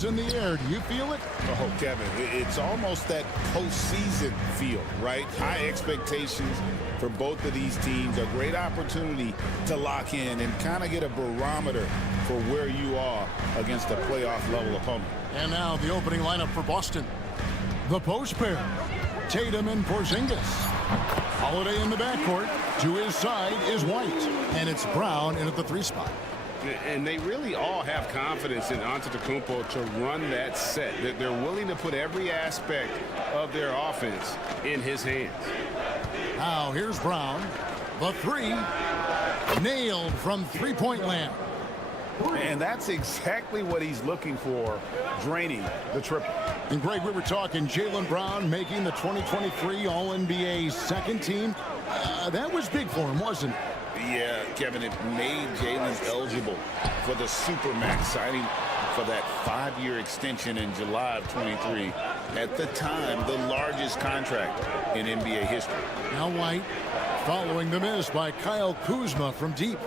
is in the air. Do you feel it? Oh, Kevin, it's almost that postseason feel, right? High expectations for both of these teams. A great opportunity to lock in and kind of get a barometer for where you are against a playoff-level opponent. And now the opening lineup for Boston. The post pair, Tatum and Porzingis. Holiday in the backcourt. To his side is White. And it's Brown in at the 3 spot. And they really all have confidence in Antetokounmpo to run that set. They're willing to put every aspect of their offense in his hands. Now here's Brown. The 3. Nailed from three-point land. And that's exactly what he's looking for, draining the triple. And Greg, we were talking Jaylen Brown making the 2023 All-NBA second team. That was big for him, wasn't it? Yeah, Kevin, it made Jaylen eligible for the Supermax signing for that 5-year extension in July of 23. At the time, the largest contract in NBA history. Now White following the miss by Kyle Kuzma from deep.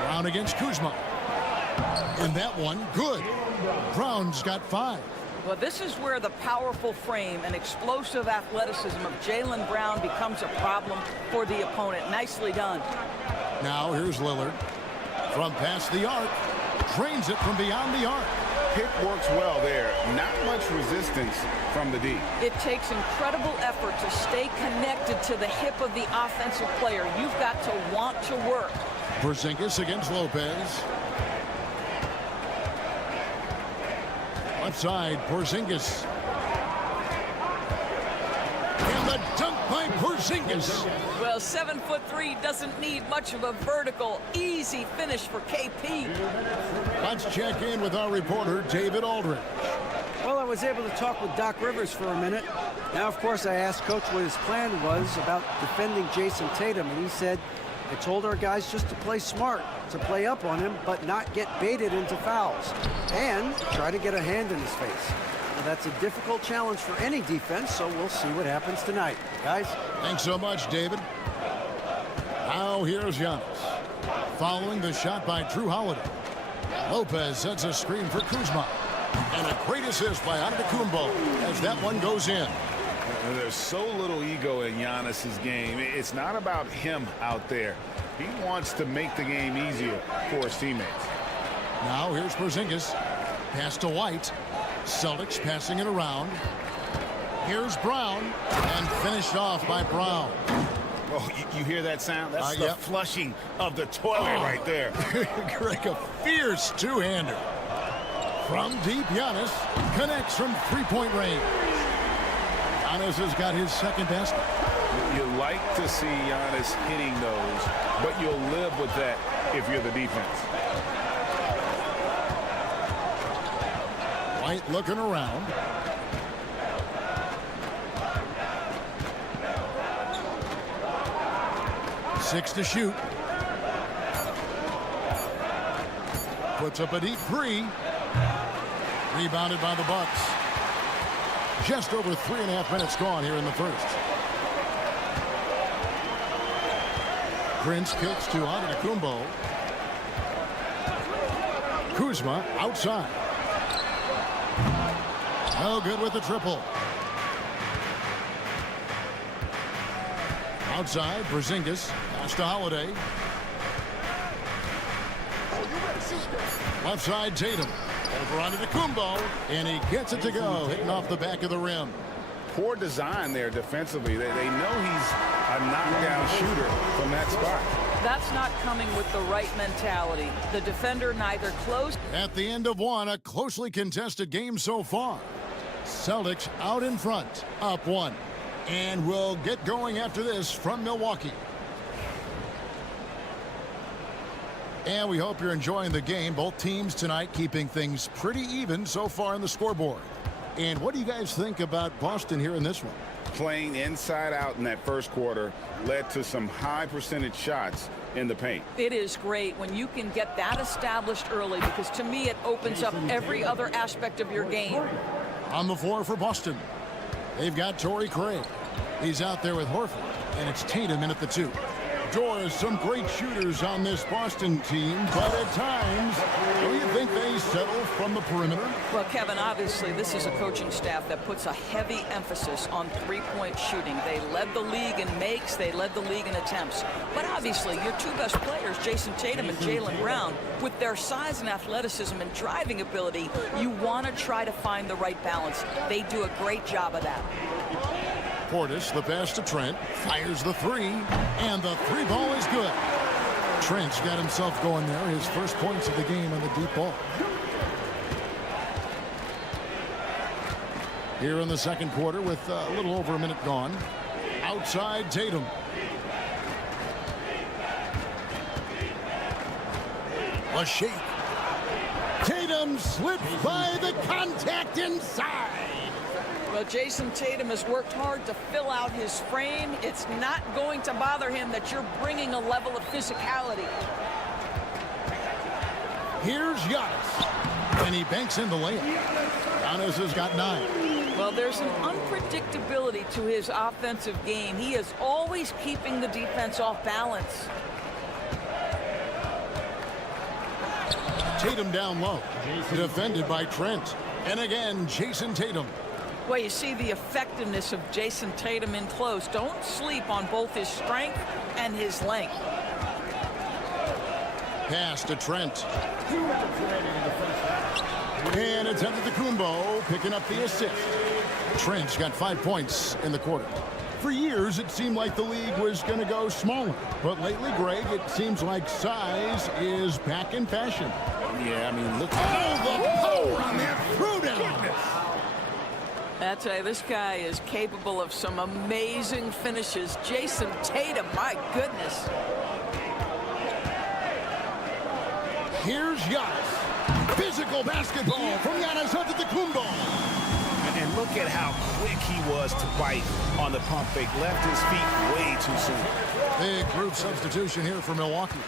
Brown against Kuzma. And that one, good. Brown's got 5. Well, this is where the powerful frame and explosive athleticism of Jaylen Brown becomes a problem for the opponent. Nicely done. Now here's Lillard. From past the arc. Drains it from beyond the arc. Pick works well there. Not much resistance from the D. It takes incredible effort to stay connected to the hip of the offensive player. You've got to want to work. Porzingis against Lopez. Left side, Porzingis. And the dunk by Porzingis. Well, 7'3" doesn't need much of a vertical. Easy finish for KP. Let's check in with our reporter, David Aldridge. Well, I was able to talk with Doc Rivers for a minute. Now, of course, I asked Coach what his plan was about defending Jason Tatum, and he said, I told our guys just to play smart, to play up on him, but not get baited into fouls, and try to get a hand in his face. Well, that's a difficult challenge for any defense, so we'll see what happens tonight. Guys? Thanks so much, David. Now here's Giannis. Following the shot by Drew Holiday. Lopez sets a screen for Kuzma. And a great assist by Antetokounmpo as that one goes in. There's so little ego in Giannis's game. It's not about him out there. He wants to make the game easier for his teammates. Now here's Porzingis. Pass to White. Celtics passing it around. Here's Brown. And finished off by Brown. Oh, you hear that sound? That's the yep. flushing of the toilet right there. Greg, a fierce two-hander. From deep, Giannis connects from three-point range. Giannis has got his second basket. You like to see Giannis hitting those, but you'll live with that if you're the defense. White looking around. Six to shoot. Puts up a deep 3. Rebounded by the Bucks. Just over 3.5 minutes gone here in the first. Prince kicks to Antetokounmpo. Kuzma outside. No good with the triple. Outside, Porzingis. Pass to Holiday. Left side, Tatum. Over onto Antetokounmpo, and he gets it to go, hitting off the back of the rim. Poor design there defensively. They know he's a knockdown shooter from that spot. That's not coming with the right mentality. The defender neither close. At the end of one, a closely contested game so far. Celtics out in front, up 1. And we'll get going after this from Milwaukee. And we hope you're enjoying the game. Both teams tonight keeping things pretty even so far on the scoreboard. And what do you guys think about Boston here in this one? Playing inside out in that first quarter led to some high percentage shots in the paint. It is great when you can get that established early, because to me it opens up every other aspect of your game. On the floor for Boston, they've got Torrey Craig. He's out there with Horford, and it's Tatum in at the 2. Doris, some great shooters on this Boston team, but at times, do you think they settle from the perimeter? Well, Kevin, obviously, this is a coaching staff that puts a heavy emphasis on three-point shooting. They led the league in makes. They led the league in attempts. But obviously, your two best players, Jason Tatum and Jaylen Brown, with their size and athleticism and driving ability, you want to try to find the right balance. They do a great job of that. Portis, the pass to Trent, fires the three, and the three ball is good. Trent's got himself going there, his first points of the game on the deep ball. Here in the second quarter with a little over a minute gone. Outside Tatum. A shake. Tatum slips by the contact inside. Well, Jason Tatum has worked hard to fill out his frame. It's not going to bother him that you're bringing a level of physicality. Here's Giannis, and he banks in the layup. Giannis has got 9. Well, there's an unpredictability to his offensive game. He is always keeping the defense off balance. Tatum down low, defended by Trent. And again, Jason Tatum. Well, you see the effectiveness of Jason Tatum in close. Don't sleep on both his strength and his length. Pass to Trent. And it's Antetokounmpo picking up the assist. Trent's got 5 points in the quarter. For years, it seemed like the league was going to go smaller. But lately, Greg, it seems like size is back in fashion. Yeah, I mean, look at the power on that throwdown. I tell you, this guy is capable of some amazing finishes. Jason Tatum, my goodness. Here's Giannis. Physical basketball from Giannis Antetokounmpo. And look at how quick he was to bite on the pump fake. Left his feet way too soon. Big group substitution here for Milwaukee.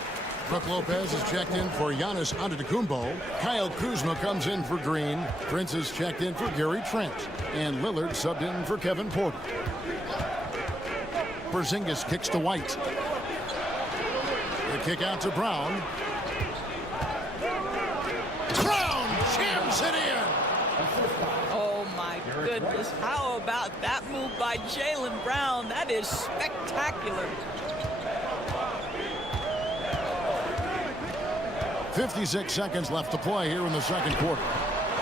Brook Lopez is checked in for Giannis Antetokounmpo. Kyle Kuzma comes in for Green. Prince is checked in for Gary Trent. And Lillard subbed in for Kevin Porter. Porzingis kicks to White. The kick out to Brown. Brown jams it in. Oh, my goodness. How about that move by Jaylen Brown? That is spectacular. 56 seconds left to play here in the second quarter.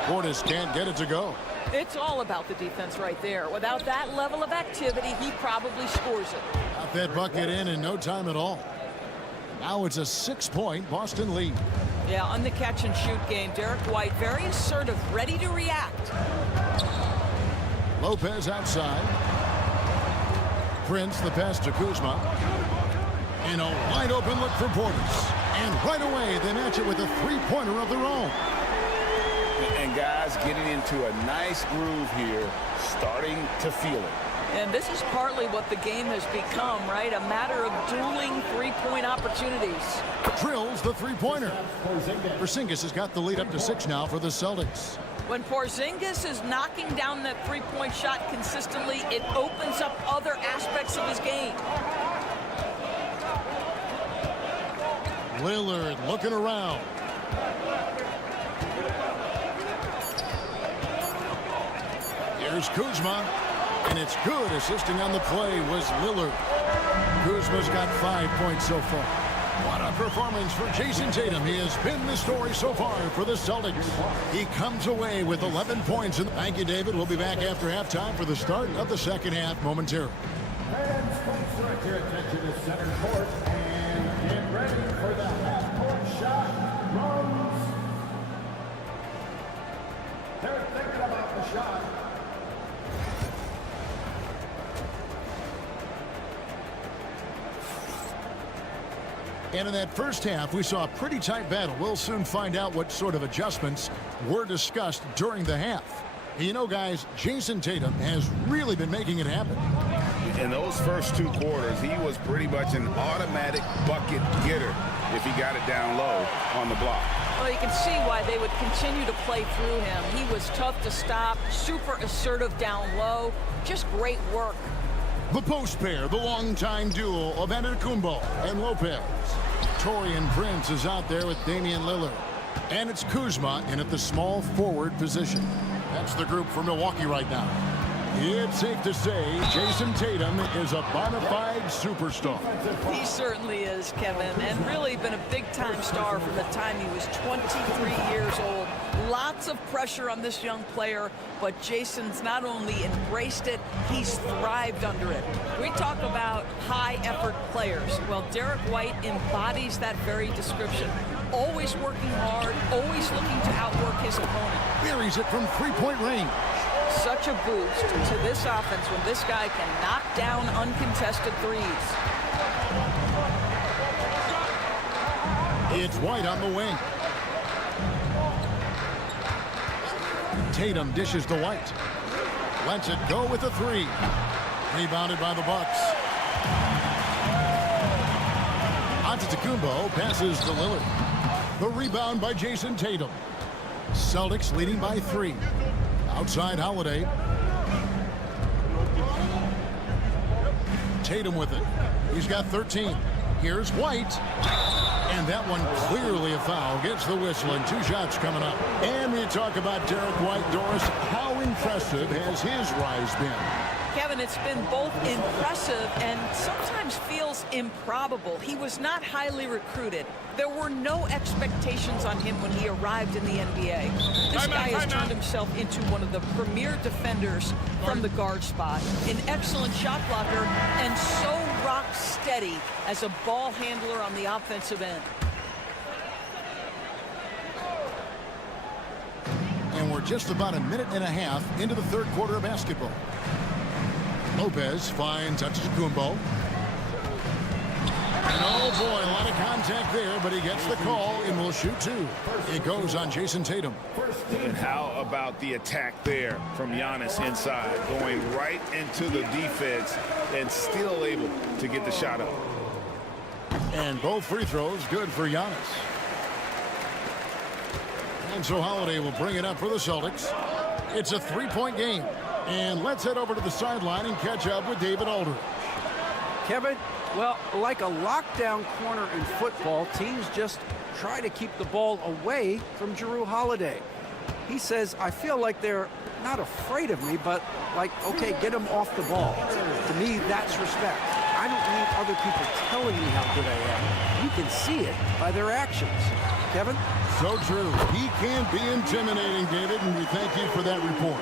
Portis can't get it to go. It's all about the defense right there. Without that level of activity, he probably scores it. Got that bucket in no time at all. Now it's a 6-point Boston lead. Yeah, on the catch-and-shoot game, Derek White very assertive, ready to react. Lopez outside. Prince, the pass to Kuzma. And a wide-open look for Portis. And right away, they match it with a three-pointer of their own. And guys getting into a nice groove here, starting to feel it. And this is partly what the game has become, right? A matter of dueling three-point opportunities. Drills the three-pointer. Porzingis has got the lead up to 6 now for the Celtics. When Porzingis is knocking down that three-point shot consistently, it opens up other aspects of his game. Lillard looking around. Here's Kuzma. And it's good. Assisting on the play was Lillard. Kuzma's got 5 points so far. What a performance for Jason Tatum. He has been the story so far for the Celtics. He comes away with 11 points. Thank you, David. We'll be back after halftime for the start of the second half momentarily. Fans, please direct your attention to center court and get ready for the half-court shot. Runs. They're thinking about the shot. And in that first half, we saw a pretty tight battle. We'll soon find out what sort of adjustments were discussed during the half. You know, guys, Jason Tatum has really been making it happen. In those first 2 quarters, he was pretty much an automatic bucket getter if he got it down low on the block. Well, you can see why they would continue to play through him. He was tough to stop, super assertive down low, just great work. The post pair, the longtime duo of Antetokounmpo and Lopez. Taurean Prince is out there with Damian Lillard. And it's Kuzma in at the small forward position. That's the group for Milwaukee right now. It's safe to say Jason Tatum is a bona fide superstar. He certainly is, Kevin, and really been a big-time star from the time he was 23 years old. Lots of pressure on this young player, but Jason's not only embraced it, he's thrived under it. We talk about high-effort players. Well, Derek White embodies that very description. Always working hard, always looking to outwork his opponent. Buries it from three-point range. Such a boost to this offense when this guy can knock down uncontested threes. It's White on the wing. Tatum dishes to White. Lets it go with a three. Rebounded by the Bucks. Antetokounmpo passes to Lillard. The rebound by Jason Tatum. Celtics leading by 3. Outside Holiday. Tatum with it. He's got 13. Here's White. And that one clearly a foul. Gets the whistle and 2 shots coming up. And we talk about Derek White, Doris. How impressive has his rise been? Kevin, it's been both impressive and sometimes feels improbable. He was not highly recruited. There were no expectations on him when he arrived in the NBA. This guy has turned himself into one of the premier defenders from the guard spot, an excellent shot blocker, and so rock steady as a ball handler on the offensive end. And we're just about a minute and a half into the third quarter of basketball. Lopez finds Antetokounmpo. And oh boy, a lot of contact there, but he gets the call and will shoot 2. It goes on Jason Tatum. And how about the attack there from Giannis inside, going right into the defense and still able to get the shot up. And both free throws good for Giannis. And so Holiday will bring it up for the Celtics. It's a 3-point game. And let's head over to the sideline and catch up with David Aldridge. Kevin, well, like a lockdown corner in football, teams just try to keep the ball away from Jrue Holiday. He says, I feel like they're not afraid of me, but like, okay, get him off the ball. To me, that's respect. I don't need other people telling me how good I am. You can see it by their actions. Kevin? So true. He can be intimidating, David, and we thank you for that report.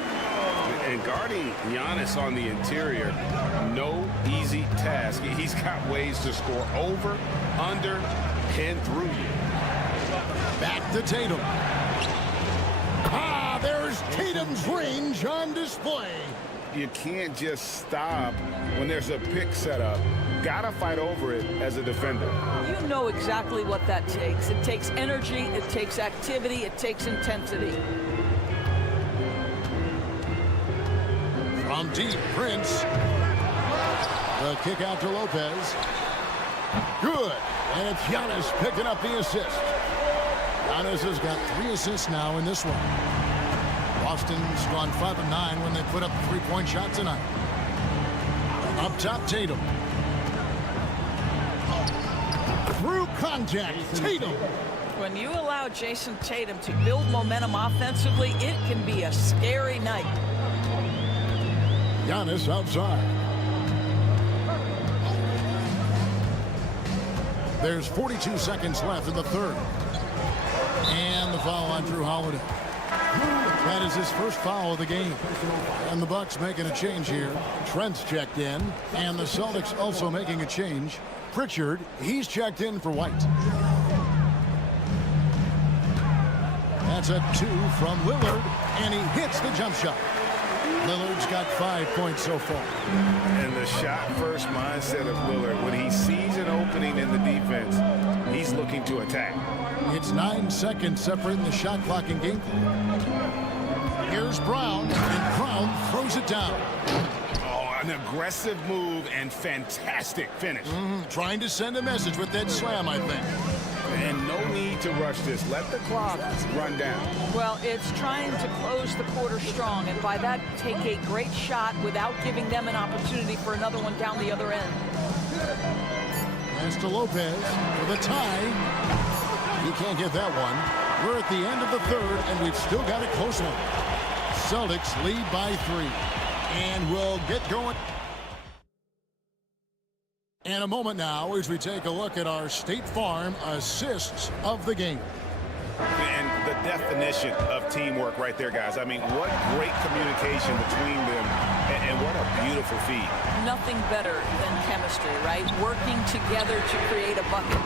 And guarding Giannis on the interior, no easy task. He's got ways to score over, under, and through you. Back to Tatum. Ah, there's Tatum's range on display. You can't just stop when there's a pick set up. Gotta fight over it as a defender. You know exactly what that takes. It takes energy, it takes activity, it takes intensity. From deep, Prince. The kick out to Lopez. Good. And it's Giannis picking up the assist. Giannis has got 3 assists now in this one. Boston's gone 5 of 9 when they put up a 3-point shot tonight. Up top, Tatum. Through contact, Tatum. When you allow Jason Tatum to build momentum offensively, it can be a scary night. Giannis outside. There's 42 seconds left in the third. And the foul on Jrue Holiday. That is his first foul of the game. And the Bucks making a change here. Trent's checked in. And the Celtics also making a change. Pritchard, he's checked in for White. That's a 2 from Lillard. And he hits the jump shot. Lillard's got 5 points so far. And the shot-first mindset of Lillard, when he sees an opening in the defense, he's looking to attack. It's 9 seconds separating the shot clock and game clock. Here's Brown, and Brown throws it down. Oh, an aggressive move and fantastic finish. Trying to send a message with that slam, I think. And no need to rush this. Let the clock run down. Well, it's trying to close the quarter strong, and by that, take a great shot without giving them an opportunity for another one down the other end. Pass to Lopez for the tie. He can't get that one. We're at the end of the third, and we've still got a close one. Celtics lead by 3. And we'll get going. In a moment now as we take a look at our State Farm assists of the game. And the definition of teamwork right there, guys. I mean, what great communication between them, and what a beautiful feed. Nothing better than chemistry, right? Working together to create a bucket.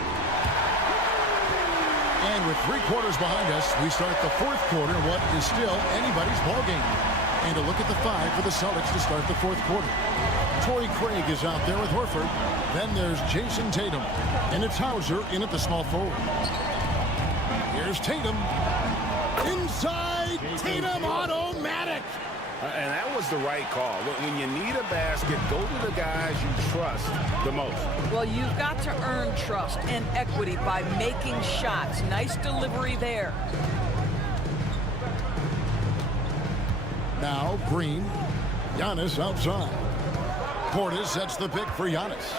And with 3 quarters behind us, we start the 4th quarter, what is still anybody's ball game. And a look at the 5 for the Celtics to start the 4th quarter. Torrey Craig is out there with Horford. Then there's Jason Tatum. And it's Hauser in at the small forward. Here's Tatum. Inside, Tatum automatic. And that was the right call. When you need a basket, go to the guys you trust the most. Well, you've got to earn trust and equity by making shots. Nice delivery there. Now Green. Giannis outside. Portis sets the pick for Giannis.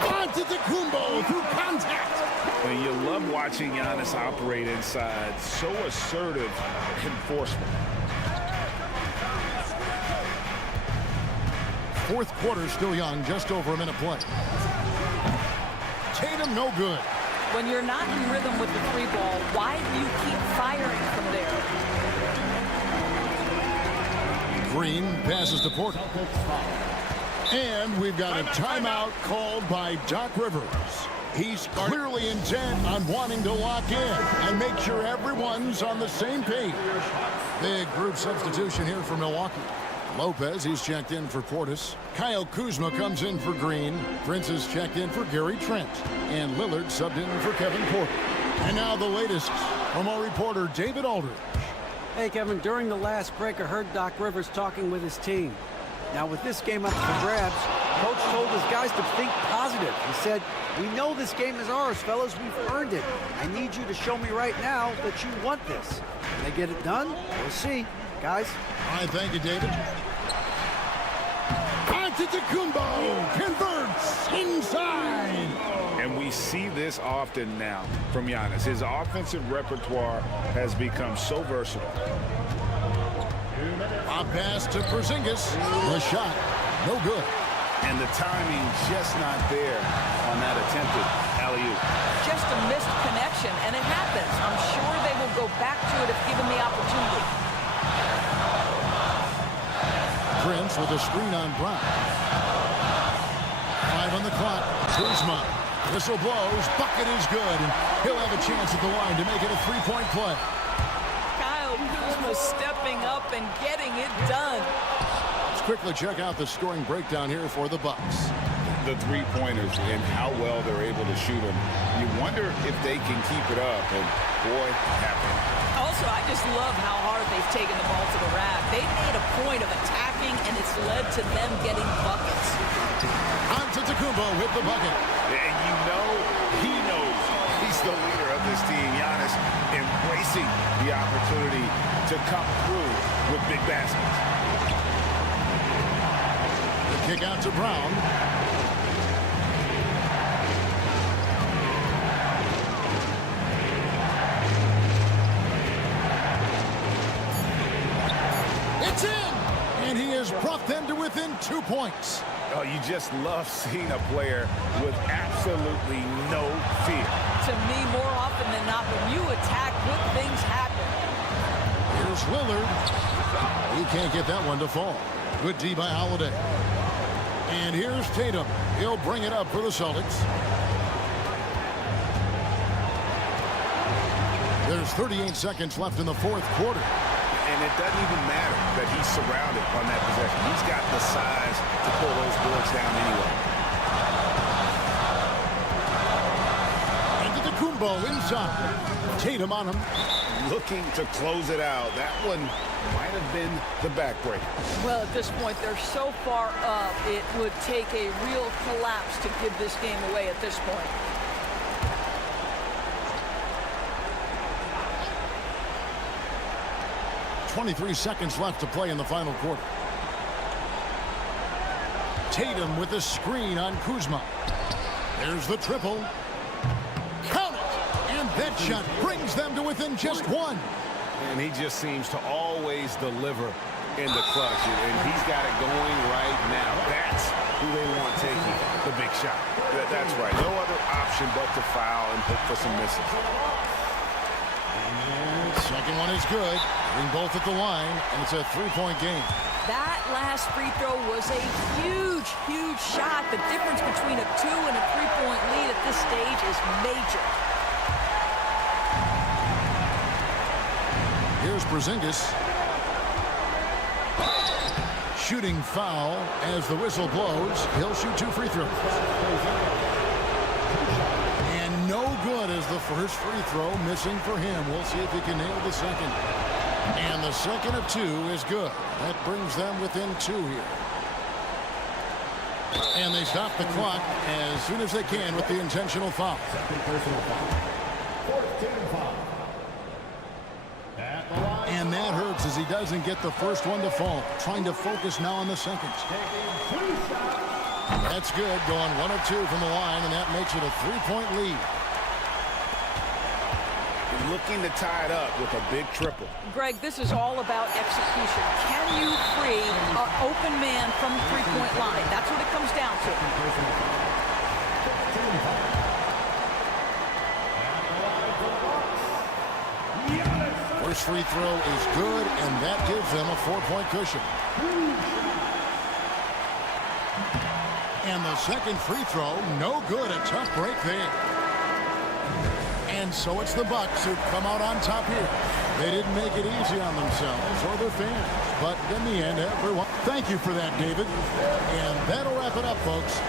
Antetokounmpo through contact. And you love watching Giannis operate inside. So assertive enforcement. 4th quarter still young, just over a minute play. Tatum no good. When you're not in rhythm with the 3 ball, why do you keep firing from there? Green passes to Portis. And we've got a timeout called by Doc Rivers. He's clearly intent on wanting to lock in and make sure everyone's on the same page. Big group substitution here for Milwaukee. Lopez, he's checked in for Portis. Kyle Kuzma comes in for Green. Prince is checked in for Gary Trent. And Lillard subbed in for Kevin Porter. And now the latest from our reporter, David Aldridge. Hey, Kevin, during the last break, I heard Doc Rivers talking with his team. Now, with this game up for grabs, Coach told his guys to think positive. He said, "We know this game is ours, fellas. We've earned it. I need you to show me right now that you want this." Can they get it done? We'll see. Guys? All right, thank you, David. Antetokounmpo converts inside. And we see this often now from Giannis. His offensive repertoire has become so versatile. A pass to Porzingis. The shot, no good. And the timing just not there on that attempted alley-oop. Just a missed connection, and it happens. I'm sure they will go back to it if given the opportunity. Prince with a screen on Brown. 5 on the clock. Kuzma. Whistle blows. Bucket is good. And he'll have a chance at the line to make it a 3-point play. Kyle Kuzma stepping up and getting it done. Let's quickly check out the scoring breakdown here for the Bucks. The three-pointers and how well they're able to shoot them. You wonder if they can keep it up. And boy, happen. Also, I just love how hard they've taken the ball to the rack. They've made a point of attacking, and it's led to them getting buckets. Antetokounmpo with the bucket. And you know he knows he's the leader of this team. Giannis embracing the opportunity to come through with big baskets. The kick out to Brown. It's in! And he has brought them to within 2 points. Oh, you just love seeing a player with absolutely no fear. To me, more often than not, when you attack, good things happen. Here's Lillard. He can't get that one to fall. Good D by Holiday. And here's Tatum. He'll bring it up for the Celtics. There's 38 seconds left in the 4th quarter. And it doesn't even matter that he's surrounded on that possession. He's got the size to pull those boards down anyway. Antetokounmpo inside. Tatum on him. Looking to close it out. That one might have been the backbreaker. Well, at this point, they're so far up, it would take a real collapse to give this game away at this point. 23 seconds left to play in the final quarter. Tatum with the screen on Kuzma. There's the triple. Count it! And that shot brings them to within just one. And he just seems to always deliver in the clutch. And he's got it going right now. That's who they want taking the big shot. That's right. No other option but to foul and hope for some misses. Second one is good. Bring both at the line, and it's a three-point game. That last free throw was a huge, huge shot. The difference between a 2 and a 3-point lead at this stage is major. Here's Porzingis. Shooting foul as the whistle blows. He'll shoot 2 free throws. And no good as the first free throw missing for him. We'll see if he can nail the second. And the second of 2 is good. That brings them within 2 here. And they stop the clock as soon as they can with the intentional foul. Second personal foul. 14 foul. At the line. And that hurts as he doesn't get the first one to fall. Trying to focus now on the seconds. Taking 2 shots. That's good. Going 1 of 2 from the line, and that makes it a 3-point lead. Looking to tie it up with a big triple. Greg, this is all about execution. Can you free an open man from the 3-point line? That's what it comes down to. First free throw is good, and that gives them a 4-point cushion. And the second free throw, no good. A tough break there. And so it's the Bucks who come out on top here. They didn't make it easy on themselves or their fans. But in the end, everyone... Thank you for that, David. And that'll wrap it up, folks.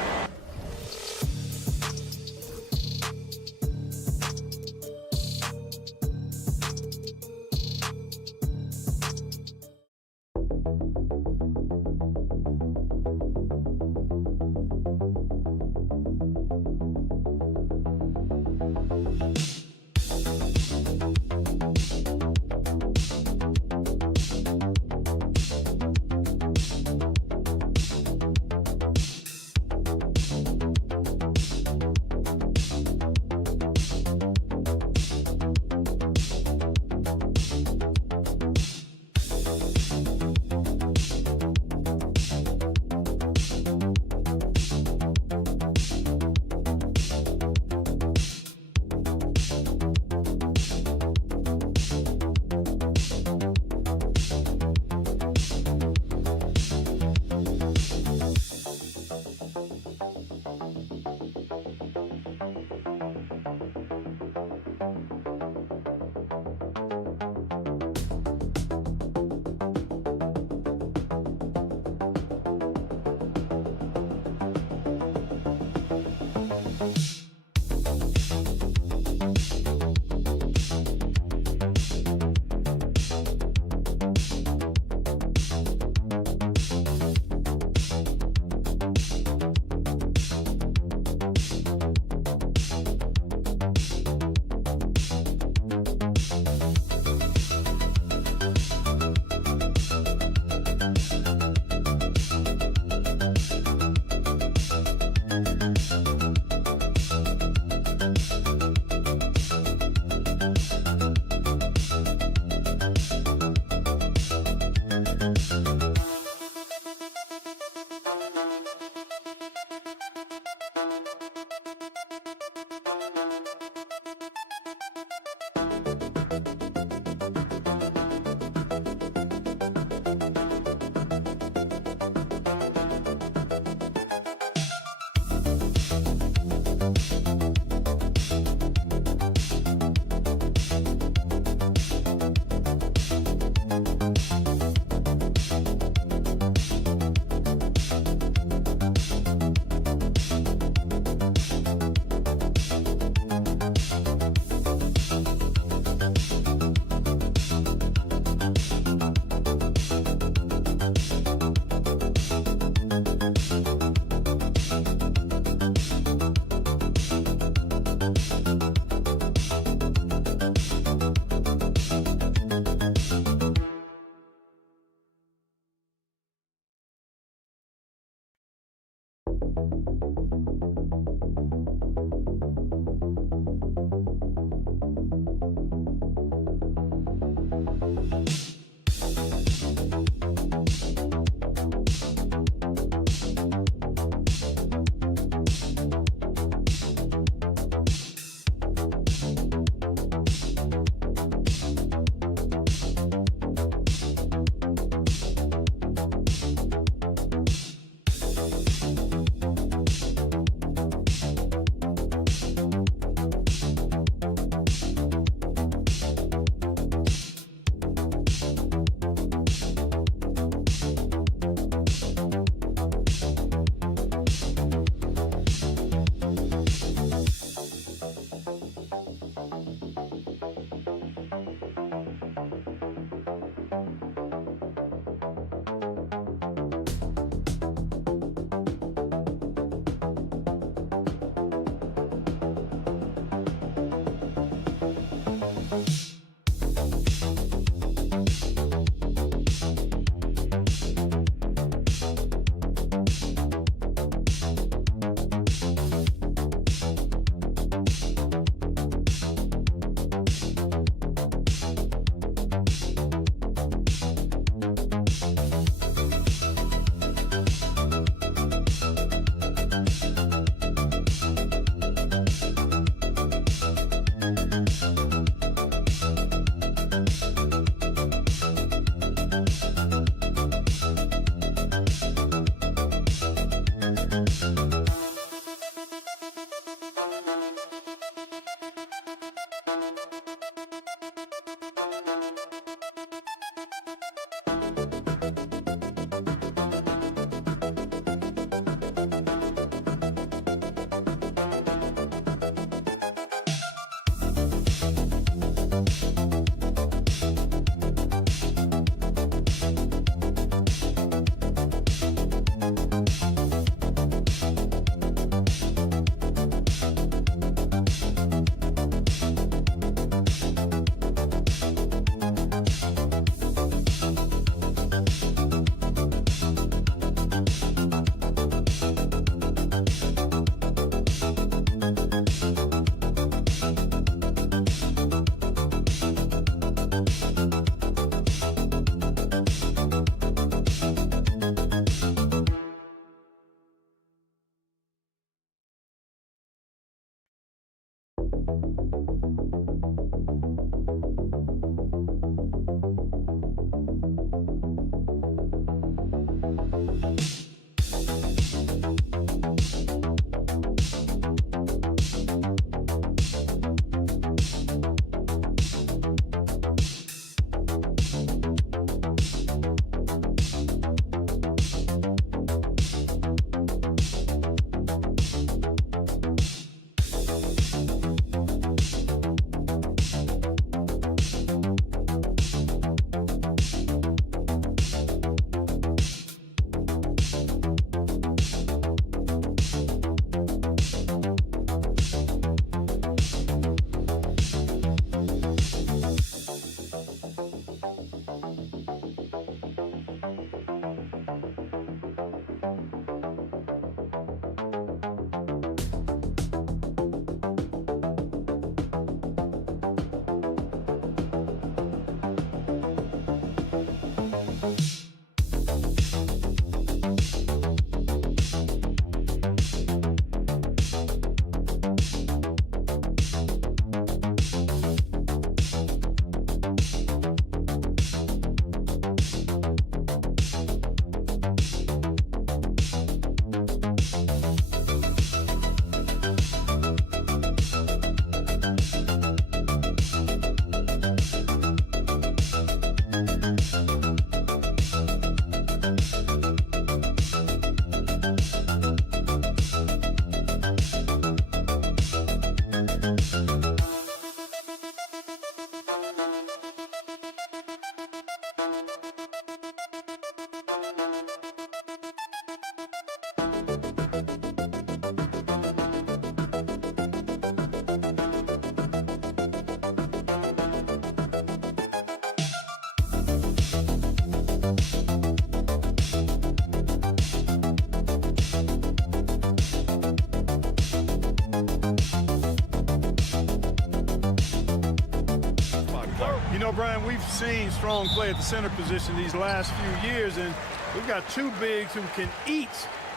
Well, Brian, we've seen strong play at the center position these last few years, and we've got two bigs who can each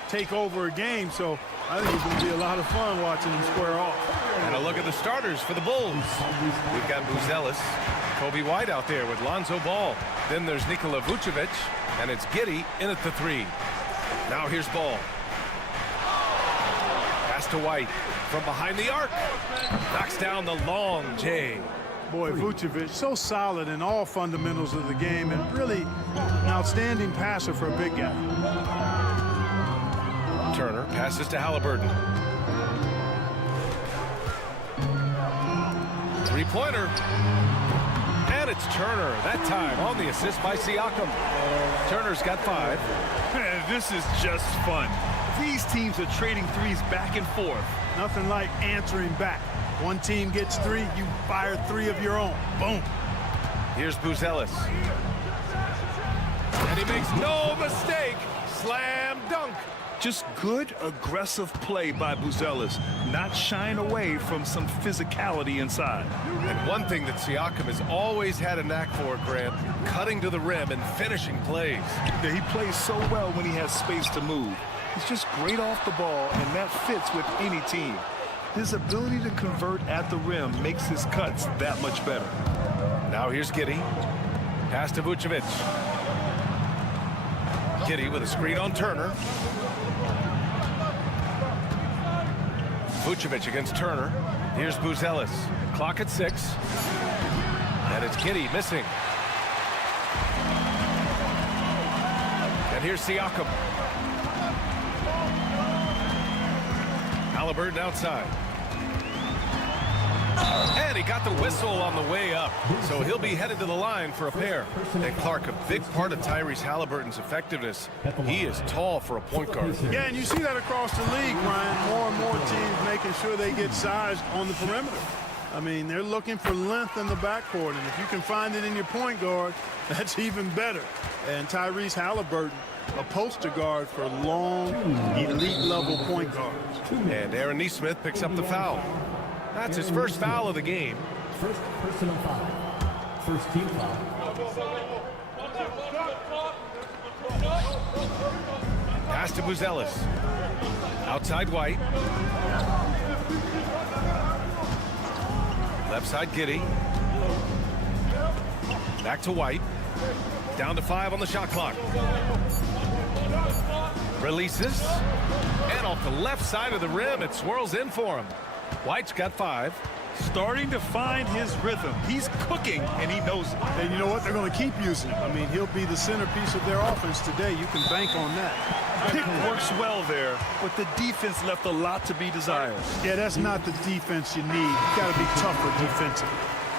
take over a game, so I think it's going to be a lot of fun watching them square off. And a look at the starters for the Bulls. We've got Buzelis, Kobe White out there with Lonzo Ball. Then there's Nikola Vucevic, and it's Giddey in at the 3. Now here's Ball. Pass to White from behind the arc. Knocks down the long J. Boy, Vucevic, so solid in all fundamentals of the game and really an outstanding passer for a big guy. Turner passes to Halliburton. Three-pointer. And it's Turner, that time on the assist by Siakam. Turner's got 5. This is just fun. These teams are trading threes back and forth. Nothing like answering back. One team gets 3, you fire 3 of your own. Boom. Here's Buzelis. And he makes no mistake. Slam dunk. Just good, aggressive play by Buzelis, not shying away from some physicality inside. And one thing that Siakam has always had a knack for, Grant, cutting to the rim and finishing plays. Yeah, he plays so well when he has space to move. He's just great off the ball, and that fits with any team. His ability to convert at the rim makes his cuts that much better. Now here's Giddey. Pass to Vucevic. Giddey with a screen on Turner. Vucevic against Turner. Here's Buzelis. Clock at 6. And it's Giddey missing. And here's Siakam. Halliburton outside. And he got the whistle on the way up, so he'll be headed to the line for a pair. And Clark, a big part of Tyrese Halliburton's effectiveness, he is tall for a point guard. Yeah, and you see that across the league, Ryan. More and more teams making sure they get size on the perimeter. I mean, they're looking for length in the backcourt, and if you can find it in your point guard, that's even better. And Tyrese Halliburton, a poster guard for long, elite-level point guards. And Aaron Nesmith picks up the foul. That's his first foul of the game. First personal foul. First team foul. Pass to Buzelis. Outside White. Left side Giddey. Back to White. Down to 5 on the shot clock. Releases. And off the left side of the rim, it swirls in for him. White's got 5. Starting to find his rhythm. He's cooking, and he knows it. And you know what? They're going to keep using him. I mean, he'll be the centerpiece of their offense today. You can bank on that. Pick works well there, but the defense left a lot to be desired. Yeah, that's not the defense you need. You got to be tougher defensively.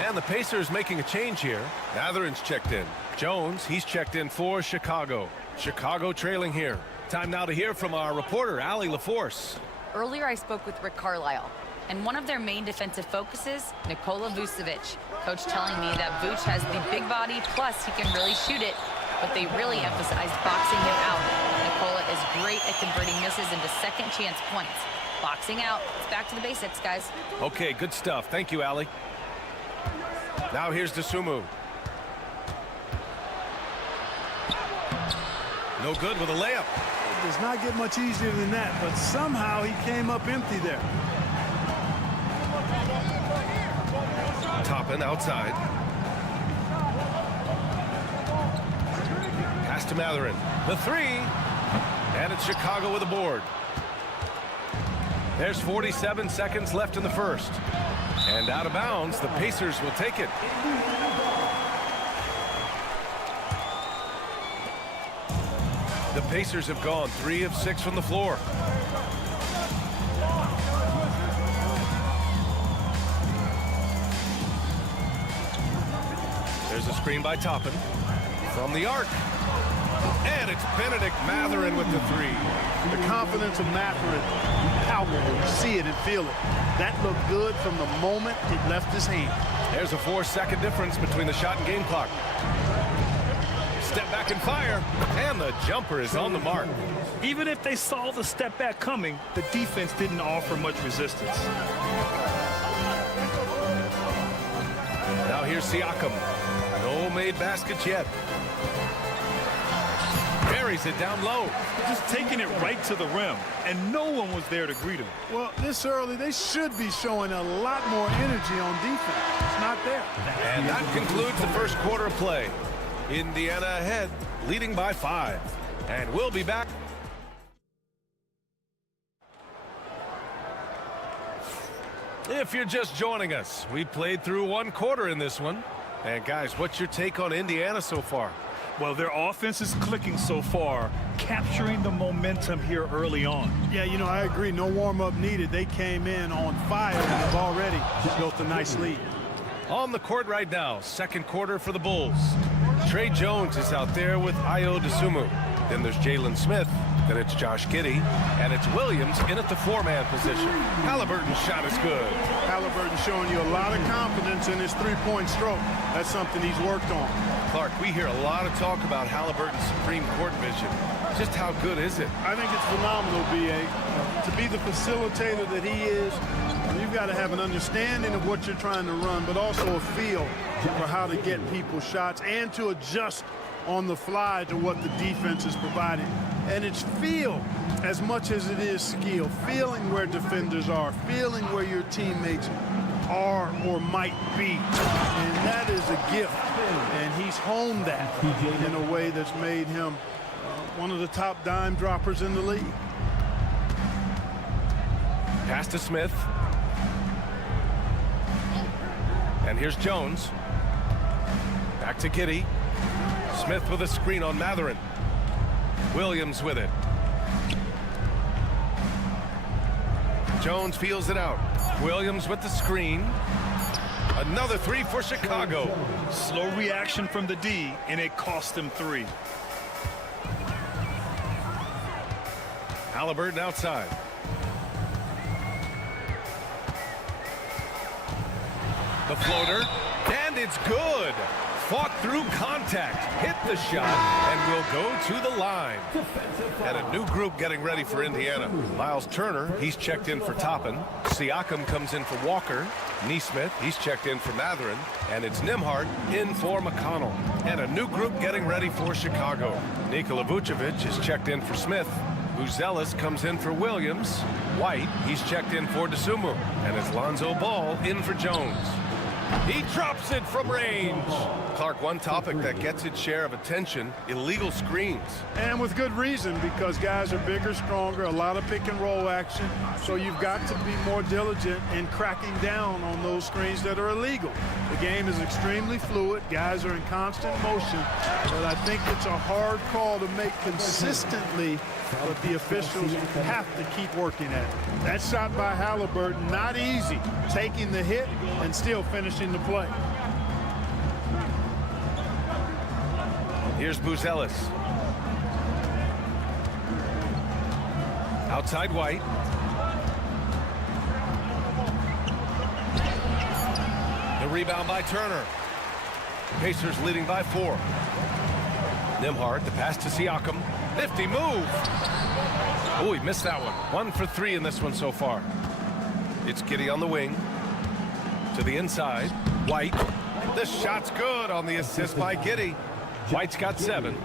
And the Pacers making a change here. Mathurin's checked in. Jones, he's checked in for Chicago. Chicago trailing here. Time now to hear from our reporter, Allie LaForce. Earlier, I spoke with Rick Carlisle, and one of their main defensive focuses, Nikola Vucevic. Coach telling me that Vuce has the big body, plus he can really shoot it, but they really emphasized boxing him out. Nikola is great at converting misses into second chance points. Boxing out, it's back to the basics, guys. Okay, good stuff. Thank you, Allie. Now here's Dosunmu. No good with a layup. It does not get much easier than that, but somehow he came up empty there. Toppin outside. Pass to Mathurin. The 3. And it's Chicago with a board. There's 47 seconds left in the first. And out of bounds, the Pacers will take it. The Pacers have gone 3 of 6 from the floor. There's a screen by Toppin. From the arc. And it's Benedict Mathurin with the 3. The confidence of Mathurin, palpable. You see it and feel it. That looked good from the moment it left his hand. There's a 4-second difference between the shot and game clock. Step back and fire, and the jumper is on the mark. Even if they saw the step back coming, the defense didn't offer much resistance. Now here's Siakam. No made baskets yet. Buries it down low. Just taking it right to the rim, and no one was there to greet him. Well, this early, they should be showing a lot more energy on defense. It's not there. And that concludes the first quarter of play. Indiana ahead, leading by 5. And we'll be back. If you're just joining us, we played through one quarter in this one. And guys, what's your take on Indiana so far? Well, their offense is clicking so far, capturing the momentum here early on. Yeah, you know, I agree. No warm-up needed. They came in on fire and have already built a nice lead. On the court right now, second quarter for the Bulls. Trey Jones is out there with Ayo Dosunmu. Then there's Jalen Smith. Then it's Josh Giddey. And it's Williams in at the 4-man position. Halliburton's shot is good. Halliburton showing you a lot of confidence in his three-point stroke. That's something he's worked on. Clark, we hear a lot of talk about Halliburton's supreme court vision. Just how good is it? I think it's phenomenal, B.A. To be the facilitator that he is, you've got to have an understanding of what you're trying to run, but also a feel for how to get people shots and to adjust on the fly to what the defense is providing. And it's feel as much as it is skill. Feeling where defenders are, feeling where your teammates are or might be. And that is a gift. And he's honed that in a way that's made him one of the top dime droppers in the league. Pass to Smith. And here's Jones. Back to Giddey. Smith with a screen on Matherin. Williams with it. Jones feels it out. Williams with the screen. Another 3 for Chicago. Slow reaction from the D, and it cost him 3. Halliburton outside. The floater, and it's good. Fought through contact, hit the shot, and will go to the line. And a new group getting ready for Indiana. Miles Turner, he's checked in for Toppin. Siakam comes in for Walker. Nesmith, he's checked in for Matherin. And it's Nembhard in for McConnell. And a new group getting ready for Chicago. Nikola Vucevic is checked in for Smith. Buzelis comes in for Williams. White, he's checked in for Dosunmu. And it's Lonzo Ball in for Jones. He drops it from range. Clark, one topic that gets its share of attention, illegal screens. And with good reason, because guys are bigger, stronger, a lot of pick and roll action. So you've got to be more diligent in cracking down on those screens that are illegal. The game is extremely fluid. Guys are in constant motion. But I think it's a hard call to make consistently, but the officials have to keep working at it. That shot by Halliburton, not easy. Taking the hit and still finishing the play. Here's Buzelis. Outside White. The rebound by Turner. Pacers leading by 4. Nembhard, the pass to Siakam. Nifty move. Oh, he missed that one. 1 for 3 in this one so far. It's Giddey on the wing. To the inside. White. The shot's good on the assist by Giddey. White's got 7.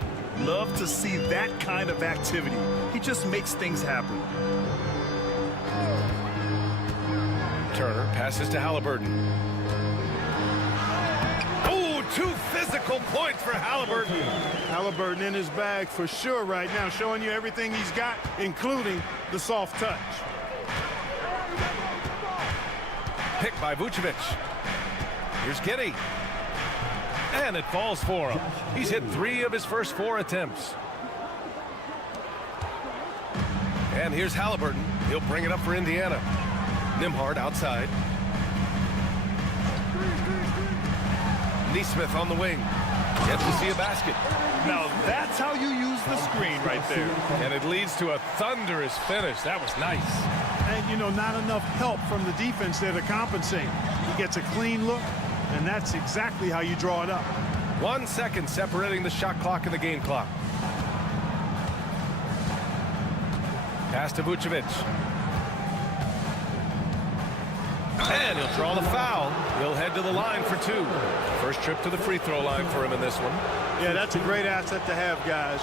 Love to see that kind of activity. He just makes things happen. Turner passes to Halliburton. Oh, 2 physical points for Halliburton. Halliburton in his bag for sure right now, showing you everything he's got, including the soft touch. Pick by Vucevic. Here's Giddey. And it falls for him. He's hit 3 of his first 4 attempts. And here's Halliburton. He'll bring it up for Indiana. Nembhard outside. Nesmith on the wing. Yet to see a basket. Now that's how you use the screen right there. And it leads to a thunderous finish. That was nice. And, you know, not enough help from the defense there to compensate. He gets a clean look, and that's exactly how you draw it up. 1 second separating the shot clock and the game clock. Pass to Vucevic. And he'll draw the foul. He'll head to the line for two. First trip to the free throw line for him in this one. Yeah, that's a great asset to have, guys,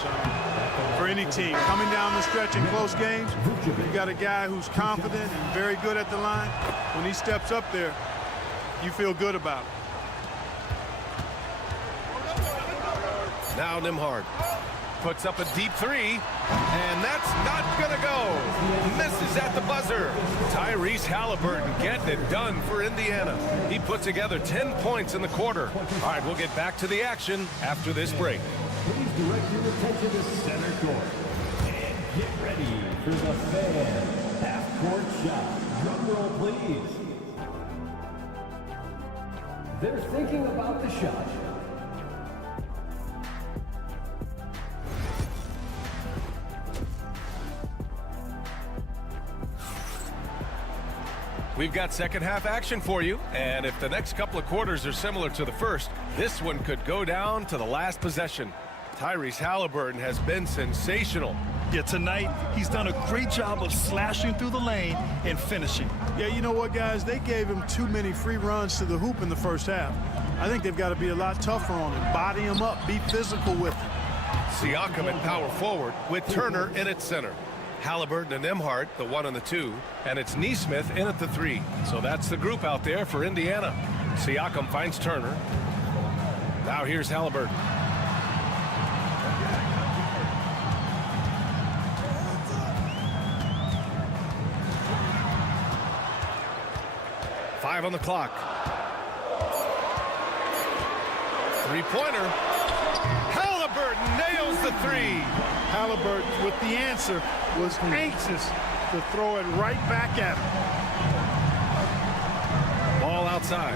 for any team. Coming down the stretch in close games, you've got a guy who's confident and very good at the line. When he steps up there, you feel good about it. Now Nembhard puts up a deep three, and that's not gonna go. Misses at the buzzer. Tyrese Halliburton getting it done for Indiana. He put together 10 points in the quarter. All right, we'll get back to the action after this break. Please direct your attention to center court. And get ready for the fan half-court shot. Drum roll, please. They're thinking about the shot. We've got second half action for you, and if the next couple of quarters are similar to the first, this one could go down to the last possession. Tyrese Halliburton has been sensational. Yeah, tonight he's done a great job of slashing through the lane and finishing. Yeah, you know what, guys? They gave him too many free runs to the hoop in the first half. I think they've got to be a lot tougher on him, body him up, be physical with him. Siakam at power forward with Turner in at center. Halliburton and Nembhard, the 1 and the 2, and it's Nesmith in at the 3. So that's the group out there for Indiana. Siakam finds Turner. Now here's Halliburton. Five on the clock. Three-pointer. Halliburton nails the 3. Halliburton, with the answer, was anxious to throw it right back at him. Ball outside.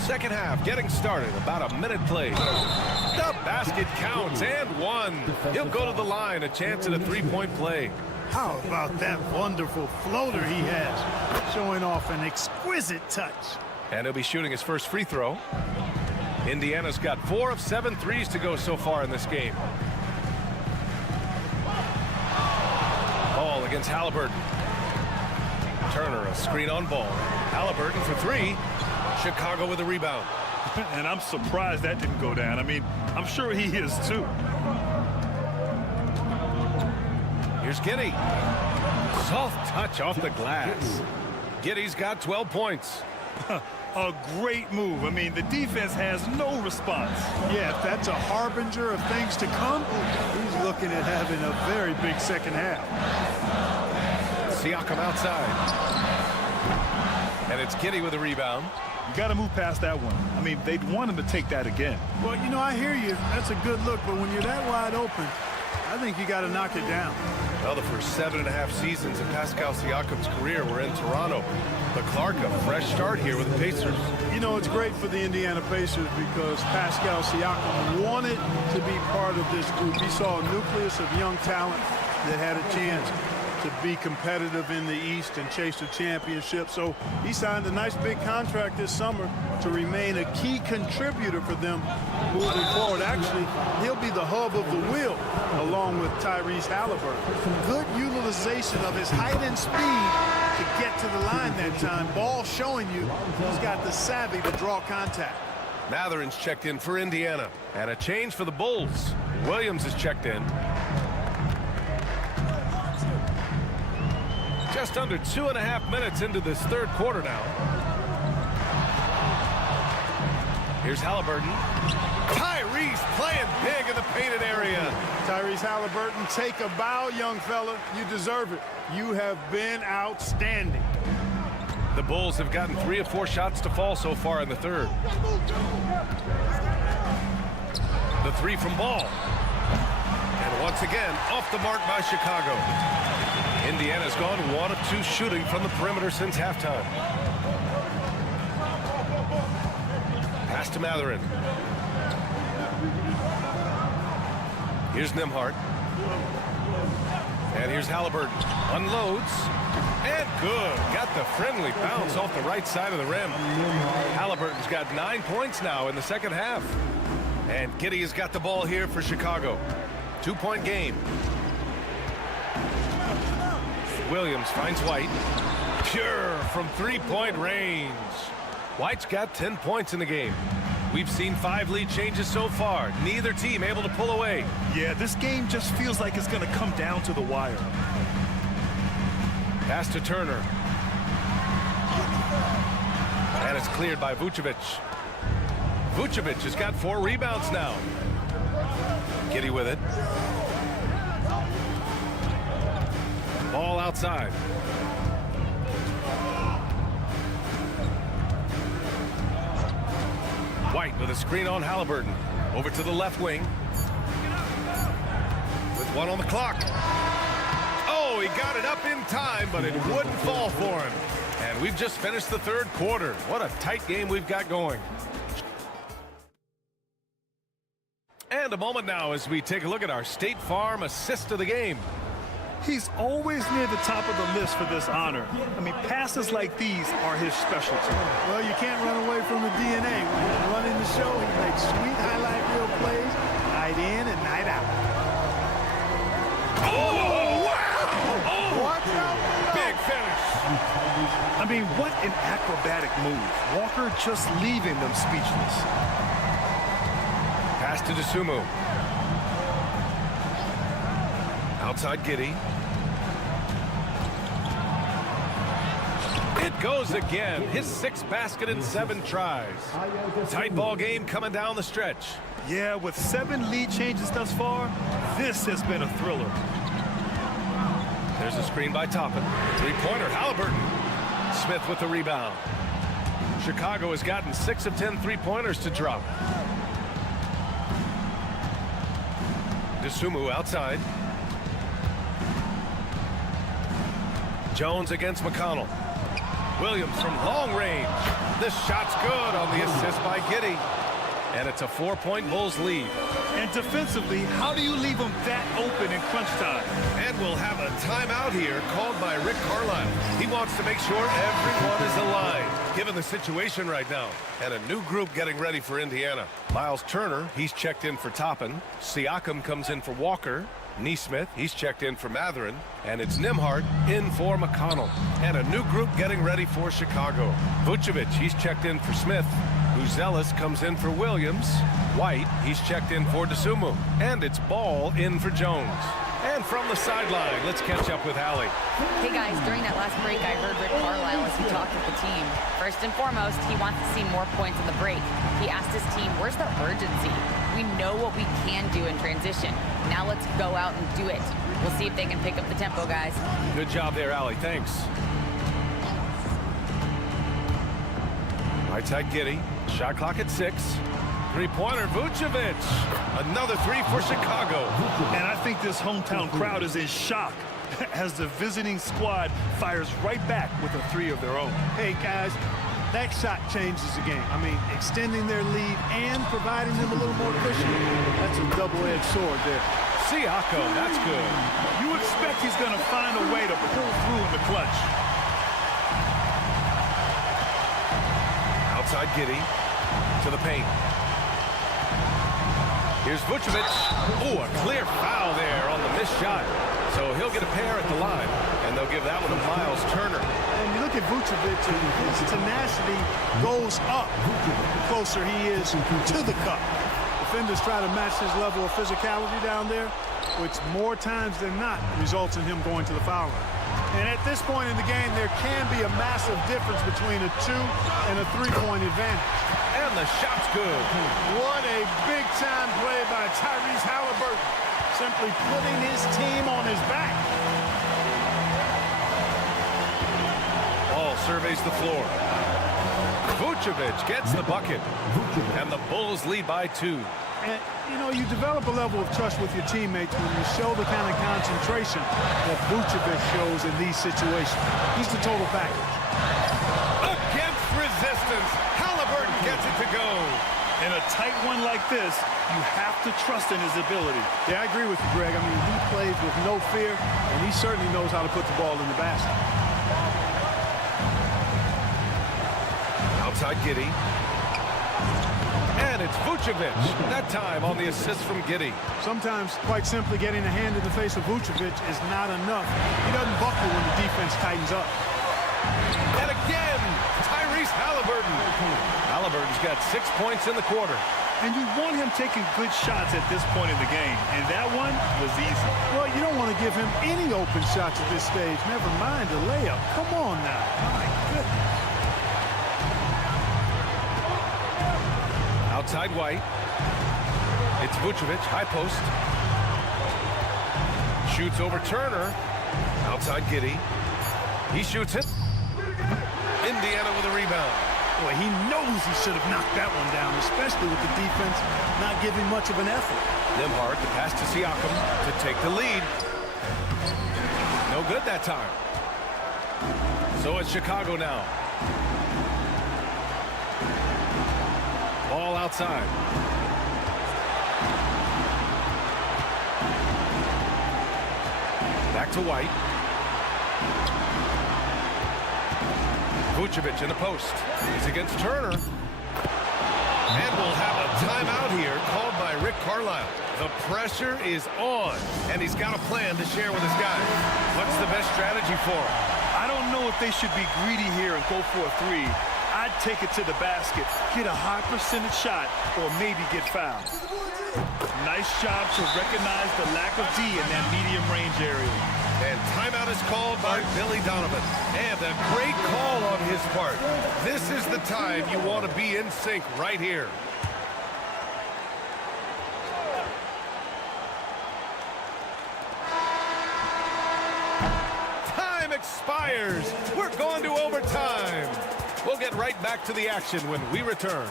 Second half getting started. About a minute played. The basket counts and one. He'll go to the line. A chance at a three-point play. How about that wonderful floater he has, showing off an exquisite touch. And he'll be shooting his first free throw. Indiana's got 4 of 7 threes to go so far in this game. Ball against Halliburton. Turner, a screen on ball. Halliburton for 3. Chicago with a rebound. And I'm surprised that didn't go down. I mean, I'm sure he is too. Here's Giddey. Soft touch off the glass. Giddey's got 12 points. A great move. I mean, the defense has no response. Yeah, if that's a harbinger of things to come, he's looking at having a very big second half. Siakam outside. And it's Giddey with a rebound. You got to move past that one. I mean, they'd want him to take that again. Well, you know, I hear you. That's a good look, but when you're that wide open, I think you got to knock it down. Well, the first 7.5 seasons in Pascal Siakam's career were in Toronto. But Clark, a fresh start here with the Pacers. You know, it's great for the Indiana Pacers because Pascal Siakam wanted to be part of this group. He saw a nucleus of young talent that had a chance to be competitive in the East and chase a championship. So he signed a nice big contract this summer to remain a key contributor for them moving forward. Actually, he'll be the hub of the wheel along with Tyrese Halliburton. Good utilization of his height and speed to get to the line that time. Ball showing you he's got the savvy to draw contact. Matherin's checked in for Indiana. And a change for the Bulls. Williams is checked in. Just under 2.5 minutes into this third quarter now. Here's Halliburton. Tyrese playing big in the painted area. Tyrese Halliburton, take a bow, young fella. You deserve it. You have been outstanding. The Bulls have gotten 3 of 4 shots to fall so far in the third. The 3 from Ball. And once again, off the mark by Chicago. Indiana's gone 1 of 2 shooting from the perimeter since halftime. Pass to Matherin. Here's Nembhard. And here's Halliburton. Unloads. And good. Got the friendly bounce off the right side of the rim. Halliburton's got 9 points now in the second half. And Giddey has got the ball here for Chicago. 2-point game. Williams finds White. Pure from three-point range. White's got 10 points in the game. We've seen 5 lead changes so far. Neither team able to pull away. Yeah, this game just feels like it's going to come down to the wire. Pass to Turner. And it's cleared by Vucevic. Vucevic has got 4 rebounds now. Giddey with it. Ball outside. White with a screen on Halliburton. Over to the left wing. With 1 on the clock. Oh, he got it up in time, but it wouldn't fall for him. And we've just finished the 3rd quarter. What a tight game we've got going. And a moment now as we take a look at our State Farm assist of the game. He's always near the top of the list for this honor. I mean, passes like these are his specialty. Well, you can't run away from the DNA. When he's running the show, he makes sweet highlight reel plays night in and night out. Oh, wow! Oh, Watch out! big finish. I mean, what an acrobatic move. Walker just leaving them speechless. Pass to Dosunmu. Outside Giddey. It goes again. His 6th basket in 7 tries. Tight ball game coming down the stretch. Yeah, with 7 lead changes thus far, this has been a thriller. There's a screen by Toppin. 3-pointer, Halliburton. Smith with the rebound. Chicago has gotten 6 of 10 3-pointers to drop. Dosunmu outside. Jones against McConnell. Williams from long range. This shot's good on the assist by Giddey. And it's a 4-point Bulls lead. And defensively, how do you leave them that open in crunch time? And we'll have a timeout here called by Rick Carlisle. He wants to make sure everyone is aligned, given the situation right now. And a new group getting ready for Indiana. Miles Turner, he's checked in for Toppin. Siakam comes in for Walker. Neesmith, he's checked in for Matherin. And it's Nembhard in for McConnell. And a new group getting ready for Chicago. Vucevic, he's checked in for Smith. Buzelis comes in for Williams. White, he's checked in for Dosunmu. And it's Ball in for Jones. And from the sideline, let's catch up with Hallie. Hey guys, during that last break, I heard Rick Carlisle as he talked with the team. First and foremost, he wants to see more points in the break. He asked his team, where's the urgency? We know what we can do in transition. Now let's go out and do it. We'll see if they can pick up the tempo, guys. Good job there, Allie. Thanks. Right side Giddey. Shot clock at 6. 3-pointer, Vucevic. Another 3 for Chicago. And I think this hometown crowd is in shock as the visiting squad fires right back with a 3 of their own. Hey, guys, that shot changes the game. I mean, extending their lead and providing them a little more cushion. That's a double-edged sword there. Siakam, that's good. You expect he's going to find a way to pull through in the clutch. Outside Giddey to the paint. Here's Vucevic. Oh, a clear foul there on the missed shot. So he'll get a pair at the line, and they'll give that one to Miles Turner. And you look at Vucevic, and his tenacity goes up the closer he is to the cup. Defenders try to match his level of physicality down there, which more times than not results in him going to the foul line. And at this point in the game, there can be a massive difference between a 2 and a 3-point advantage. And the shot's good. What a big-time play by Tyrese Halliburton, simply putting his team on his back. Ball surveys the floor. Vucevic gets the bucket. And the Bulls lead by 2. And, you know, you develop a level of trust with your teammates when you show the kind of concentration that Vucevic shows in these situations. He's the total package. Against resistance, Halliburton gets it to go. In a tight one like this, you have to trust in his ability. Yeah, I agree with you, Greg. I mean, he plays with no fear, and he certainly knows how to put the ball in the basket. Outside Giddey. And it's Vucevic, that time on the assist from Giddey. Sometimes, quite simply, getting a hand in the face of Vucevic is not enough. He doesn't buckle when the defense tightens up. And again, Tyrese Halliburton. Halliburton's got 6 points in the quarter. And you want him taking good shots at this point in the game. And that one was easy. Well, you don't want to give him any open shots at this stage. Never mind a layup. Come on now. My goodness. Outside White. It's Vucevic, high post. Shoots over Turner. Outside Giddey. He shoots it. Indiana with a rebound. Boy, he knows he should have knocked that one down, especially with the defense not giving much of an effort. Nembhard, the pass to Siakam to take the lead. No good that time. So it's Chicago now. Ball outside. Back to White. Vucevic in the post. He's against Turner. And we'll have a timeout here called by Rick Carlisle. The pressure is on, and he's got a plan to share with his guys. What's the best strategy for him? I don't know if they should be greedy here and go for a three. I'd take it to the basket, get a high percentage shot, or maybe get fouled. Nice job to recognize the lack of D in that medium range area. And timeout is called by Billy Donovan. And a great call on his part. This is the time you want to be in sync right here. Time expires. We're going to overtime. We'll get right back to the action when we return.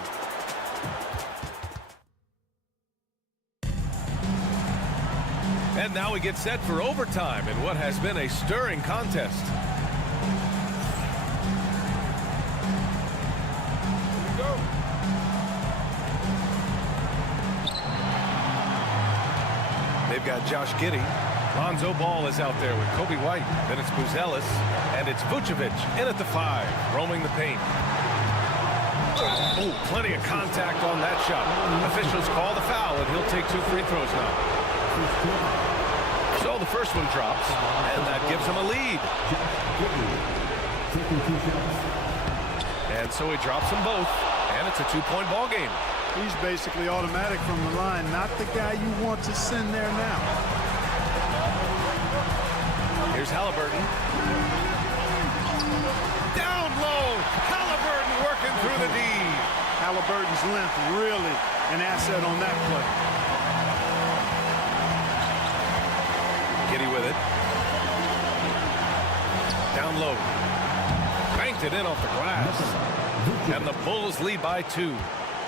And now we get set for overtime in what has been a stirring contest. Here we go. They've got Josh Giddey. Lonzo Ball is out there with Kobe White. Then it's Buzelis. And it's Vucevic in at the 5, roaming the paint. Oh, plenty of contact on that shot. Officials call the foul, and he'll take 2 free throws now. So the first one drops, and that gives him a lead. And so he drops them both, and it's a 2-point ball game. He's basically automatic from the line, not the guy you want to send there now. Here's Halliburton. Down low, Halliburton working through the D. Halliburton's length really an asset on that play. Giddey with it. Down low. Banked it in off the glass. And the Bulls lead by 2.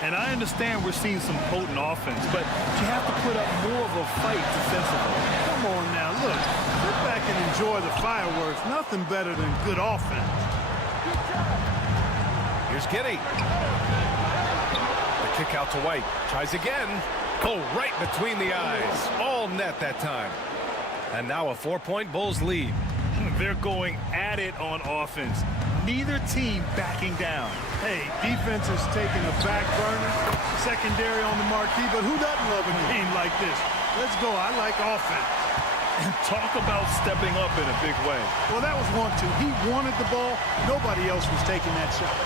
And I understand we're seeing some potent offense, but you have to put up more of a fight defensively. Come on now, look. Sit back and enjoy the fireworks. Nothing better than good offense. Here's Giddey. The kick out to White. Tries again. Oh, right between the eyes. All net that time. And now a 4-point Bulls lead. They're going at it on offense. Neither team backing down. Hey, defense is taking a back burner, secondary on the marquee, but who doesn't love a game like this? Let's go. I like offense. And talk about stepping up in a big way. Well, that was 1-2. He wanted the ball. Nobody else was taking that shot.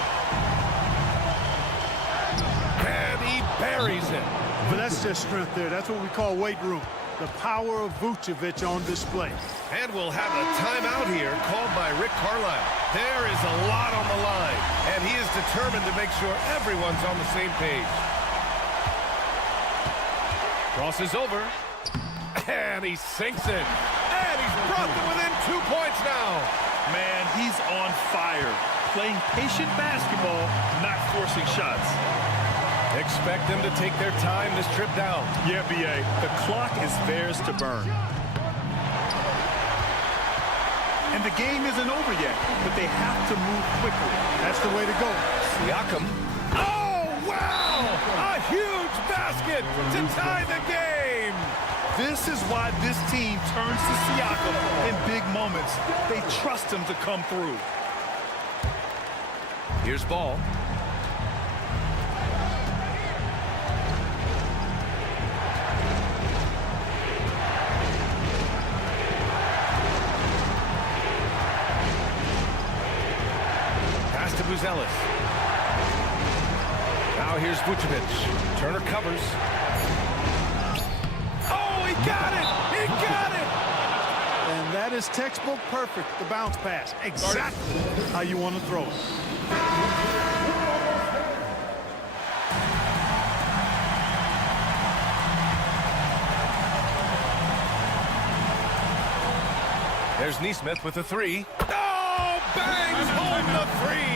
And he buries it. But that's just strength there. That's what we call weight room. The power of Vucevic on display. And we'll have a timeout here called by Rick Carlisle. There is a lot on the line, and he is determined to make sure everyone's on the same page. Crosses over, and he sinks it. And he's brought them within 2 points now. Man, he's on fire. Playing patient basketball, not forcing shots. Expect them to take their time this trip down. Yeah, B.A., the clock is theirs to burn. And the game isn't over yet, but they have to move quickly. That's the way to go. Siakam. Oh, wow! A huge basket to tie the game! This is why this team turns to Siakam in big moments. They trust him to come through. Here's Ball. Buzelis. Now here's Vucevic. Turner covers. Oh, he got it! He got it! And that is textbook perfect, the bounce pass. Exactly how you want to throw it. There's Nesmith with a three. Oh, bangs home the three!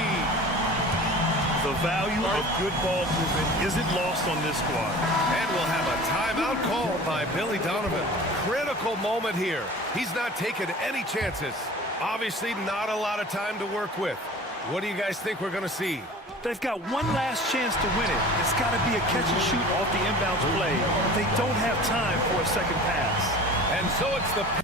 The value of good ball movement isn't lost on this squad. And we'll have a timeout called by Billy Donovan. Critical moment here. He's not taking any chances. Obviously not a lot of time to work with. What do you guys think we're going to see? They've got one last chance to win it. It's got to be a catch and shoot off the inbounds play. They don't have time for a second pass. And so it's the...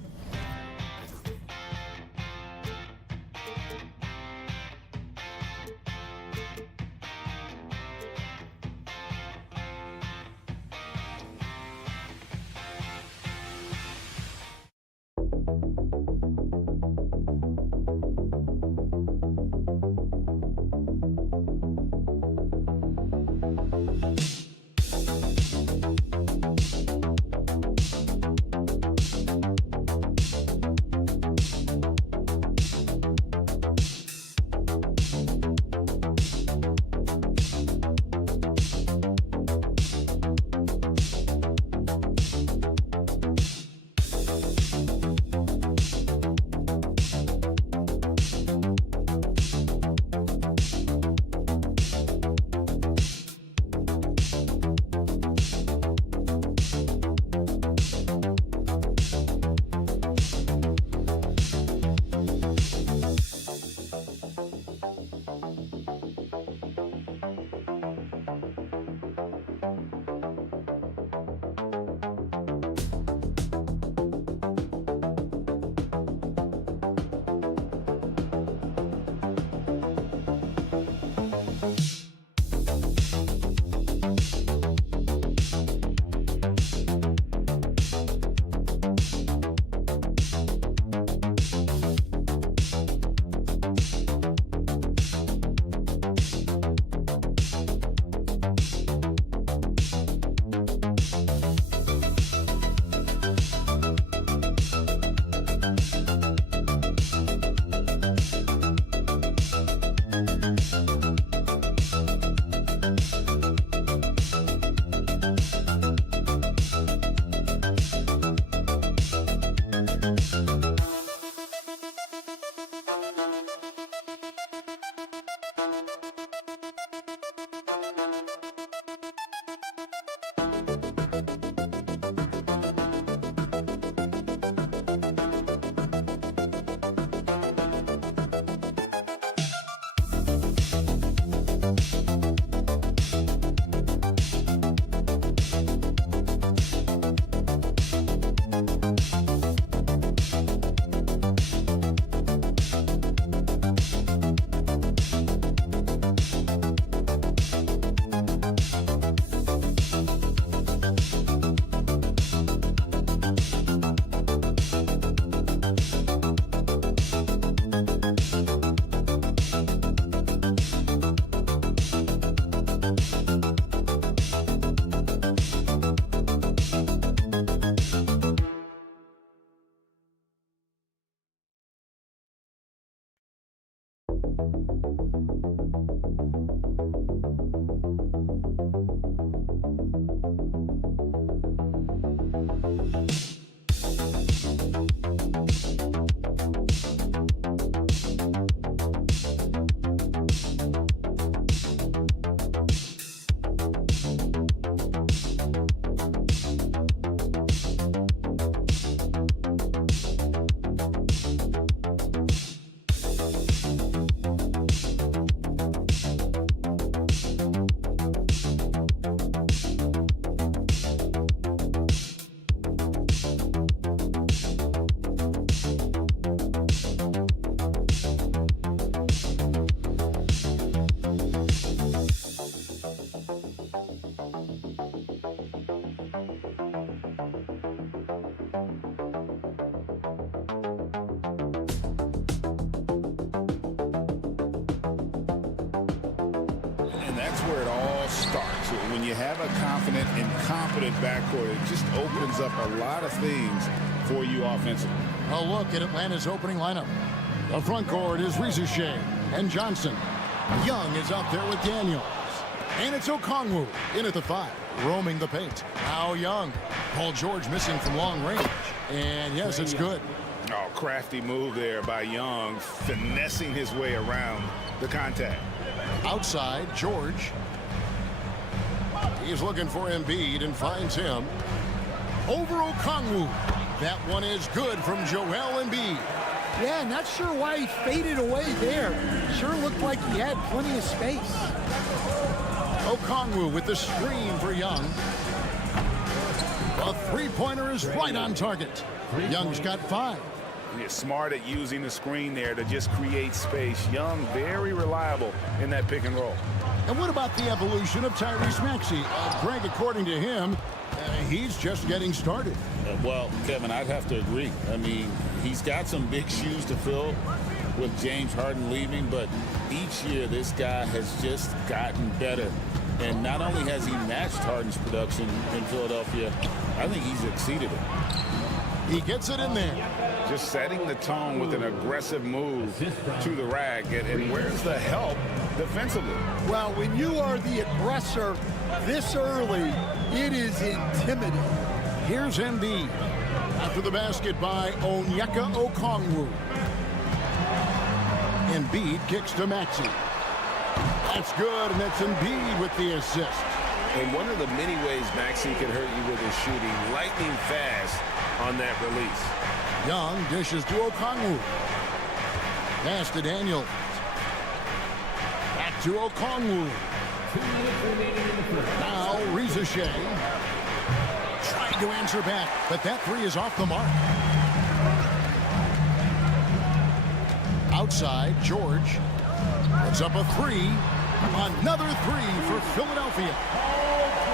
that's where it all starts. When you have a confident and competent backcourt, it just opens up a lot of things for you offensively. A look at Atlanta's opening lineup. The front court is Rizushea and Johnson. Young is out there with Daniels. And it's Okongwu in at the 5, roaming the paint. Now Young. Paul George missing from long range. And yes, it's good. Oh, crafty move there by Young, finessing his way around the contact. Outside, George. He's looking for Embiid and finds him. Over Okongwu. That one is good from Joel Embiid. Yeah, not sure why he faded away there. Sure looked like he had plenty of space. Okongwu with the screen for Young. A three-pointer is right on target. Young's got 5. He's smart at using the screen there to just create space. Young, very reliable in that pick and roll. And what about the evolution of Tyrese Maxey? Greg, according to him, he's just getting started. Well, Kevin, I'd have to agree. I mean, he's got some big shoes to fill with James Harden leaving, but each year this guy has just gotten better. And not only has he matched Harden's production in Philadelphia, I think he's exceeded it. He gets it in there. Just setting the tone with an aggressive move to the rack. And where's the help defensively? Well, when you are the aggressor this early, it is intimidating. Here's Embiid. After the basket by Onyeka Okongwu. Embiid kicks to Maxey. That's good, and that's Embiid with the assist. And one of the many ways Maxey can hurt you with his shooting, lightning fast on that release. Young dishes to Okongwu. Pass to Daniels. Back to Okongwu. Now Rizushea trying to answer back, but that 3 is off the mark. Outside, George puts up a 3. Another 3 for Philadelphia.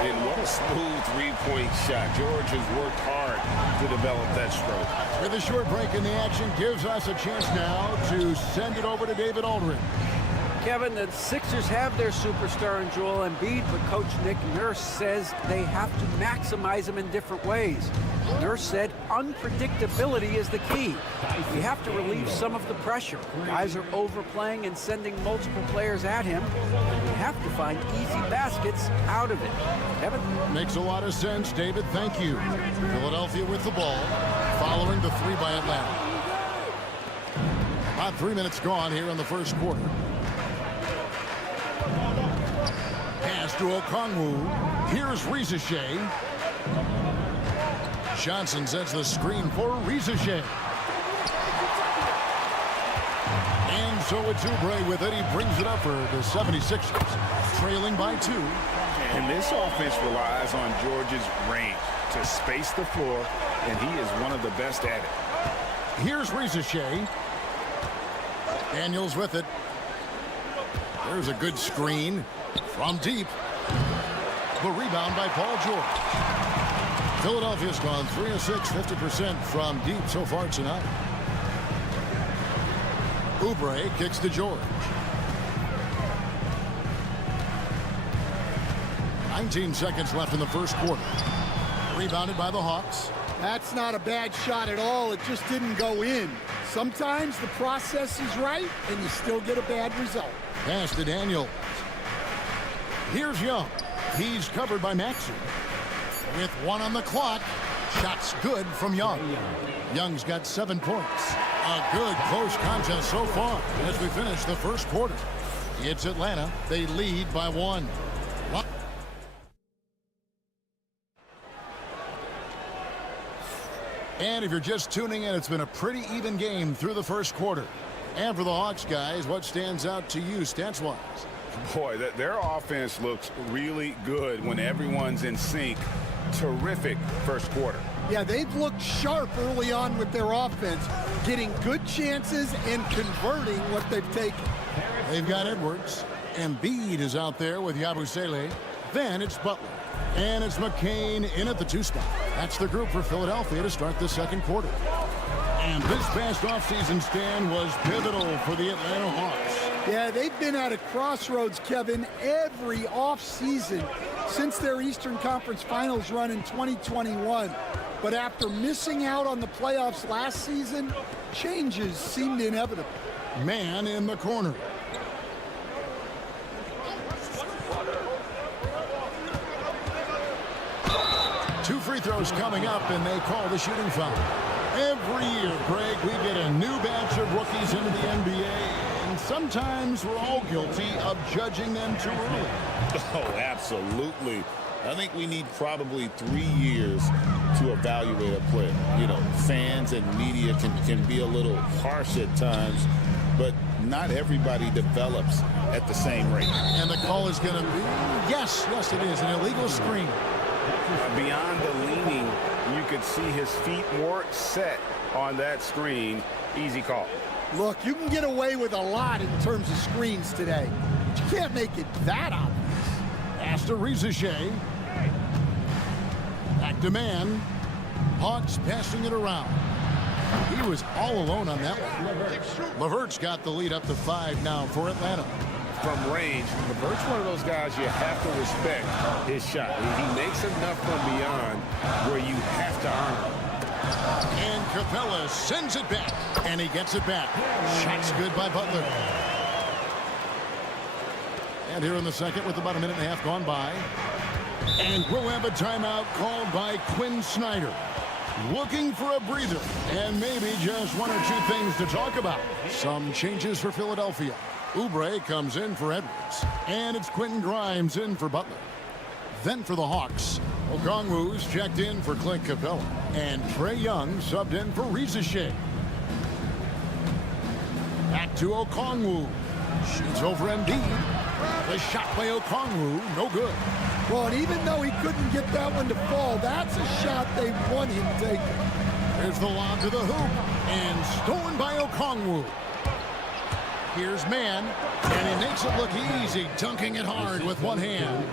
And what a smooth three-point shot. George has worked hard to develop that stroke. With a short break in the action, gives us a chance now to send it over to David Aldridge. Kevin, the Sixers have their superstar in Joel Embiid, but Coach Nick Nurse says they have to maximize him in different ways. Nurse said unpredictability is the key. We have to relieve some of the pressure. Guys are overplaying and sending multiple players at him, and we have to find easy baskets out of it. Kevin? Makes a lot of sense, David. Thank you. Philadelphia with the ball, following the 3 by Atlanta. About 3 minutes gone here in the first quarter. Pass to Okongwu. Here's Rizushea. Johnson sets the screen for Rizushea. And so it's Oubre with it. He brings it up for the 76ers, trailing by 2. And this offense relies on George's range to space the floor, and he is one of the best at it. Here's Rizushea. Daniels with it. There's a good screen from deep. The rebound by Paul George. Philadelphia's gone 3 of 6, 50% from deep so far tonight. Oubre kicks to George. 19 seconds left in the first quarter. Rebounded by the Hawks. That's not a bad shot at all. It just didn't go in. Sometimes the process is right, and you still get a bad result. Pass to Daniels. Here's Young. He's covered by Maxey. With 1 on the clock. Shots good from Young. Young's got 7 points. A good close contest so far as we finish the first quarter. It's Atlanta. They lead by 1. And if you're just tuning in, it's been a pretty even game through the first quarter. And for the Hawks guys, what stands out to you stats-wise? Boy, their offense looks really good when everyone's in sync. Terrific first quarter. Yeah, they've looked sharp early on with their offense, getting good chances and converting what they've taken. They've got Edwards. Embiid is out there with Yabusele. Then it's Butler. And it's McCain in at the 2 spot. That's the group for Philadelphia to start the second quarter. And this past offseason stand was pivotal for the Atlanta Hawks. Yeah, they've been at a crossroads, Kevin, every offseason since their Eastern Conference Finals run in 2021. But after missing out on the playoffs last season, changes seemed inevitable. Man in the corner. Two free throws coming up, and they call the shooting foul. Every year, Greg, we get a new batch of rookies into the NBA, and sometimes we're all guilty of judging them too early. Oh, absolutely. I think we need probably 3 years to evaluate a player. You know, fans and media can be a little harsh at times, but not everybody develops at the same rate. And the call is going to be, yes, it is, an illegal screen. Beyond the leaning, you could see his feet weren't set on that screen. Easy call. Look, you can get away with a lot in terms of screens today, but you can't make it that obvious. Pass to Rizachet. Back to man. Hawks passing it around. He was all alone on that one. LeVert's got the lead up to 5 now for Atlanta. From range, LeVert's one of those guys you have to respect his shot. He makes enough from beyond where you have to earn it. And Capella sends it back, and he gets it back. Shot's good by Butler. And here in the second with about a minute and a half gone by. And we'll have a timeout called by Quinn Snyder. Looking for a breather, and maybe just 1 or 2 things to talk about. Some changes for Philadelphia. Oubre comes in for Edwards, and it's Quentin Grimes in for Butler. Then for the Hawks, Okongwu's checked in for Clint Capella, and Trae Young subbed in for Rizachet. Back to Okongwu. Shoots over Embiid. The shot by Okongwu, no good. Well, and even though he couldn't get that one to fall, that's a shot they want him taking. There's the lob to the hoop, and stolen by Okongwu. Here's man, and he makes it look easy, dunking it hard with one hand.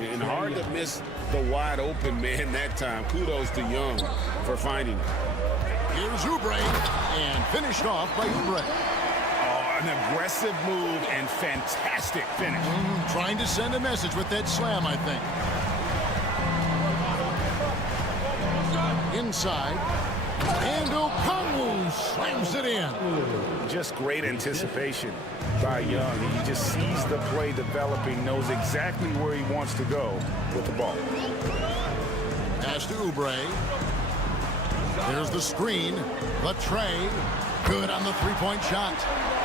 And hard to miss the wide open man that time. Kudos to Young for finding it. Here's Oubre, and finished off by Oubre. Oh, an aggressive move and fantastic finish. Trying to send a message with that slam, I think. Inside, and Okongwu slams it in. Just great anticipation by Young. He just sees the play developing, knows exactly where he wants to go with the ball. Pass to Oubre. There's the screen. The Trae. Good on the three-point shot.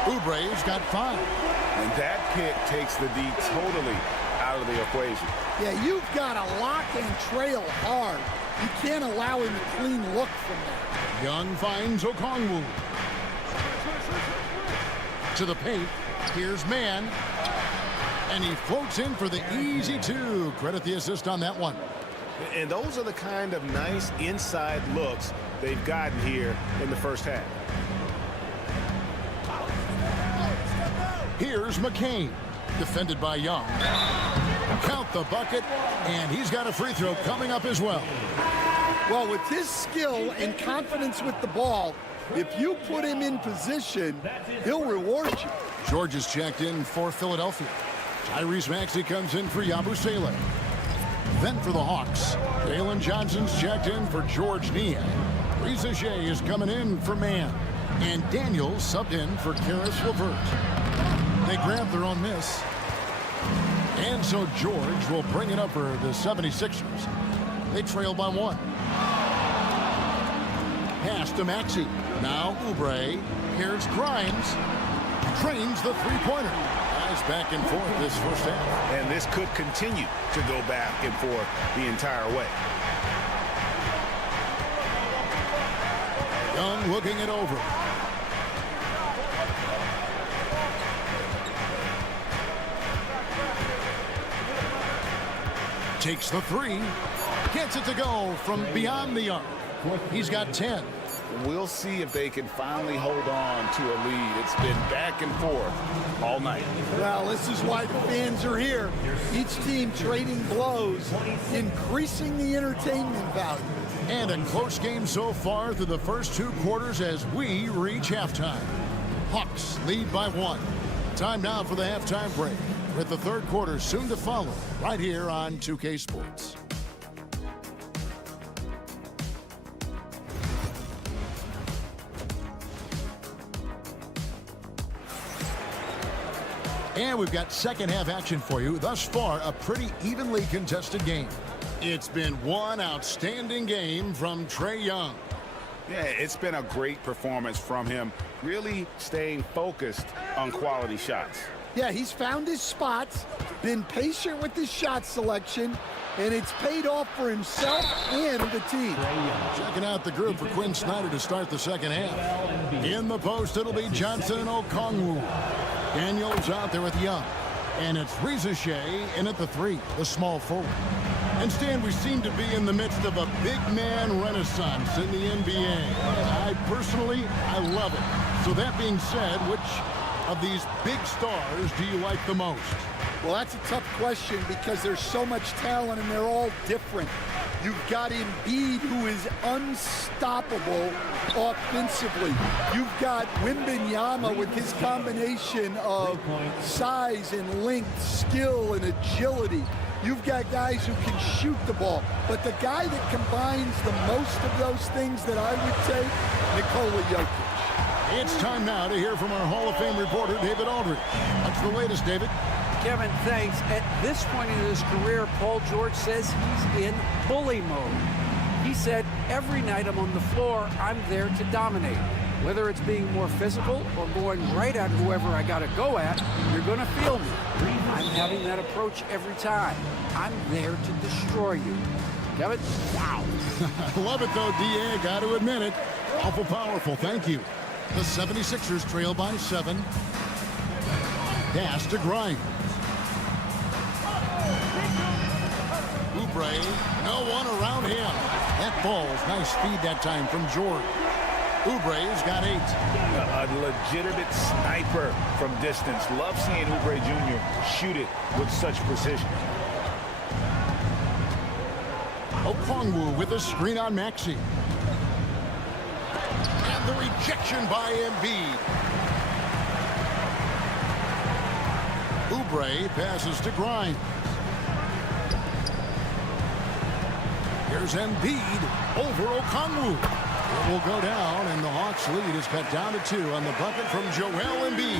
Oubre's got 5. And that pick takes the D totally out of the equation. Yeah, you've got to lock and trail hard. You can't allow him a clean look from that. Young finds Okongwu. To the paint. Here's man. And he floats in for the easy 2. Credit the assist on that one. And those are the kind of nice inside looks they've gotten here in the first half. Here's McCain. Defended by Young. Count the bucket. And he's got a free throw coming up as well. Well, with his skill and confidence with the ball, if you put him in position, he'll reward you. George is checked in for Philadelphia. Tyrese Maxey comes in for Yabusele. Then for the Hawks, Dalen Johnson's checked in for George Niang. Rizachet is coming in for Mann. And Daniels subbed in for Karis LeVert. They grab their own miss. And so George will bring it up for the 76ers. They trail by 1. Pass to Maxey. Now Oubre. Here's Grimes. Trains the three-pointer. Guys back and forth this first half. And this could continue to go back and forth the entire way. Young looking it over. Takes the 3. Gets it to go from beyond the arc. He's got 10. We'll see if they can finally hold on to a lead. It's been back and forth all night. Well, this is why the fans are here. Each team trading blows, increasing the entertainment value. And a close game so far through the first 2 quarters as we reach halftime. Hawks lead by 1. Time now for the halftime break, with the third quarter soon to follow, right here on 2K Sports. And we've got second half action for you. Thus far, a pretty evenly contested game. It's been one outstanding game from Trae Young. Yeah, it's been a great performance from him, really staying focused on quality shots. Yeah, he's found his spots, been patient with his shot selection, and it's paid off for himself and the team. Checking out the group for Quinn Snyder to start the second half. In the post, it'll be Johnson and Okongwu. Daniels out there with Young. And it's Reza Shea in at the 3, the small forward. And Stan, we seem to be in the midst of a big man renaissance in the NBA. I love it. So that being said, which of these big stars do you like the most? Well, that's a tough question because there's so much talent and they're all different. You've got Embiid, who is unstoppable offensively. You've got Wembanyama with his combination of size and length, skill and agility. You've got guys who can shoot the ball. But the guy that combines the most of those things that I would take, Nikola Jokic. It's time now to hear from our Hall of Fame reporter, David Aldridge. What's the latest, David? Kevin, thanks. At this point in his career, Paul George says he's in bully mode. He said, every night I'm on the floor, I'm there to dominate. Whether it's being more physical or going right at whoever I got to go at, you're going to feel me. I'm having that approach every time. I'm there to destroy you. Kevin? Wow. I love it, though, D.A. Got to admit it. Awful powerful. Thank you. The 76ers trail by 7. Pass to Grimes. Oubre, no one around him. That ball's nice feed that time from George. Oubre's got 8. A legitimate sniper from distance. Love seeing Oubre Jr. shoot it with such precision. Okongwu with a screen on Maxey. And the rejection by Embiid. Oubre passes to Grimes. Here's Embiid over Okongwu. It will go down, and the Hawks' lead is cut down to 2 on the bucket from Joel Embiid.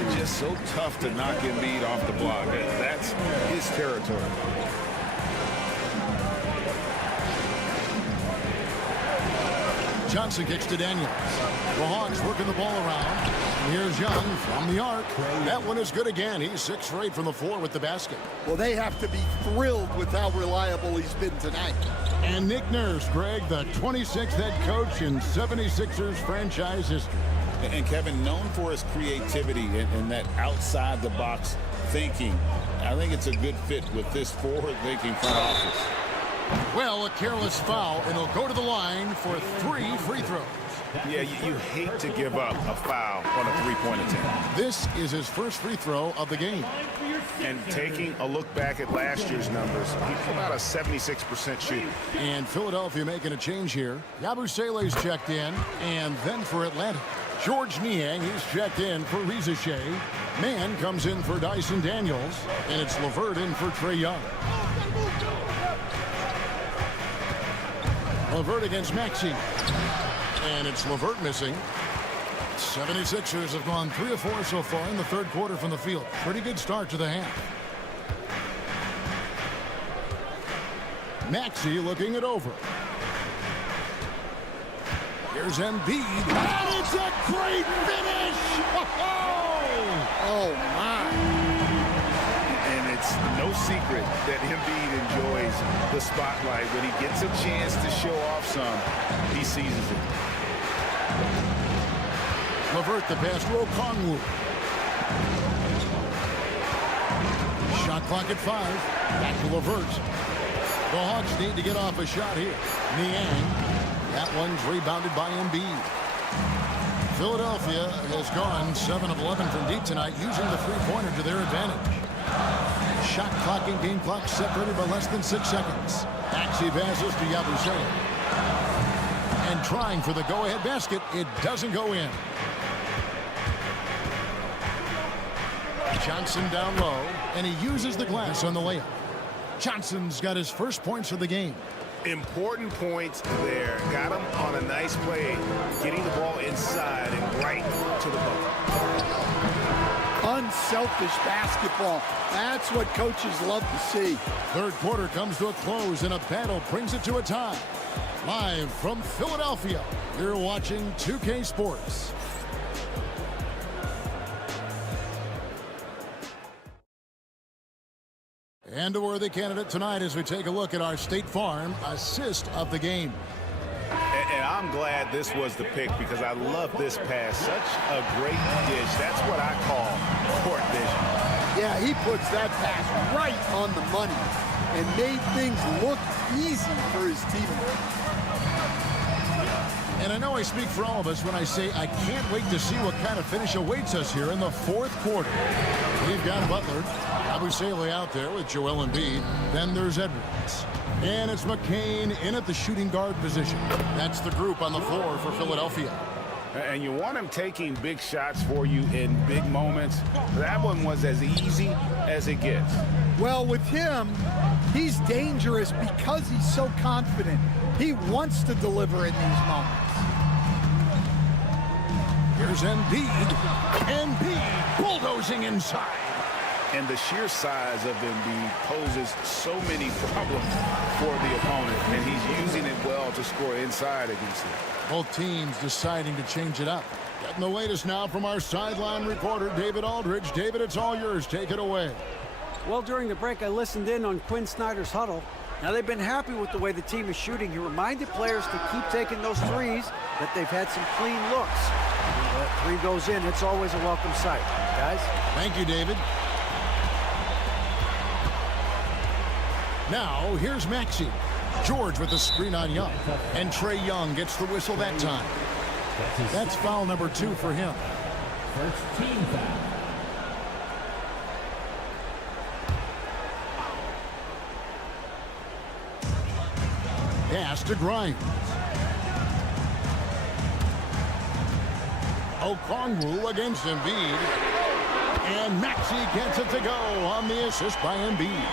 It's just so tough to knock Embiid off the block. That's his territory. Johnson kicks to Daniels. The Hawks working the ball around. And here's Young from the arc. That one is good again. He's 6 for 8 from the floor with the basket. Well, they have to be thrilled with how reliable he's been tonight. And Nick Nurse, Greg, the 26th head coach in 76ers franchise history. And Kevin, known for his creativity and that outside-the-box thinking. I think it's a good fit with this forward-thinking front office. Well, a careless foul, and he'll go to the line for 3 free throws. Yeah, you hate to give up a foul on a three-point attempt. This is his first free throw of the game. And taking a look back at last year's numbers, he's about a 76% shooter. And Philadelphia making a change here. Yabusele's checked in, and then for Atlanta, George Niang, he's checked in for Reza Shea. Mann comes in for Dyson Daniels, and it's LeVert in for Trae Young. LeVert against Maxey. And it's LeVert missing. 76ers have gone 3 of 4 so far in the third quarter from the field. Pretty good start to the half. Maxey looking it over. Here's Embiid. And it's a great finish! Oh, my. And it's no secret that Embiid enjoys the spotlight. When he gets a chance to show off some, he seizes it. LeVert the pass to Okongwu. Shot clock at 5. Back to LeVert. The Hawks need to get off a shot here. Niang. That one's rebounded by Embiid. Philadelphia has gone 7 of 11 from deep tonight, using the three-pointer to their advantage. Shot clock and game clock separated by less than 6 seconds. Maxey passes to Yabusele. And trying for the go-ahead basket, it doesn't go in. Johnson down low, and he uses the glass on the layup. Johnson's got his first points of the game. Important points there. Got him on a nice play, getting the ball inside and right to the bucket. Unselfish basketball. That's what coaches love to see. Third quarter comes to a close, and a battle brings it to a tie. Live from Philadelphia, you're watching 2K Sports. And a worthy candidate tonight as we take a look at our State Farm assist of the game. And I'm glad this was the pick because I love this pass. Such a great dish. That's what I call court vision. Yeah, he puts that pass right on the money and made things look easy for his teammates. And I know I speak for all of us when I say I can't wait to see what kind of finish awaits us here in the fourth quarter. We've got Butler, Abusele out there with Joel Embiid. Then there's Edwards. And it's McCain in at the shooting guard position. That's the group on the floor for Philadelphia. And you want him taking big shots for you in big moments. That one was as easy as it gets. Well, with him, he's dangerous because he's so confident. He wants to deliver in these moments. Here's Embiid. Embiid bulldozing inside. And the sheer size of Embiid poses so many problems for the opponent, and he's using it well to score inside against him. Both teams deciding to change it up. Getting the latest now from our sideline reporter, David Aldridge. David, it's all yours. Take it away. Well, during the break, I listened in on Quinn Snyder's huddle. Now, they've been happy with the way the team is shooting. He reminded players to keep taking those threes, that they've had some clean looks. When that three goes in, it's always a welcome sight. Guys? Thank you, David. Now, here's Maxey. George with the screen on Young. And Trae Young gets the whistle that time. That's foul number 2 for him. First team foul. Pass to Grimes. Okongwu against Embiid. And Maxey gets it to go on the assist by Embiid.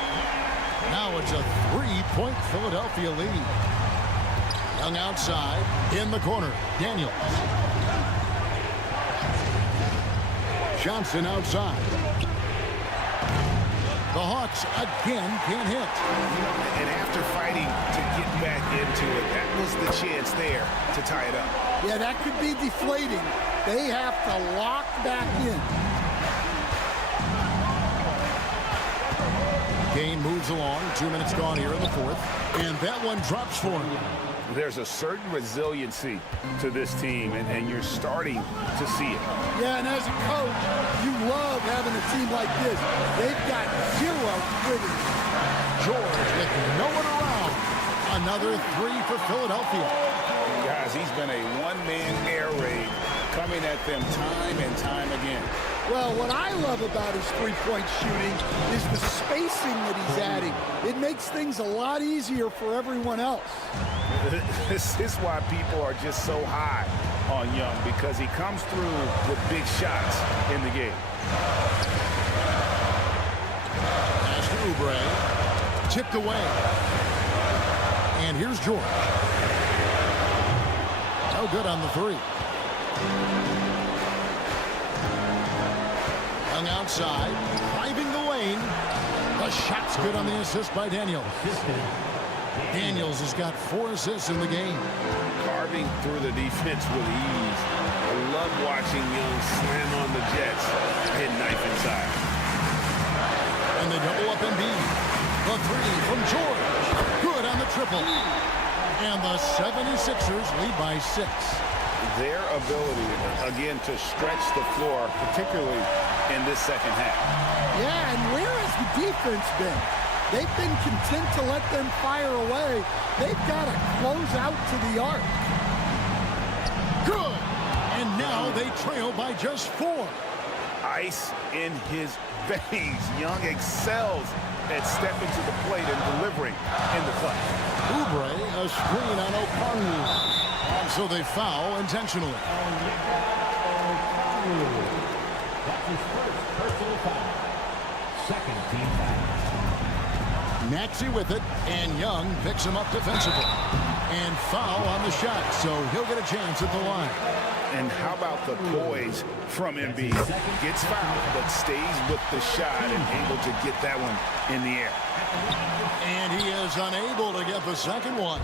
Now it's a 3-point Philadelphia lead. Young outside, in the corner, Daniels. Johnson outside. The Hawks again can't hit. And after fighting to get back into it, that was the chance there to tie it up. Yeah, that could be deflating. They have to lock back in. Game moves along. 2 minutes gone here in the fourth. And that one drops for him. There's a certain resiliency to this team, and you're starting to see it. Yeah, and as a coach, you love having a team like this. They've got zero quitting. George with no one around. Another 3 for Philadelphia. Guys, he's been a one-man air raid coming at them time and time again. Well, what I love about his three-point shooting is the spacing that he's adding. It makes things a lot easier for everyone else. This is why people are just so high on Young, because he comes through with big shots in the game. Pass to Oubre. Tipped away. And here's George. No good on the 3. Young outside, driving the lane. The shot's good on the assist by Daniels. Daniels has got 4 assists in the game. Carving through the defense with ease. I love watching Young slam on the Jets and knife inside. And they double up Embiid. The 3 from George. Good on the triple. And the 76ers lead by 6. Their ability, again, to stretch the floor, particularly in this second half. Yeah, and where has the defense been? They've been content to let them fire away. They've got to close out to the arc. Good! And now they trail by just 4. Ice in his veins. Young excels at stepping to the plate and delivering in the clutch. Oubre, a screen on Okongwu. And so they foul intentionally. his first personal foul. Second team foul. Maxey with it, and Young picks him up defensively. And foul on the shot, so he'll get a chance at the line. And how about the poise from Embiid? Gets fouled, but stays with the shot and able to get that one in the air. And he is unable to get the second one.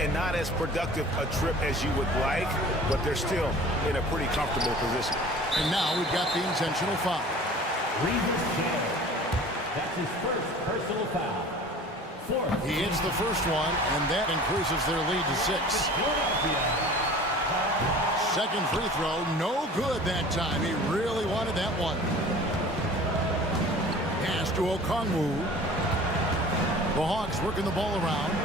And not as productive a trip as you would like, but they're still in a pretty comfortable position. And now we've got the intentional foul. That's his first personal foul. Fourth. He hits the first one, and that increases their lead to 6. Second free throw, no good that time. He really wanted that one. Pass to Okongwu. The Hawks working the ball around.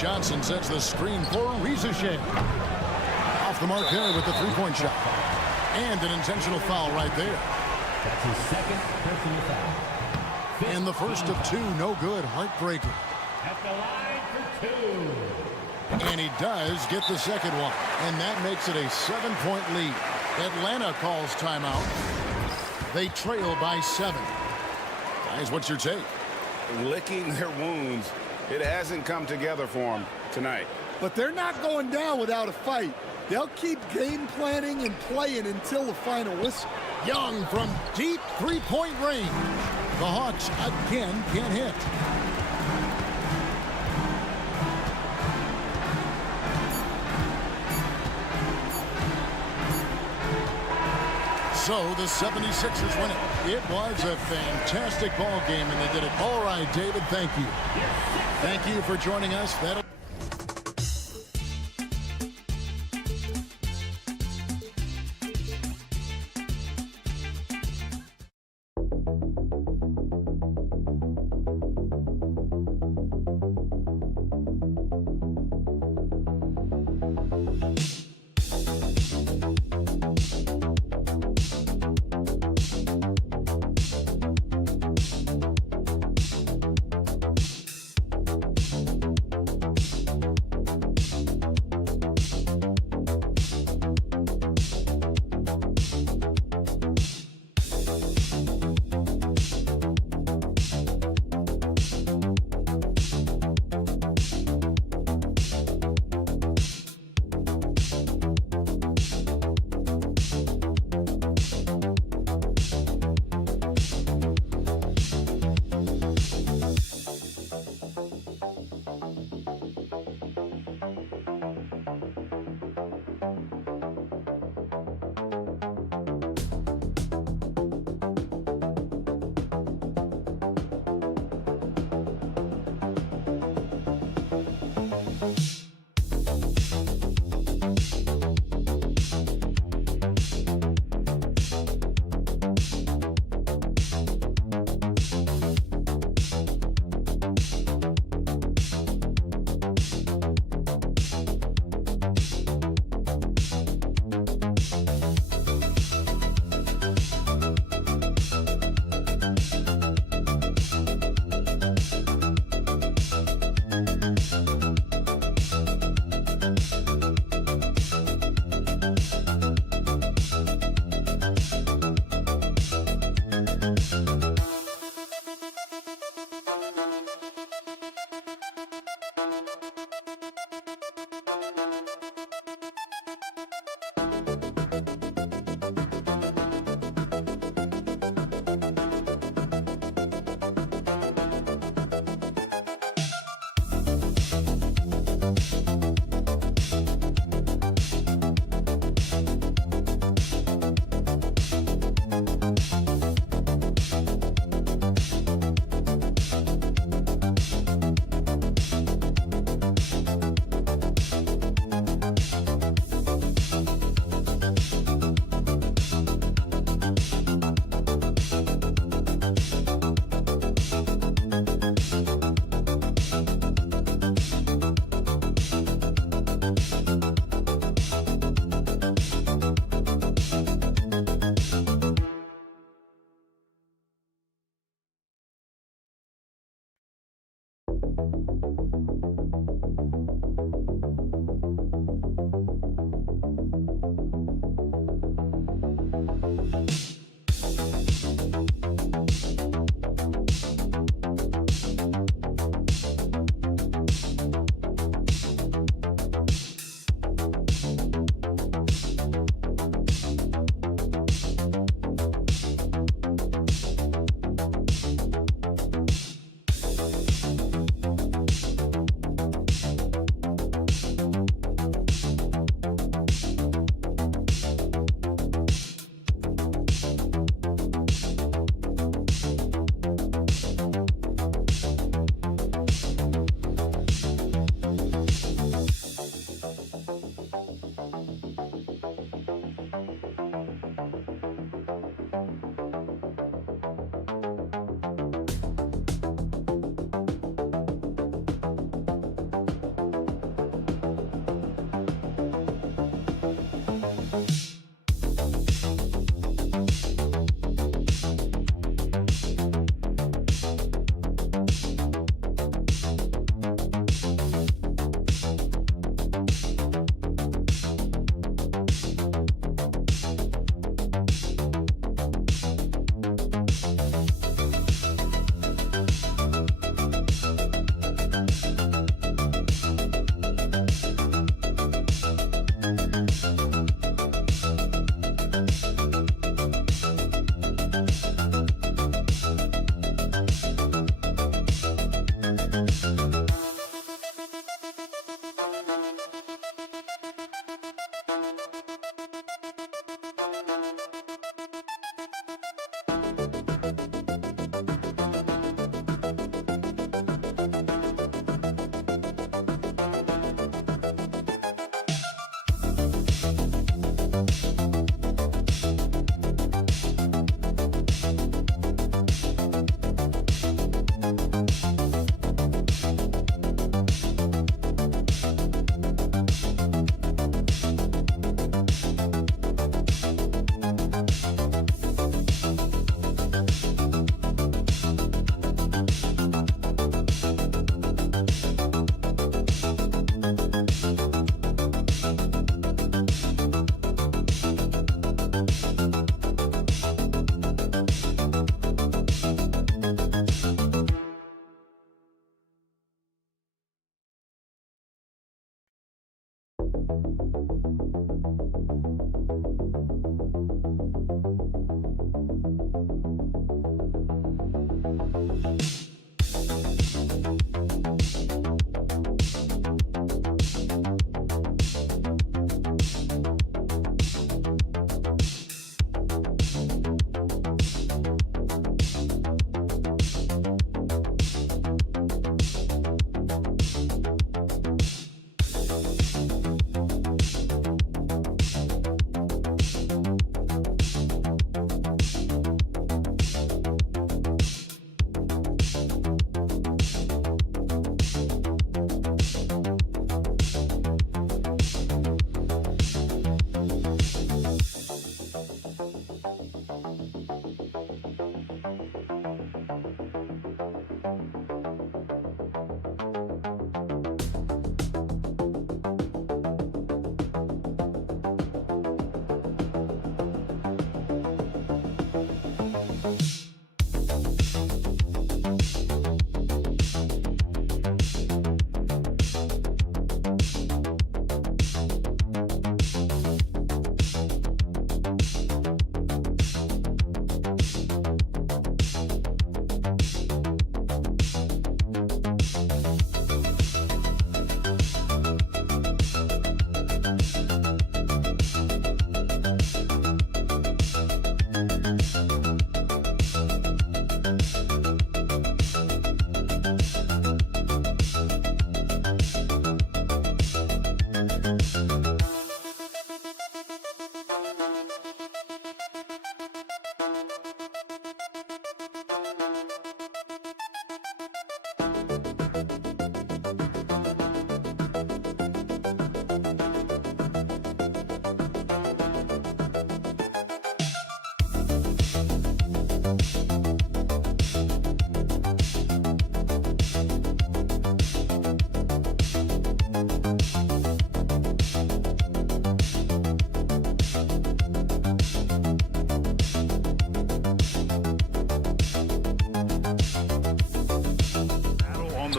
Johnson sets the screen for Rizachet. Off the mark there with the three-point shot. And an intentional foul right there. That's his second personal foul. And the first of 2, no good. Heartbreaker. At the line for 2. And he does get the second one. And that makes it a 7-point lead. Atlanta calls timeout. They trail by 7. Guys, what's your take? Licking their wounds. It hasn't come together for them tonight. But they're not going down without a fight. They'll keep game planning and playing until the final whistle. Young from deep three-point range. The Hawks again can't hit. So the 76ers win it. It was a fantastic ball game, and they did it. All right, David, thank you. Thank you for joining us.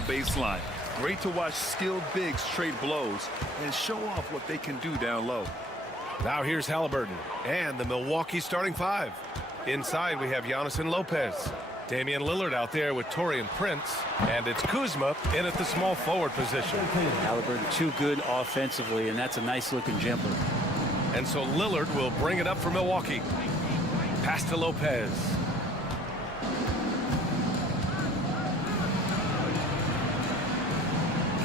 baseline. Great to watch skilled bigs trade blows and show off what they can do down low. Now here's Halliburton and the Milwaukee starting five. Inside we have Giannis and Lopez. Damian Lillard out there with Taurean Prince. And it's Kuzma in at the small forward position. Halliburton too good offensively, and that's a nice looking jumper. And so Lillard will bring it up for Milwaukee. Pass to Lopez.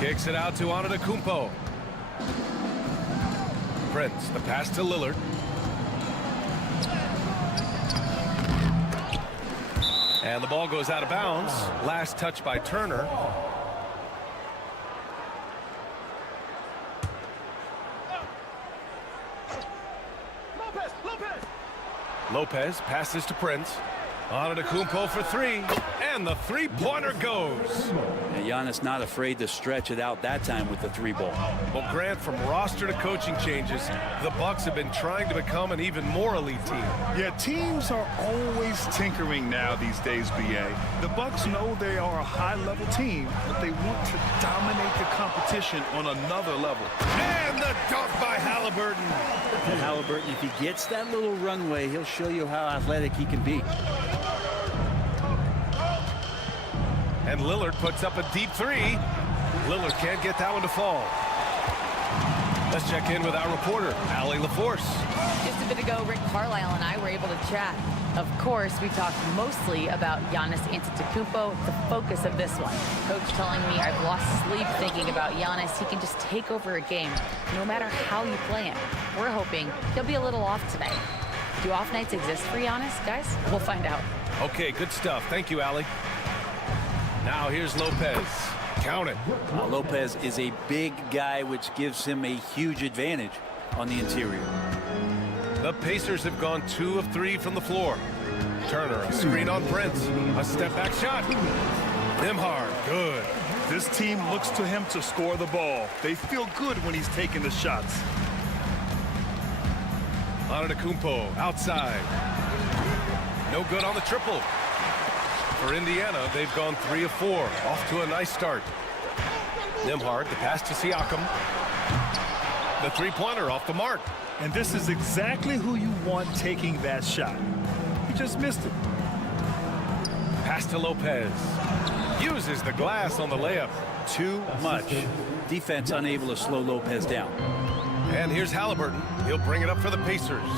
Kicks it out to Antetokounmpo. Prince, the pass to Lillard. And the ball goes out of bounds. Last touch by Turner. Lopez passes to Prince. Antetokounmpo for three, and the three-pointer goes. And Giannis not afraid to stretch it out that time with the three ball. Well, Grant, from roster to coaching changes, the Bucks have been trying to become an even more elite team. Yeah, teams are always tinkering now these days, BA. The Bucks know they are a high-level team, but they want to dominate the competition on another level. And the dunk by Halliburton. And Halliburton, if he gets that little runway, he'll show you how athletic he can be. And Lillard puts up a deep three. Lillard can't get that one to fall. Let's check in with our reporter, Allie LaForce. Just a bit ago, Rick Carlisle and I were able to chat. Of course, we talked mostly about Giannis Antetokounmpo, the focus of this one. Coach telling me I've lost sleep thinking about Giannis. He can just take over a game, no matter how you play him. We're hoping he'll be a little off tonight. Do off nights exist for Giannis, guys? We'll find out. Okay, good stuff. Thank you, Allie. Now here's Lopez. Count it. Lopez is a big guy, which gives him a huge advantage on the interior. The Pacers have gone 2 of 3 from the floor. Turner, a screen on Prince. A step-back shot. Nembhard, good. This team looks to him to score the ball. They feel good when he's taking the shots. Antetokounmpo outside. No good on the triple. For Indiana, they've gone 3 of 4. Off to a nice start. Nembhard, the pass to Siakam. The three-pointer off the mark. And this is exactly who you want taking that shot. He just missed it. Pass to Lopez. Uses the glass on the layup. Too much. Defense unable to slow Lopez down. And here's Halliburton. He'll bring it up for the Pacers.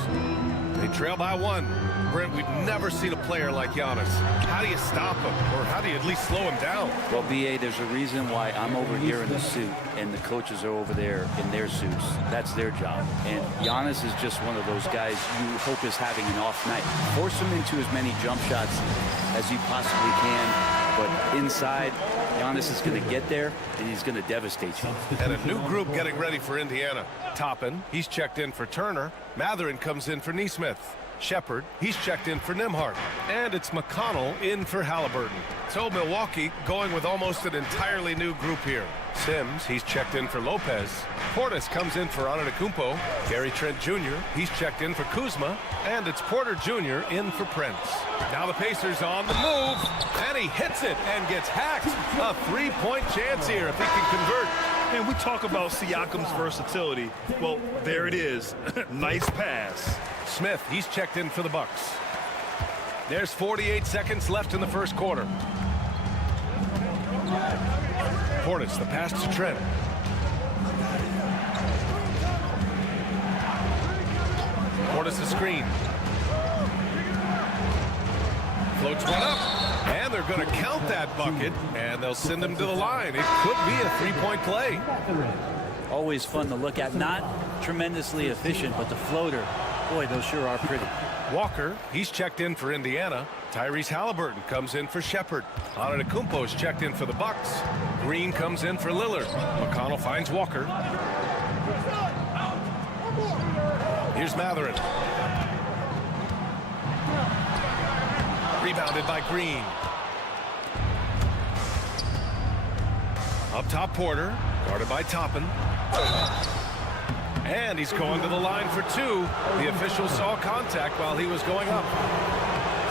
They trail by 1. Brent, we've never seen a player like Giannis. How do you stop him? Or how do you at least slow him down? Well, BA, there's a reason why I'm over here in the suit and the coaches are over there in their suits. That's their job. And Giannis is just one of those guys you hope is having an off night. Force him into as many jump shots as you possibly can. But inside, Giannis is going to get there, and he's going to devastate you. And a new group getting ready for Indiana. Toppin, he's checked in for Turner. Matherin comes in for Nesmith. Shepard, he's checked in for Nembhard. And it's McConnell in for Halliburton. So Milwaukee going with almost an entirely new group here. Sims, he's checked in for Lopez. Portis comes in for Antetokounmpo. Gary Trent Jr., he's checked in for Kuzma. And it's Porter Jr. in for Prince. Now the Pacers on the move. And he hits it and gets hacked. A three-point chance here if he can convert. And we talk about Siakam's versatility. Well, there it is. Nice pass. Smith, he's checked in for the Bucks. There's 48 seconds left in the first quarter. Portis, the pass to Trent. Portis a screen. Floats one up. And they're going to count that bucket. And they'll send him to the line. It could be a three-point play. Always fun to look at. Not tremendously efficient, but the floater, boy, those sure are pretty. Walker, he's checked in for Indiana. Tyrese Halliburton comes in for Shepard. Antetokounmpo's checked in for the Bucks. Green comes in for Lillard. McConnell finds Walker. Here's Matherin. Rebounded by Green. Up top, Porter. Guarded by Toppin. And he's going to the line for 2. The official saw contact while he was going up.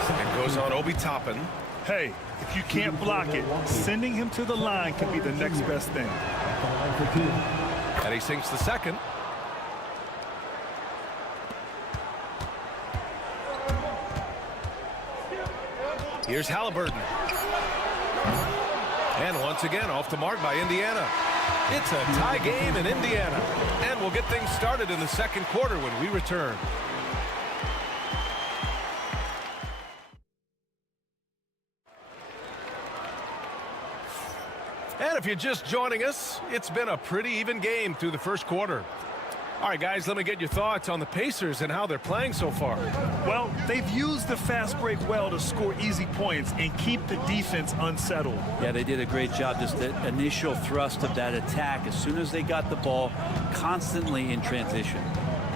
And goes on Obi Toppin. Hey, if you can't block it, sending him to the line can be the next best thing. And he sinks the second. Here's Halliburton. And once again, off the mark by Indiana. It's a tie game in Indiana. And we'll get things started in the second quarter when we return. And if you're just joining us, it's been a pretty even game through the first quarter. All right, guys, let me get your thoughts on the Pacers and how they're playing so far. Well, they've used the fast break well to score easy points and keep the defense unsettled. Yeah, they did a great job. Just the initial thrust of that attack, as soon as they got the ball, constantly in transition.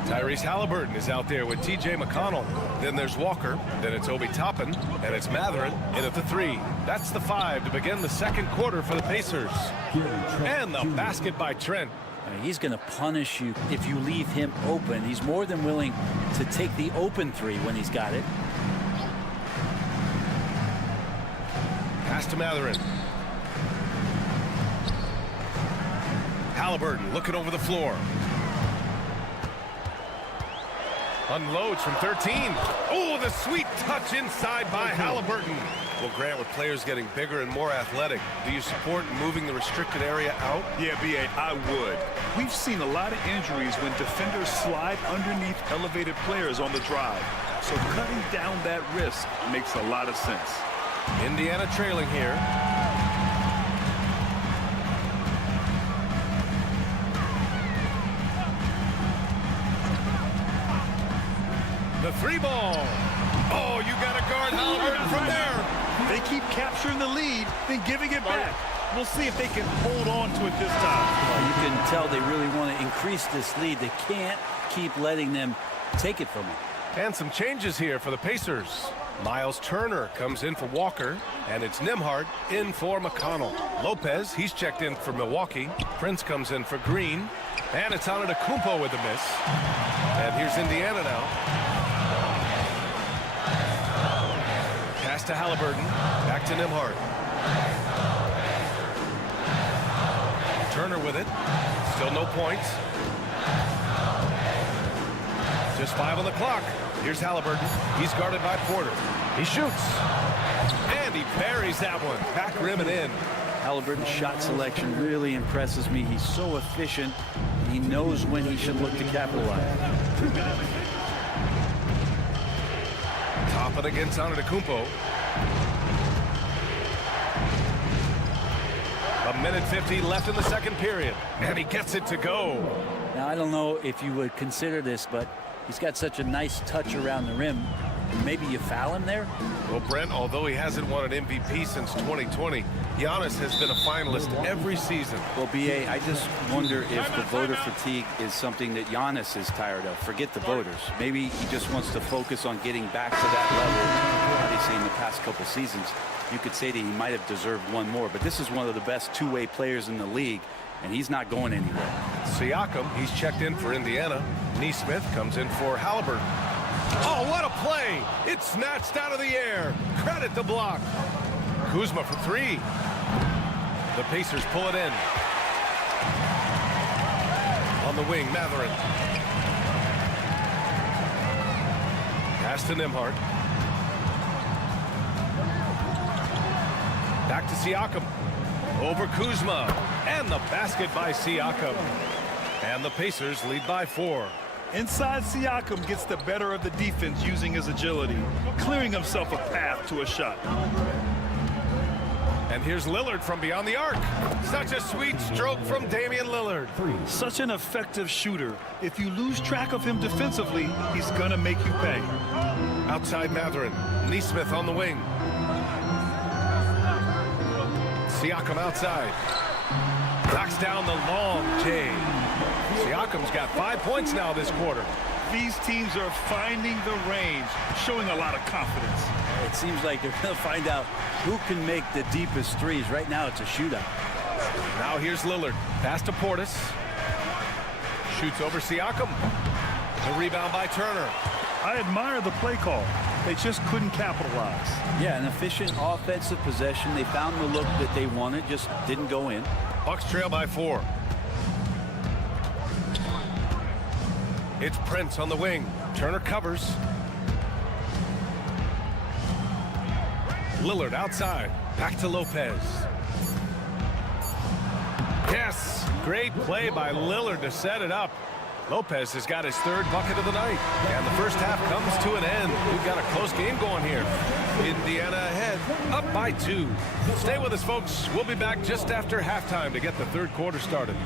Tyrese Halliburton is out there with T.J. McConnell. Then there's Walker. Then it's Obi Toppin. And it's Matherin in at the 3. That's the 5 to begin the second quarter for the Pacers. And the basket by Trent. He's going to punish you if you leave him open. He's more than willing to take the open 3 when he's got it. Pass to Matherin. Halliburton looking over the floor. Unloads from 13. Oh, the sweet touch inside by Halliburton. Well, Grant, with players getting bigger and more athletic, do you support moving the restricted area out? Yeah, B.A., I would. We've seen a lot of injuries when defenders slide underneath elevated players on the drive. So cutting down that risk makes a lot of sense. Indiana trailing here. The 3 ball. Oh, you got to guard Halliburton from there. They keep capturing the lead, then giving it back. We'll see if they can hold on to it this time. Well, you can tell they really want to increase this lead. They can't keep letting them take it from them. And some changes here for the Pacers. Miles Turner comes in for Walker, and it's Nembhard in for McConnell. Lopez, he's checked in for Milwaukee. Prince comes in for Green, and it's Antetokounmpo with the miss. And here's Indiana now. Pass to Halliburton, back to Nembhard. Turner with it, still no points. Just 5 on the clock. Here's Halliburton. He's guarded by Porter. He shoots. And he buries that one. Back rim and in. Halliburton's shot selection really impresses me. He's so efficient. He knows when he should look to capitalize. Top it against Antetokounmpo. A minute 50 left in the second period. And he gets it to go. Now, I don't know if you would consider this, but he's got such a nice touch around the rim. Maybe you foul him there? Well, Brent, although he hasn't won an MVP since 2020, Giannis has been a finalist every season. Well, B.A., I just wonder if the voter fatigue is something that Giannis is tired of. Forget the voters. Maybe he just wants to focus on getting back to that level. Obviously, in the past couple seasons, you could say that he might have deserved one more, but this is one of the best two-way players in the league, and he's not going anywhere. Siakam, he's checked in for Indiana. Nesmith comes in for Halliburton. Oh, what a play! It's snatched out of the air. Credit the block. Kuzma for 3. The Pacers pull it in. On the wing, Matherin. Pass to Nembhard. Back to Siakam. Over Kuzma. And the basket by Siakam. And the Pacers lead by 4. Inside, Siakam gets the better of the defense using his agility, clearing himself a path to a shot. And here's Lillard from beyond the arc. Such a sweet stroke from Damian Lillard. Such an effective shooter. If you lose track of him defensively, he's going to make you pay. Outside Matherin. Nesmith on the wing. Siakam outside. Knocks down the long J. Siakam's got 5 points now this quarter. These teams are finding the range, showing a lot of confidence. It seems like they're going to find out who can make the deepest threes. Right now, it's a shootout. Now here's Lillard. Pass to Portis. Shoots over Siakam. The rebound by Turner. I admire the play call. They just couldn't capitalize. Yeah, an efficient offensive possession. They found the look that they wanted, just didn't go in. Bucks trail by 4. It's Prince on the wing. Turner covers. Lillard outside. Back to Lopez. Yes! Great play by Lillard to set it up. Lopez has got his 3rd bucket of the night. And the first half comes to an end. We've got a close game going here. Indiana ahead, up by 2. Stay with us, folks. We'll be back just after halftime to get the 3rd quarter started.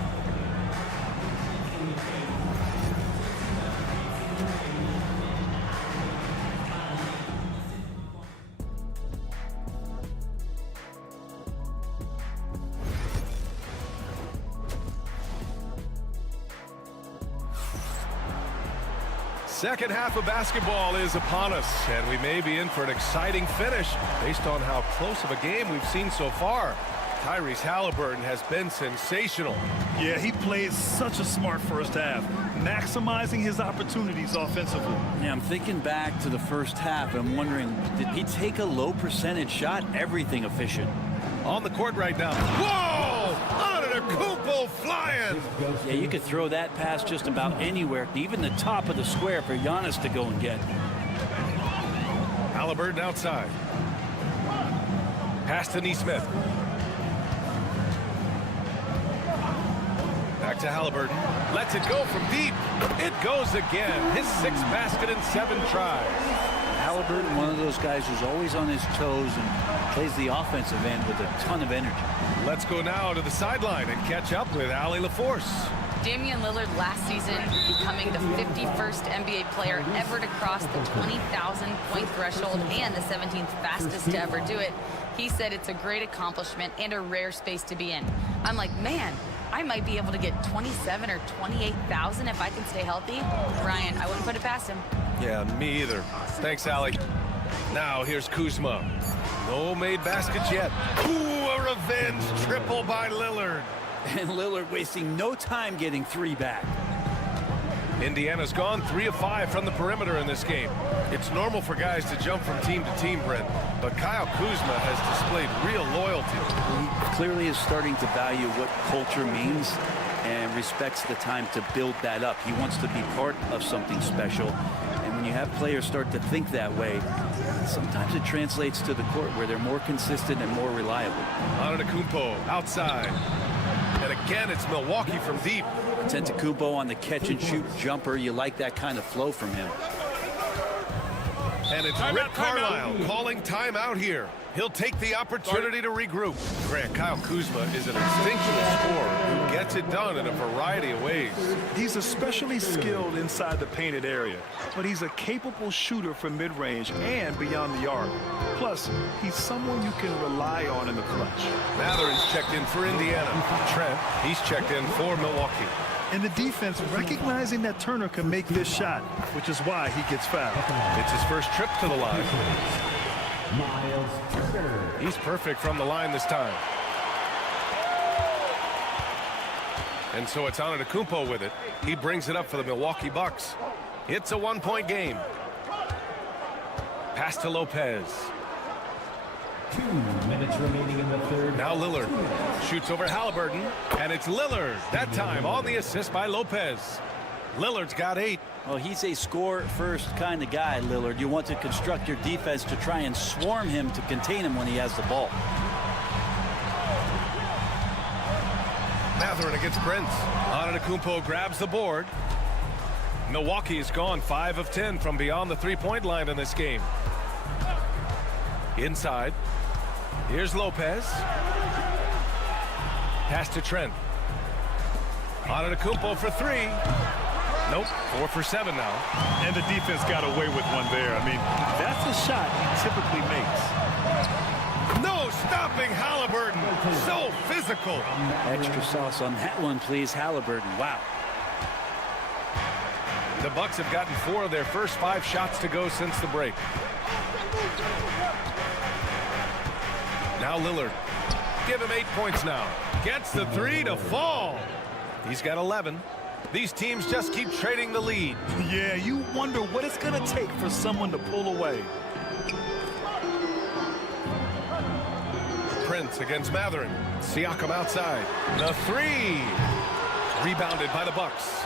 Second half of basketball is upon us, and we may be in for an exciting finish based on how close of a game we've seen so far. Tyrese Halliburton has been sensational. Yeah, he played such a smart first half, maximizing his opportunities offensively. Yeah, I'm thinking back to the first half. I'm wondering, did he take a low percentage shot? Everything efficient. On the court right now. Whoa! Antetokounmpo flying! Yeah, you could throw that pass just about anywhere, even the top of the square for Giannis to go and get. Halliburton outside. Pass to Nesmith. Back to Halliburton. Lets it go from deep. It goes again. His 6th basket in 7 tries. Halliburton, one of those guys who's always on his toes and plays the offensive end with a ton of energy. Let's go now to the sideline and catch up with Allie LaForce. Damian Lillard last season becoming the 51st NBA player ever to cross the 20,000 point threshold and the 17th fastest to ever do it. He said it's a great accomplishment and a rare space to be in. I'm like, man, I might be able to get 27 or 28,000 if I can stay healthy. Ryan, I wouldn't put it past him. Yeah, me either. Thanks, Allie. Now here's Kuzma. No made baskets yet. Ooh, a revenge triple by Lillard. And Lillard wasting no time getting 3 back. Indiana's gone 3 of 5 from the perimeter in this game. It's normal for guys to jump from team to team, Brent, but Kyle Kuzma has displayed real loyalty. He clearly is starting to value what culture means and respects the time to build that up. He wants to be part of something special. And when you have players start to think that way, sometimes it translates to the court where they're more consistent and more reliable. Antetokounmpo outside. And again, it's Milwaukee from deep. Antetokounmpo on the catch-and-shoot jumper. You like that kind of flow from him. And it's Rick Carlisle calling timeout here. He'll take the opportunity to regroup. Grant, Kyle Kuzma is an instinctual scorer who gets it done in a variety of ways. He's especially skilled inside the painted area, but he's a capable shooter from mid-range and beyond the arc. Plus, he's someone you can rely on in the clutch. Mathurin's checked in for Indiana. Trent, he's checked in for Milwaukee. And the defense recognizing that Turner can make this shot, which is why he gets fouled. It's his first trip to the line. He's perfect from the line this time. And so it's Antetokounmpo with it. He brings it up for the Milwaukee Bucks. It's a 1-point game. Pass to Lopez. 2 minutes remaining in the third. Now Lillard shoots over Halliburton, and it's Lillard, that time on the assist by Lopez. Lillard's got 8. Well, he's a score-first kind of guy, Lillard. You want to construct your defense to try and swarm him to contain him when he has the ball. Mathurin against Prince. Antetokounmpo grabs the board. Milwaukee has gone 5 of 10 from beyond the 3-point line in this game. Inside. Here's Lopez. Pass to Trent. Antetokounmpo for 3. Nope, 4 for 7 now. And the defense got away with one there. I mean, that's a shot he typically makes. No stopping Halliburton. So physical. Extra sauce on that one, please, Halliburton. Wow. The Bucks have gotten 4 of their first 5 shots to go since the break. Now Lillard. Give him 8 points now. Gets the 3 to fall. He's got 11. These teams just keep trading the lead. Yeah, you wonder what it's going to take for someone to pull away. Prince against Mathurin. Siakam outside. The 3. Rebounded by the Bucks.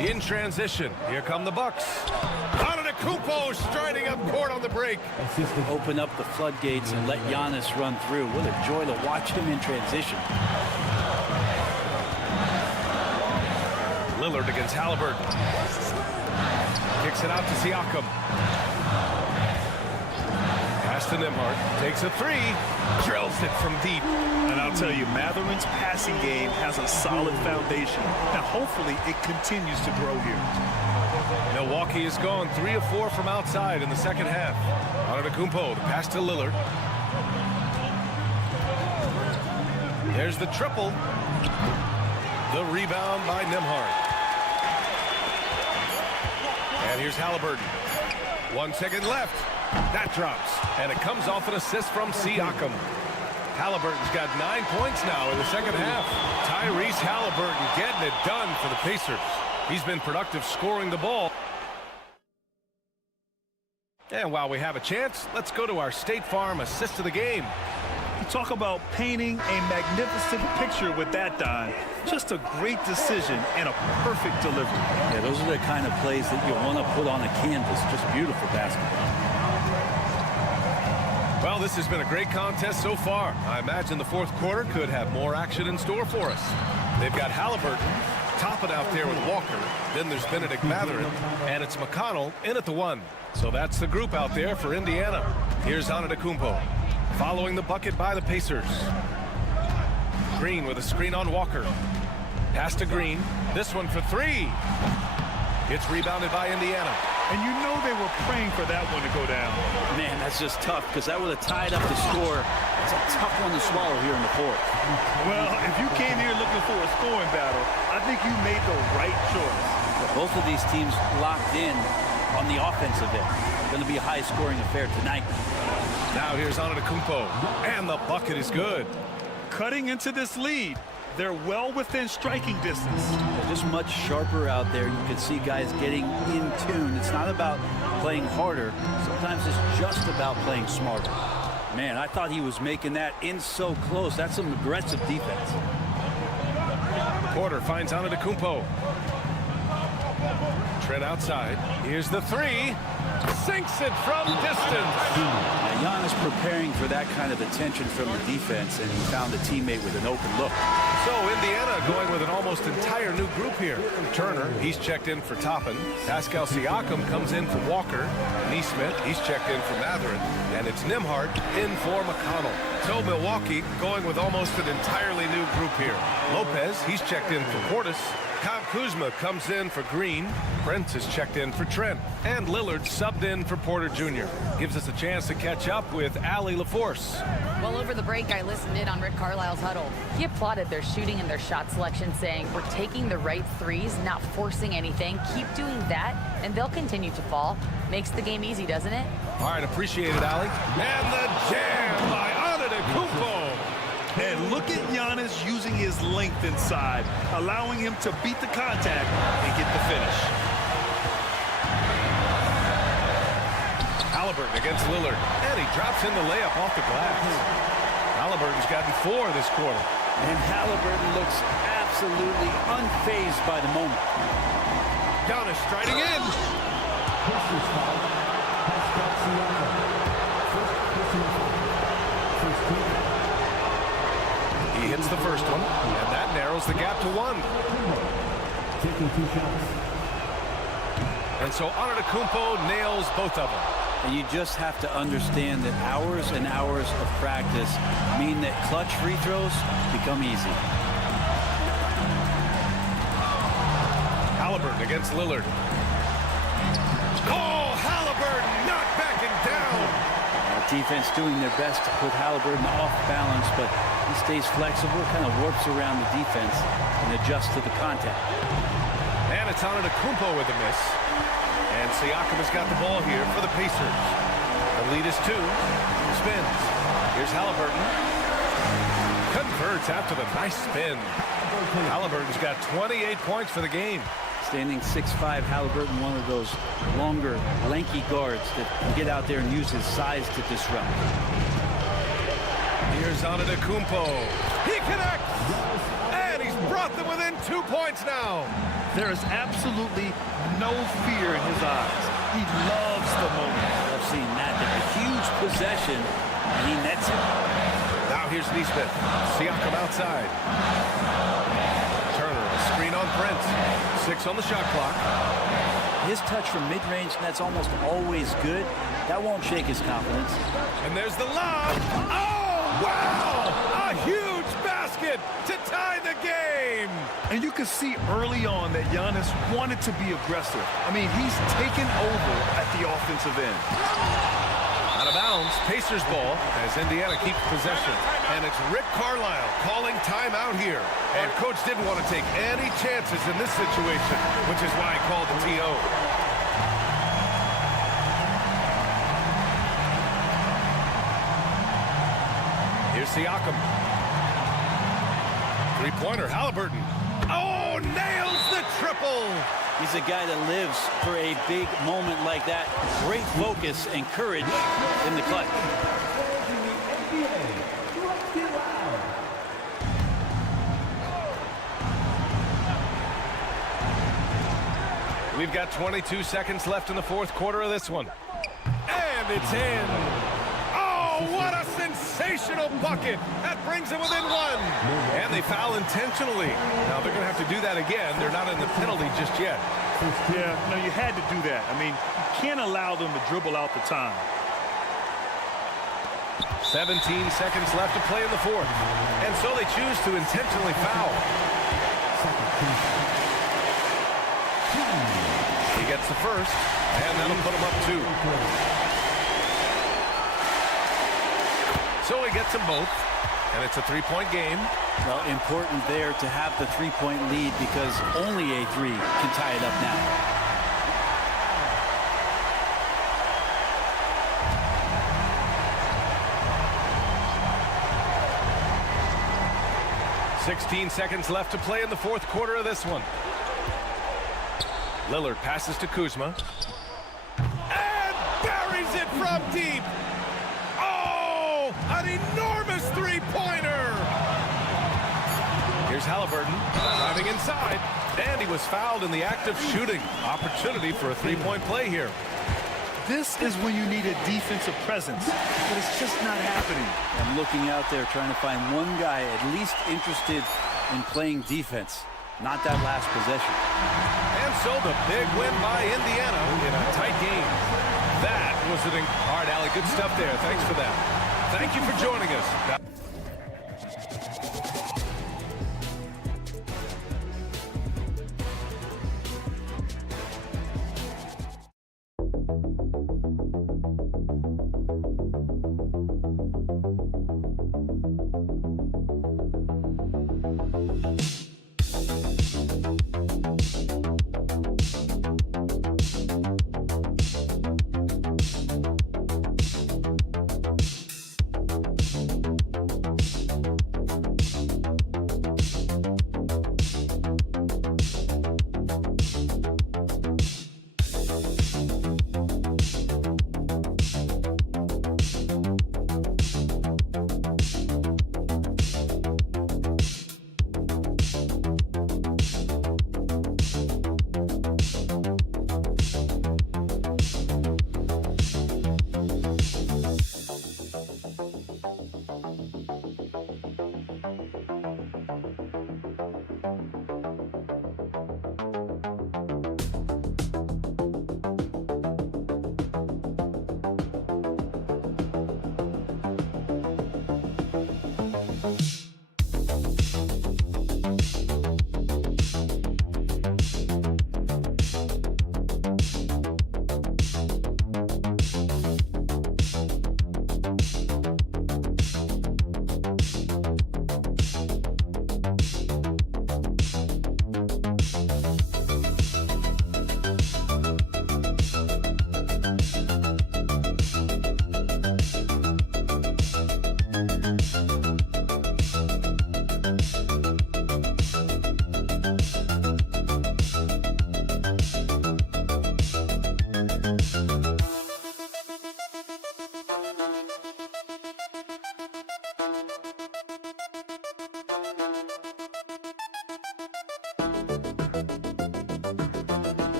In transition. Here come the Bucks. Antetokounmpo striding up court on the break. Open up the floodgates and let Giannis run through. What a joy to watch him in transition. Lillard against Halliburton. Kicks it out to Siakam. Pass to Nembhard. Takes a 3. Drills it from deep. And I'll tell you, Mathurin's passing game has a solid foundation. Now, hopefully, it continues to grow here. Milwaukee has gone 3 of 4 from outside in the second half. Antetokounmpo, the pass to Lillard. There's the triple. The rebound by Nembhard. And here's Halliburton. 1 second left. That drops. And it comes off an assist from Siakam. Halliburton's got 9 points now in the second half. Tyrese Halliburton getting it done for the Pacers. He's been productive scoring the ball. And while we have a chance, let's go to our State Farm assist of the game. You talk about painting a magnificent picture with that, Don. Just a great decision and a perfect delivery. Yeah, those are the kind of plays that you want to put on a canvas. Just beautiful basketball. Well, this has been a great contest so far. I imagine the fourth quarter could have more action in store for us. They've got Halliburton topping out there with Walker. Then there's Benedict Mathurin, and it's McConnell in at the 1. So that's the group out there for Indiana. Here's Antetokounmpo, following the bucket by the Pacers. Green with a screen on Walker. Pass to Green. This one for 3. It's rebounded by Indiana. And you know they were praying for that one to go down. Man, that's just tough because that would have tied up the score. It's a tough one to swallow here in the fourth. Well, if you came here looking for a scoring battle, I think you made the right choice. Both of these teams locked in on the offensive end. Going to be a high-scoring affair tonight. Now here's Antetokounmpo, and the bucket is good. Cutting into this lead. They're well within striking distance. They're just much sharper out there. You can see guys getting in tune. It's not about playing harder. Sometimes it's just about playing smarter. Man, I thought he was making that in so close. That's some aggressive defense. Porter finds Antetokounmpo. Trent outside. Here's the 3. Sinks it from distance. Now, Giannis preparing for that kind of attention from the defense, and he found a teammate with an open look. So Indiana going with an almost entire new group here. Turner, he's checked in for Toppin. Pascal Siakam comes in for Walker. Neesmith, he's checked in for Mathurin. And it's Nembhard in for McConnell. So Milwaukee going with almost an entirely new group here. Lopez, he's checked in for Portis. Kyle Kuzma comes in for Green. Prince is checked in for Trent. And Lillard subbed in for Porter Jr. Gives us a chance to catch up with Allie LaForce. Well, over the break, I listened in on Rick Carlisle's huddle. He applauded their shooting and their shot selection, saying, "We're taking the right threes, not forcing anything. Keep doing that, and they'll continue to fall." Makes the game easy, doesn't it? All right, appreciate it, Allie. And the jam by Antetokounmpo. And look at Giannis using his length inside, allowing him to beat the contact and get the finish. Halliburton against Lillard, and he drops in the layup off the glass. Halliburton's gotten 4 this quarter. And Halliburton looks absolutely unfazed by the moment. Giannis striding in. He hits the first one, and that narrows the gap to 1. Taking 2 shots. And so Antetokounmpo nails both of them. And you just have to understand that hours and hours of practice mean that clutch free throws become easy. Halliburton against Lillard. Oh, Halliburton not backing down. Defense doing their best to put Halliburton off balance, but he stays flexible, kind of warps around the defense and adjusts to the contact. And it's Antetokounmpo with a miss. And Siakam has got the ball here for the Pacers. The lead is 2. Spins. Here's Halliburton. Converts after the nice spin. Halliburton's got 28 points for the game. Standing 6'5", Halliburton, one of those longer, lanky guards that can get out there and use his size to disrupt. Here's Antetokounmpo. He connects! And he's brought them within 2 points now. There is absolutely no fear in his eyes. He loves the moment. I've seen that. A huge possession, and he nets it. Now here's Neesmith. Siakam outside. Turner, a screen on Prince. 6 on the shot clock. His touch from mid-range, that's almost always good. That won't shake his confidence. And there's the lob. Oh, wow! A huge basket to tie the game. And you can see early on that Giannis wanted to be aggressive. I mean, he's taken over at the offensive end. Out of bounds, Pacers ball as Indiana keeps possession. And it's Rick Carlisle calling timeout here. And coach didn't want to take any chances in this situation, which is why he called the TO. Here's Siakam. Three-pointer, Halliburton. Oh, nails the triple. He's a guy that lives for a big moment like that. Great focus and courage in the clutch. We've got 22 seconds left in the fourth quarter of this one. And it's in. Oh, what a sensational bucket. That brings them within one. And they foul intentionally. Now they're going to have to do that again. They're not in the penalty just yet. Yeah, no, you had to do that. I mean, you can't allow them to dribble out the time. 17 seconds left to play in the fourth. And so they choose to intentionally foul. He gets the first, and that'll put him up 2. So he gets them both, and it's a three-point game. Well, important there to have the three-point lead because only a 3 can tie it up now. .16 seconds left to play in the fourth quarter of this one. Lillard passes to Kuzma. And buries it from deep. Oh, an enormous three-pointer. Here's Halliburton driving inside. And he was fouled in the act of shooting. Opportunity for a three-point play here. This is when you need a defensive presence, but it's just not happening. I'm looking out there trying to find one guy at least interested in playing defense, not that last possession. And so the big win by Indiana in a tight game. That was an all right, Allie, good stuff there. Thanks for that. Thank you for joining us.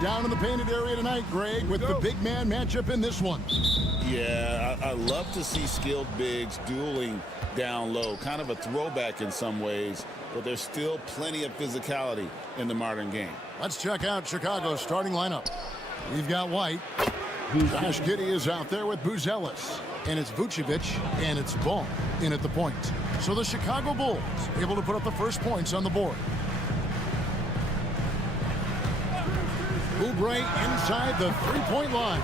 Down in the painted area tonight, Greg, with the big man matchup in this one. Yeah, I love to see skilled bigs dueling down low. Kind of a throwback in some ways, but there's still plenty of physicality in the modern game. Let's check out Chicago's starting lineup. We've got White. Josh Giddey is out there with Buzelis. And it's Vucevic, and it's Ball in at the point. So the Chicago Bulls able to put up the first points on the board. Oubre inside the three-point line.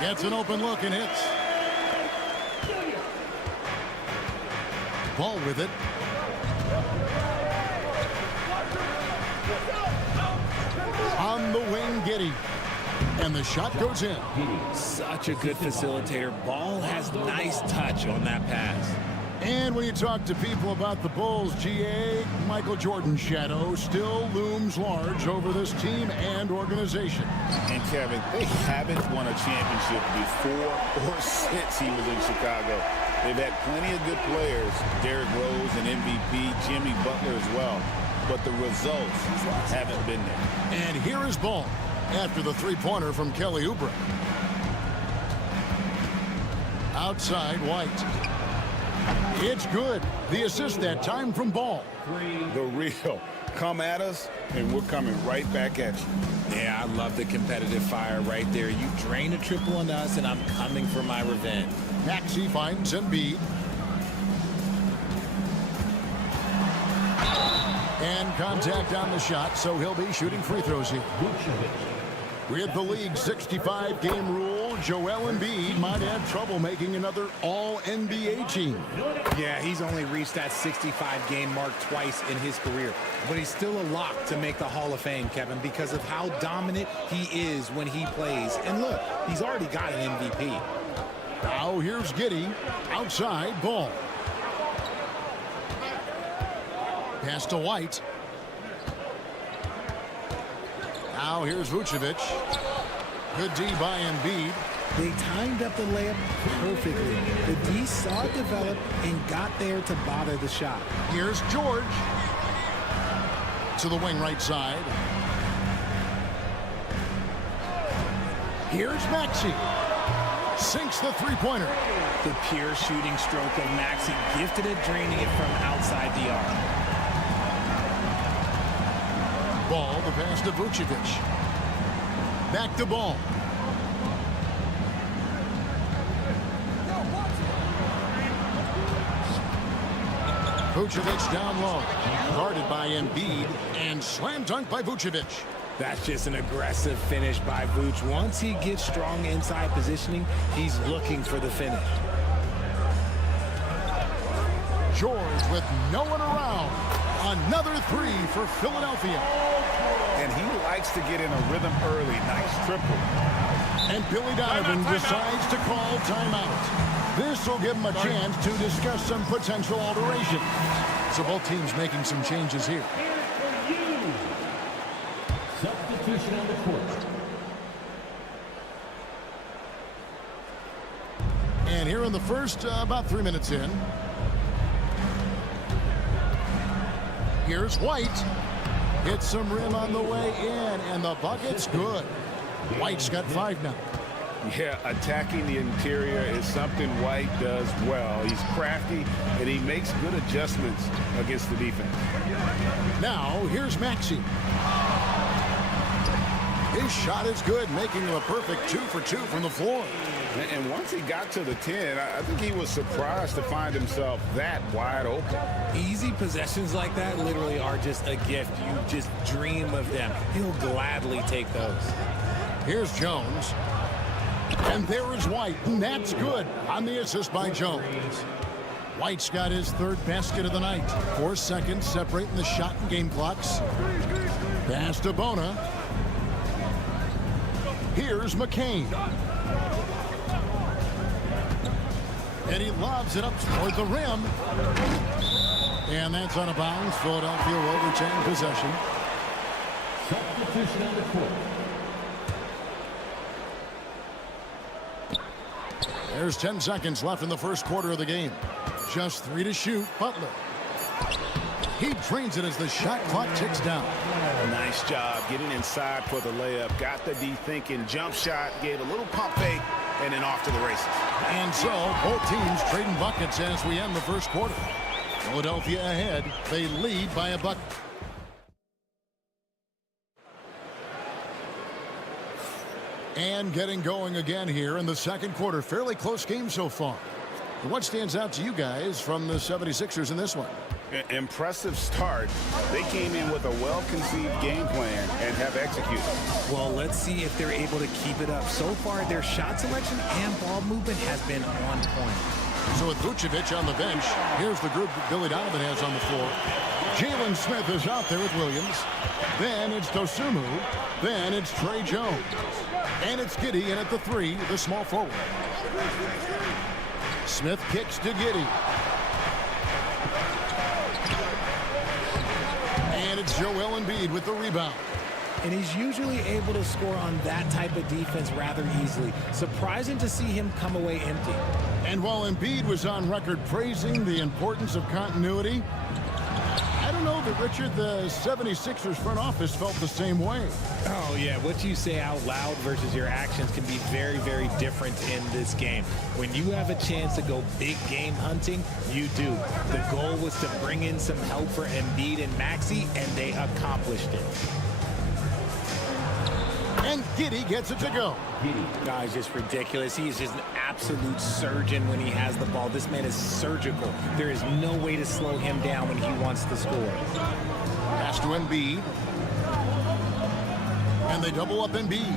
Gets an open look and hits. Ball with it. On the wing, Giddey. And the shot goes in. Such a good facilitator. Ball has nice touch on that pass. And when you talk to people about the Bulls, GA, Michael Jordan's shadow still looms large over this team and organization. And Kevin, they haven't won a championship before or since he was in Chicago. They've had plenty of good players, Derrick Rose and MVP, Jimmy Butler as well. But the results haven't been there. And here is Ball after the three-pointer from Kelly Oubre. Outside, White. It's good. The assist that time from Ball. The real. Come at us, and we're coming right back at you. Yeah, I love the competitive fire right there. You drain a triple on us, and I'm coming for my revenge. Maxey finds Embiid. And contact on the shot, so he'll be shooting free throws here. With the league's 65-game rule, Joel Embiid might have trouble making another All-NBA team. Yeah, he's only reached that 65-game mark twice in his career. But he's still a lock to make the Hall of Fame, Kevin, because of how dominant he is when he plays. And look, he's already got an MVP. Now here's Giddey. Outside, Ball. Pass to White. Now here's Vucevic. Good D by Embiid. They timed up the layup perfectly. The D saw it develop and got there to bother the shot. Here's George. To the wing right side. Here's Maxey. Sinks the three-pointer. The pure shooting stroke of Maxey, gifted at draining it from outside the arc. Ball, the pass to Vucevic. Back to Ball. Vucevic down low. Guarded by Embiid and slam dunk by Vucevic. That's just an aggressive finish by Vooch. Once he gets strong inside positioning, he's looking for the finish. George with no one around. Another three for Philadelphia. And he likes to get in a rhythm early. Nice triple. And Billy Donovan decides to call timeout. This will give him a chance to discuss some potential alteration. So both teams making some changes here. Substitution on the court. And here in the first, about 3 minutes in. Here's White. Hits some rim on the way in, and the bucket's good. White's got 5 now. Yeah, attacking the interior is something White does well. He's crafty, and he makes good adjustments against the defense. Now, here's Maxey. His shot is good, making him a perfect 2 for 2 from the floor. And once he got to the 10, I think he was surprised to find himself that wide open. Easy possessions like that literally are just a gift. You just dream of them. He'll gladly take those. Here's Jones. And there is White, and that's good on the assist by Jones. White's got his 3rd basket of the night. 4 seconds separating the shot and game clocks. Pass to Bona. Here's McCain. And he lobs it up toward the rim. And that's out of bounds. Philadelphia will retain possession. Substitution on the court. There's 10 seconds left in the first quarter of the game. Just 3 to shoot. Butler. He drains it as the shot clock ticks down. Nice job getting inside for the layup. Got the D thinking jump shot, gave a little pump fake, and then off to the races. And so both teams trading buckets as we end the first quarter. Philadelphia ahead. They lead by a bucket. And getting going again here in the second quarter. Fairly close game so far. What stands out to you guys from the 76ers in this one? Impressive start. They came in with a well-conceived game plan and have executed. Well, let's see if they're able to keep it up. So far, their shot selection and ball movement has been on point. So with Vucevic on the bench, here's the group that Billy Donovan has on the floor. Jalen Smith is out there with Williams. Then it's Dosunmu. Then it's Trey Jones. And it's Giddey in at the 3, the small forward. Smith kicks to Giddey. And it's Joel Embiid with the rebound. And he's usually able to score on that type of defense rather easily. Surprising to see him come away empty. And while Embiid was on record praising the importance of continuity, I don't know that, Richard, the 76ers front office felt the same way. Oh, yeah. What you say out loud versus your actions can be very, very different in this game. When you have a chance to go big game hunting, you do. The goal was to bring in some help for Embiid and Maxey, and they accomplished it. And Giddey gets it to go. Guy's just ridiculous. He is just an absolute surgeon when he has the ball. This man is surgical. There is no way to slow him down when he wants to score. Pass to Embiid. And they double up Embiid.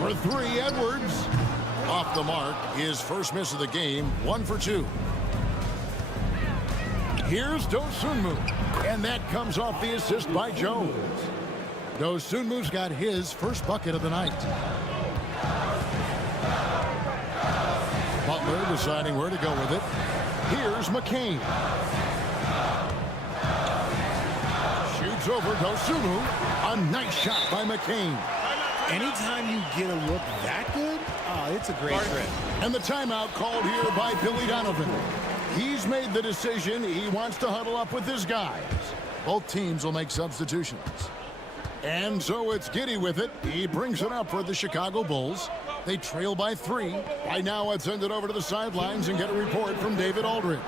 For 3, Edwards. Off the mark. His first miss of the game. 1 for 2. Here's Dosunmu. And that comes off the assist by Jones. Dosunmu's got his first bucket of the night. Butler deciding where to go with it. Here's McCain. Shoots over Dosunmu. A nice shot by McCain. Anytime you get a look that good, it's a great trip. And the timeout called here by Billy Donovan. He's made the decision. He wants to huddle up with his guys. Both teams will make substitutions. And so it's Giddey with it. He brings it up for the Chicago Bulls. They trail by 3. Right now, let's send it over to the sidelines and get a report from David Aldridge.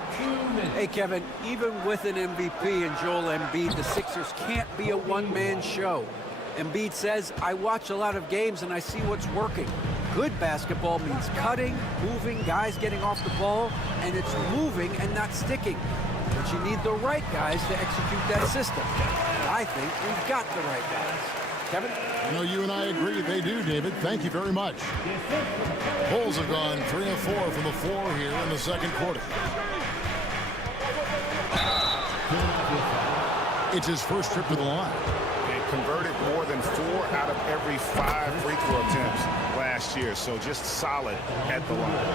Hey, Kevin, even with an MVP and Joel Embiid, the Sixers can't be a one-man show. Embiid says, I watch a lot of games and I see what's working. Good basketball means cutting, moving, guys getting off the ball, and it's moving and not sticking. But you need the right guys to execute that system. And I think we've got the right guys. Kevin? I know you and I agree they do, David. Thank you very much. Bulls have gone 3 of 4 from the floor here in the second quarter. It's his first trip to the line. And converted more than 4 out of every 5 free throw attempts last year. So just solid at the line.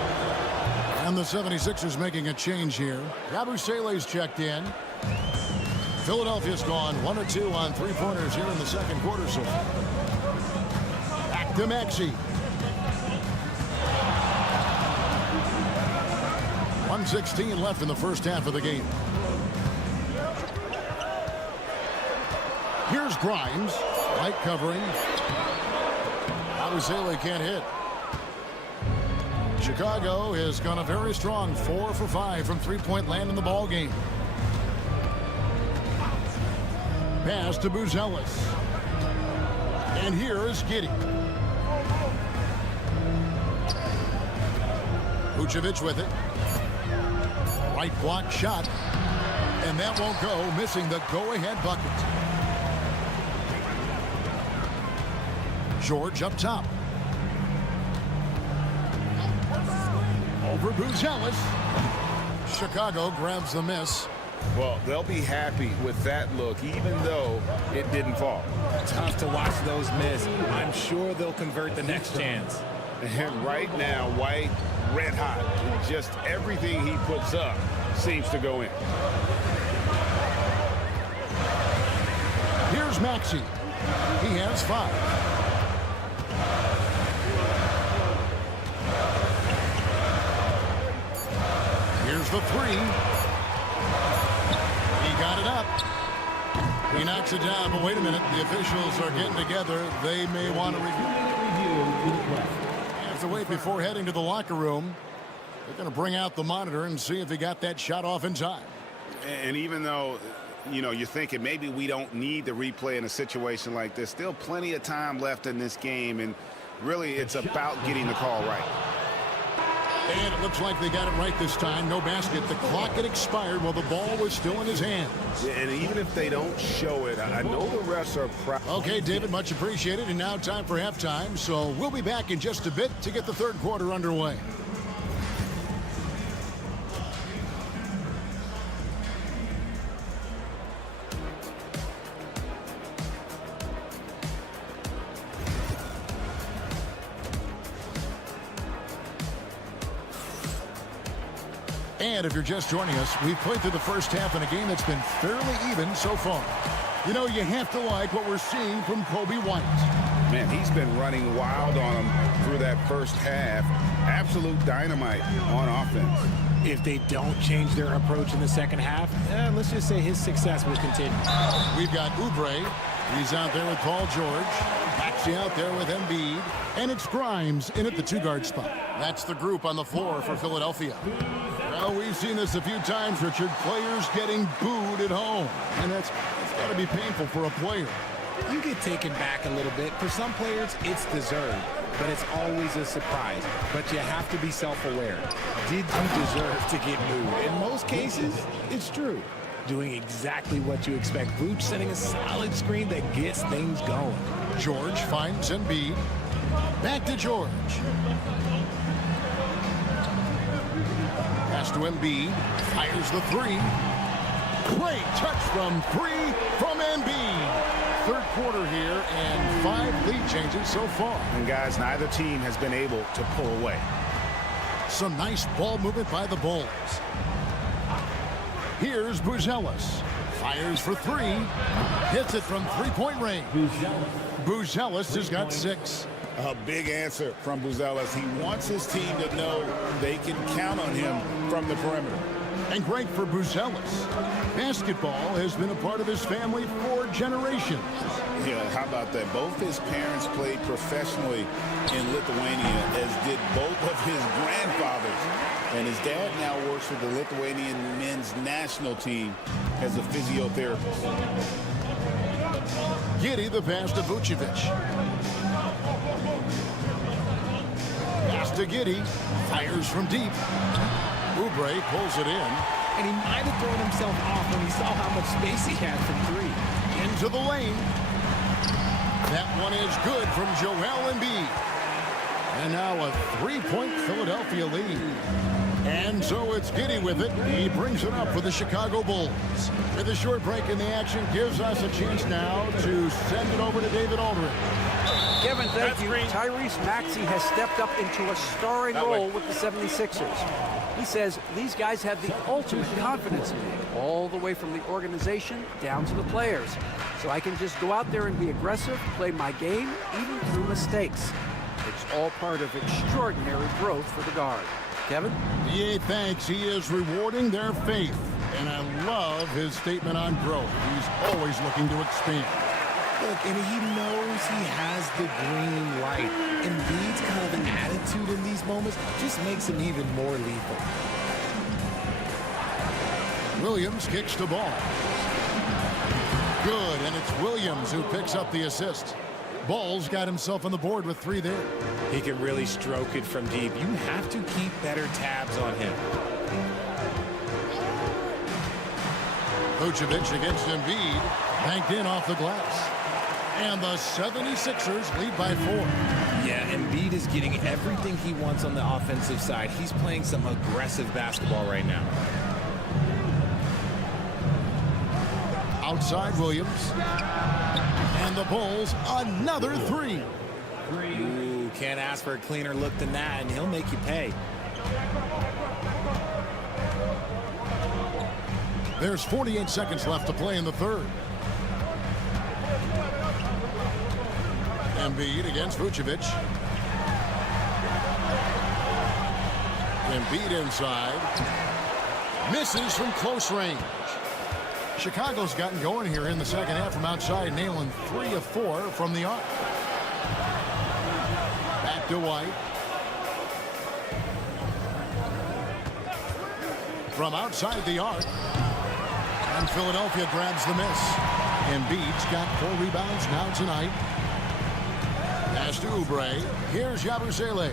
And the 76ers making a change here. Yabusele's checked in. Philadelphia's gone 1 of 2 on 3-pointers here in the second quarter so far. Back to Maxey. 1:16 left in the first half of the game. Here's Grimes. Light covering. Abusele can't hit. Chicago has gone a very strong 4 for 5 from three-point land in the ball game. Pass to Buzelis. And here is Giddey. Vucevic with it. Right block shot. And that won't go, missing the go-ahead bucket. George up top. Over Buzelis. Chicago grabs the miss. Well, they'll be happy with that look, even though it didn't fall. Tough to watch those miss. I'm sure they'll convert the next chance. And right now, White, red hot. Just everything he puts up seems to go in. Here's Maxey. He has 5. Here's the 3. He got it up. He knocks it down, but wait a minute. The officials are getting together. They may want to review. They have to wait before heading to the locker room. They're going to bring out the monitor and see if he got that shot off in time. And even though, you know, you're thinking maybe we don't need the replay in a situation like this, still plenty of time left in this game, and really it's about getting the call right. And it looks like they got it right this time. No basket. The clock had expired while the ball was still in his hands. And even if they don't show it, I know the refs are proud. Okay, David, much appreciated. And now time for halftime. So we'll be back in just a bit to get the third quarter underway. And if you're just joining us, we've played through the first half in a game that's been fairly even so far. You know, you have to like what we're seeing from Coby White. Man, he's been running wild on him through that first half. Absolute dynamite on offense. If they don't change their approach in the second half, let's just say his success will continue. We've got Oubre. He's out there with Paul George. Maxey out there with Embiid. And it's Grimes in at the 2-guard spot. That's the group on the floor for Philadelphia. Well, we've seen this a few times, Richard. Players getting booed at home. And that's got to be painful for a player. You get taken back a little bit. For some players, it's deserved, but it's always a surprise. But you have to be self-aware. Did you deserve to get booed? In most cases, it's true. Doing exactly what you expect. Vooch setting a solid screen that gets things going. George finds Embiid. Back to George. Pass to Embiid. Fires the 3. Great touch from 3 from Embiid. Third quarter here and 5 lead changes so far. And guys, neither team has been able to pull away. Some nice ball movement by the Bulls. Here's Buzelis. Fires for 3. Hits it from three-point range. Buzelis has got 6. A big answer from Buzelis. He wants his team to know they can count on him from the perimeter. And great for Buzelis. Basketball has been a part of his family for generations. Yeah, how about that? Both his parents played professionally in Lithuania, as did both of his grandfathers. And his dad now works with the Lithuanian men's national team as a physiotherapist. Giddey the pass to Vucevic. Pass to Giddey. Fires from deep. Oubre pulls it in. And he might have thrown himself off when he saw how much space he had from 3. Into the lane. That one is good from Joel Embiid. And now a 3-point Philadelphia lead. And so it's Giddey with it. He brings it up for the Chicago Bulls. With a short break in the action, gives us a chance now to send it over to David Aldridge. Kevin, thank you. Tyrese Maxey has stepped up into a starring role with the 76ers. He says these guys have the ultimate confidence in me, all the way from the organization down to the players. So I can just go out there and be aggressive, play my game, even through mistakes. It's all part of extraordinary growth for the guard. Kevin? Yeah, thanks. He is rewarding their faith. And I love his statement on growth. He's always looking to expand. Look, and he knows he has the green light. Embiid's kind of an attitude in these moments just makes him even more lethal. Williams kicks the ball. Good, and it's Williams who picks up the assist. Ball's got himself on the board with 3 there. He can really stroke it from deep. You have to keep better tabs on him. Vucevic against Embiid, banked in off the glass. And the 76ers lead by 4. Yeah, Embiid is getting everything he wants on the offensive side. He's playing some aggressive basketball right now. Outside Williams. And the Bulls, another 3. Ooh, can't ask for a cleaner look than that, and he'll make you pay. There's 48 seconds left to play in the third. Embiid against Vucevic. Embiid inside. Misses from close range. Chicago's gotten going here in the second half from outside, nailing 3 of 4 from the arc. Back to White. From outside the arc. And Philadelphia grabs the miss. Embiid's got 4 rebounds now tonight. Pass to Oubre. Here's Yabusele.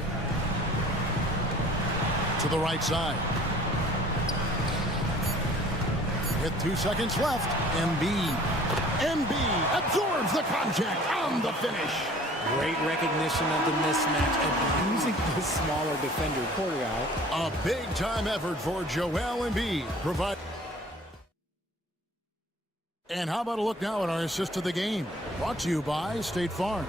To the right side. With 2 seconds left, Embiid absorbs the contact on the finish. Great recognition of the mismatch and using the smaller defender quarter guy. A big-time effort for Joel Embiid. And how about a look now at our assist of the game? Brought to you by State Farm.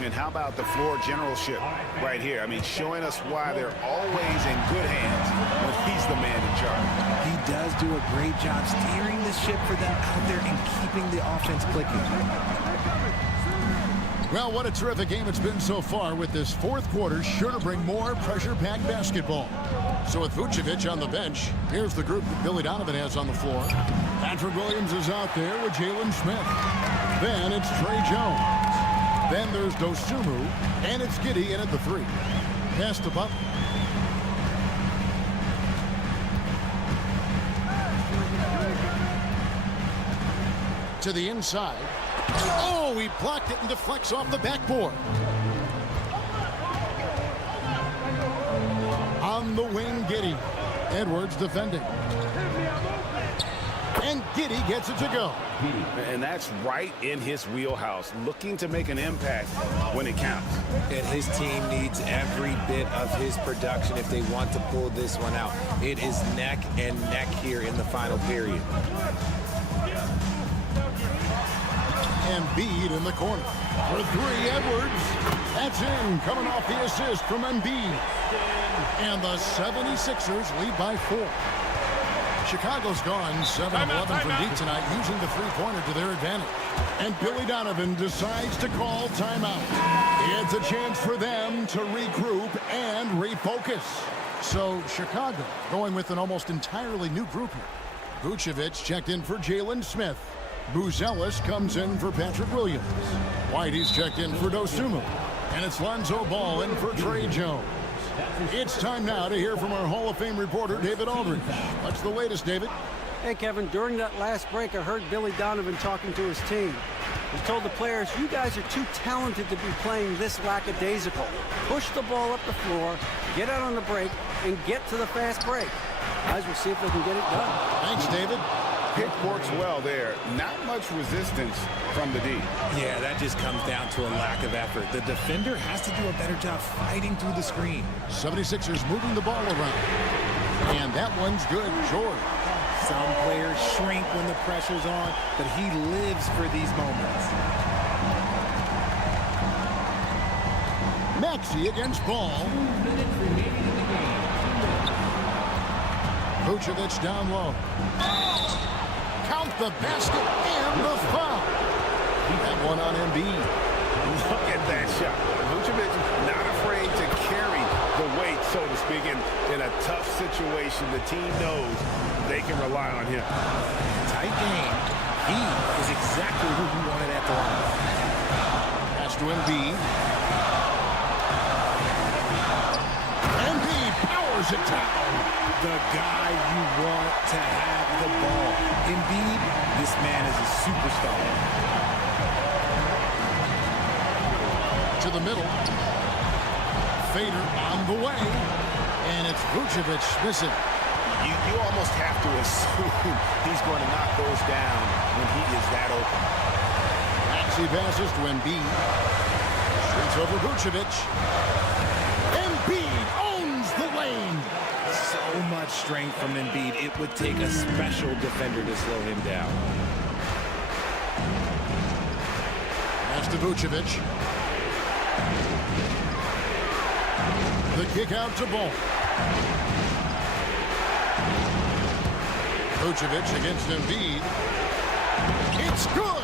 And how about the floor generalship right here? I mean, showing us why they're always in good hands when he's the man in charge. He does do a great job steering the ship for them out there and keeping the offense clicking. Well, what a terrific game it's been so far, with this fourth quarter sure to bring more pressure-packed basketball. So with Vucevic on the bench, here's the group that Billy Donovan has on the floor. Patrick Williams is out there with Jalen Smith. Then it's Trey Jones. Then there's Dosumu, and it's Giddey in at the 3. Pass to Butler. To the inside. Oh, he blocked it and deflects off the backboard. On the wing, Giddey. Edwards defending. And Giddey gets it to go. And that's right in his wheelhouse, looking to make an impact when it counts. And his team needs every bit of his production if they want to pull this one out. It is neck and neck here in the final period. Embiid in the corner. For 3, Edwards. That's in, coming off the assist from Embiid. And the 76ers lead by 4. Chicago's gone 7 of 11 from deep tonight, using the 3-pointer to their advantage. And Billy Donovan decides to call timeout. It's a chance for them to regroup and refocus. So Chicago going with an almost entirely new group here. Vucevic checked in for Jalen Smith. Buzelis comes in for Patrick Williams. Whitey's checked in for Dosumu. And it's Lonzo Ball in for Trey Jones. It's time now to hear from our Hall of Fame reporter, David Aldridge. What's the latest, David? Hey, Kevin, during that last break, I heard Billy Donovan talking to his team. He told the players, you guys are too talented to be playing this lackadaisical. Push the ball up the floor, get out on the break, and get to the fast break. Guys, we'll see if they can get it done. Thanks, David. Pick works well there. Not much resistance from the D. Yeah, that just comes down to a lack of effort. The defender has to do a better job fighting through the screen. 76ers moving the ball around. And that one's good. George. Some players shrink when the pressure's on, but he lives for these moments. Maxey against Ball. Vucevic down low. Count the basket and the foul. That one on Embiid. Look at that shot. Vucevic not afraid to carry the weight, so to speak, in a tough situation. The team knows they can rely on him. Tight game. He is exactly who he wanted at the line. Pass to Embiid. wears it down. The guy you want to have the ball. Indeed, this man is a superstar. To the middle. Fader on the way. And it's Vucevic missing. You almost have to assume he's going to knock those down when he is that open. Maxey passes to Embiid. Shoots over Vucevic. Embiid owns the lane. So much strength from Embiid. It would take a special defender to slow him down. Pass to Vucevic. The kick out to Ball. Vucevic against Embiid. It's good.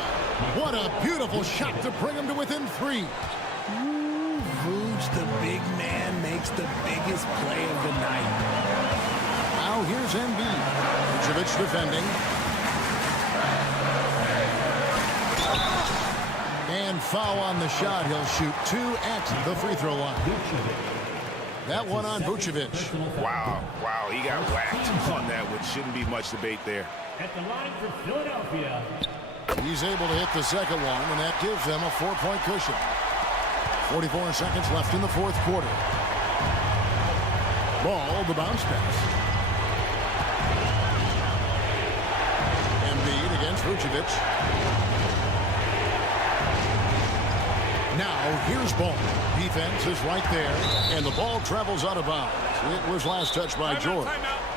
What a beautiful shot to bring him to within 3. Ooh, Vooch, the big man, makes the biggest play of the night. Now here's Embiid. Vucevic defending. And foul on the shot. He'll shoot 2 at the free throw line. That one on Vucevic. Wow, he got whacked on that, which shouldn't be much debate there. At the line for Philadelphia. He's able to hit the second one, and that gives them a 4-point cushion. 44 seconds left in the fourth quarter. Ball, the bounce pass. Embiid against Vucevic. Now, here's Ball. Defense is right there, and the ball travels out of bounds. It was last touched by George.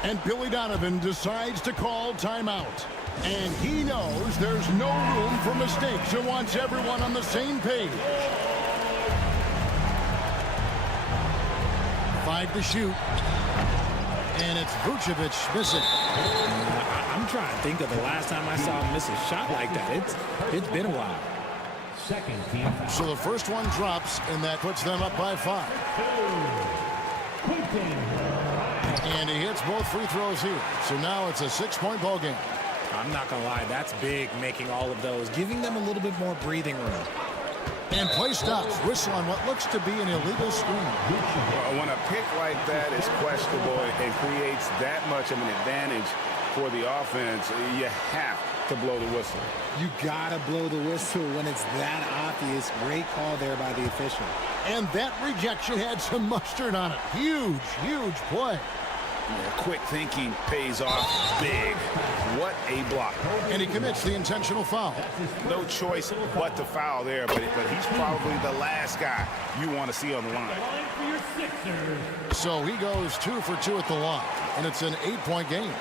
And Billy Donovan decides to call timeout. And he knows there's no room for mistakes and wants everyone on the same page. 5 to shoot. And it's Vucevic missing. I'm trying to think of the last time I saw him miss a shot like that. It's been a while. Second team foul. So the first one drops, and that puts them up by 5. And he hits both free throws here. So now it's a 6-point ball game. I'm not going to lie, that's big, making all of those, giving them a little bit more breathing room. And play stops. Whistle on what looks to be an illegal screen. When a pick like that is questionable and creates that much of an advantage for the offense, you have to blow the whistle. You gotta blow the whistle when it's that obvious. Great call there by the official. And that rejection had some mustard on it. Huge play. Yeah, quick thinking pays off big. What a block. And he commits the intentional foul. No choice but to foul there, but he's probably the last guy you want to see on the line. So he goes 2 for 2 at the line, and it's an 8-point game.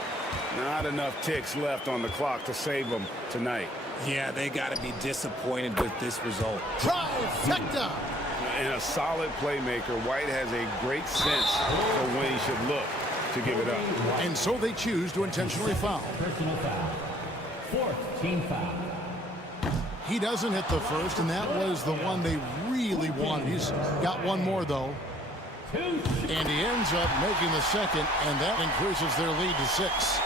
Not enough ticks left on the clock to save them tonight. Yeah, they got to be disappointed with this result. Trifecta! And a solid playmaker, White has a great sense of when he should look to give it up. And so they choose to intentionally foul. Personal foul. 4th team foul. He doesn't hit the first, and that was the one they really wanted. He's got one more, though. And he ends up making the second, and that increases their lead to 6.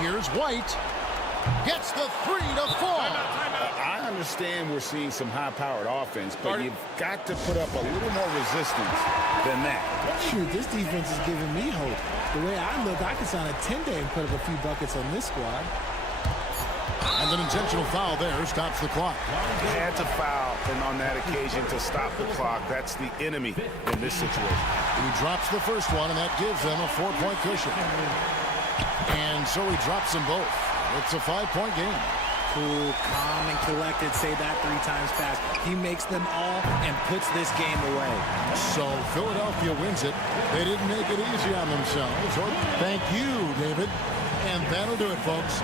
Here's White. Gets the 3 to 4. I understand we're seeing some high-powered offense, but you've got to put up a little more resistance than that. Shoot, this defense is giving me hope. The way I look, I could sign a 10-day and put up a few buckets on this squad. And an intentional foul there stops the clock. Had to foul, and on that occasion to stop the clock. That's the enemy in this situation. He drops the first one, and that gives them a 4-point cushion. And so he drops them both. It's a 5-point game. Cool, calm, and collected. Say that 3 times fast. He makes them all and puts this game away. So Philadelphia wins it. They didn't make it easy on themselves. Thank you, David. And that'll do it, folks.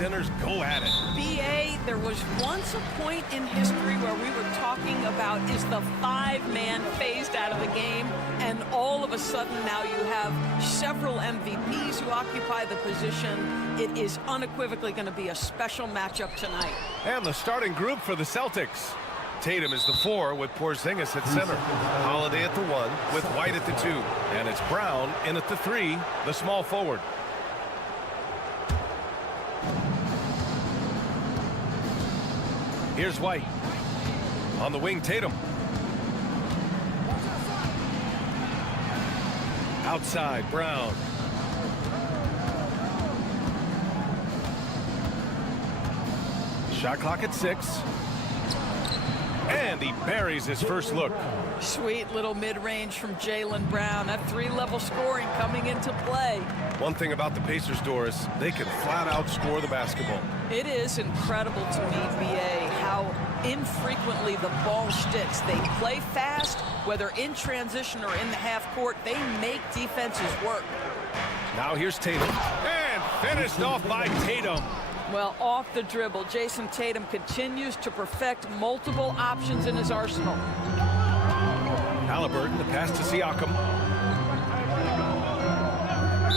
Centers go at it. BA, there was once a point in history where we were talking about, is the five-man phased out of the game? And all of a sudden now you have several MVPs who occupy the position. It is unequivocally going to be a special matchup tonight. And the starting group for the Celtics. Tatum is the 4 with Porzingis at center. Holiday at the 1 with White at the 2. And it's Brown in at the 3, the small forward. Here's White. On the wing, Tatum. Outside, Brown. Shot clock at 6. And he buries his first look. Sweet little mid-range from Jaylen Brown. That 3-level scoring coming into play. One thing about the Pacers, Doris, they can flat out score the basketball. It is incredible to me, BA, how infrequently the ball sticks. They play fast, whether in transition or in the half court. They make defenses work. Now here's Tatum. And finished off by Tatum. Well, off the dribble, Jason Tatum continues to perfect multiple options in his arsenal. Halliburton, the pass to Siakam.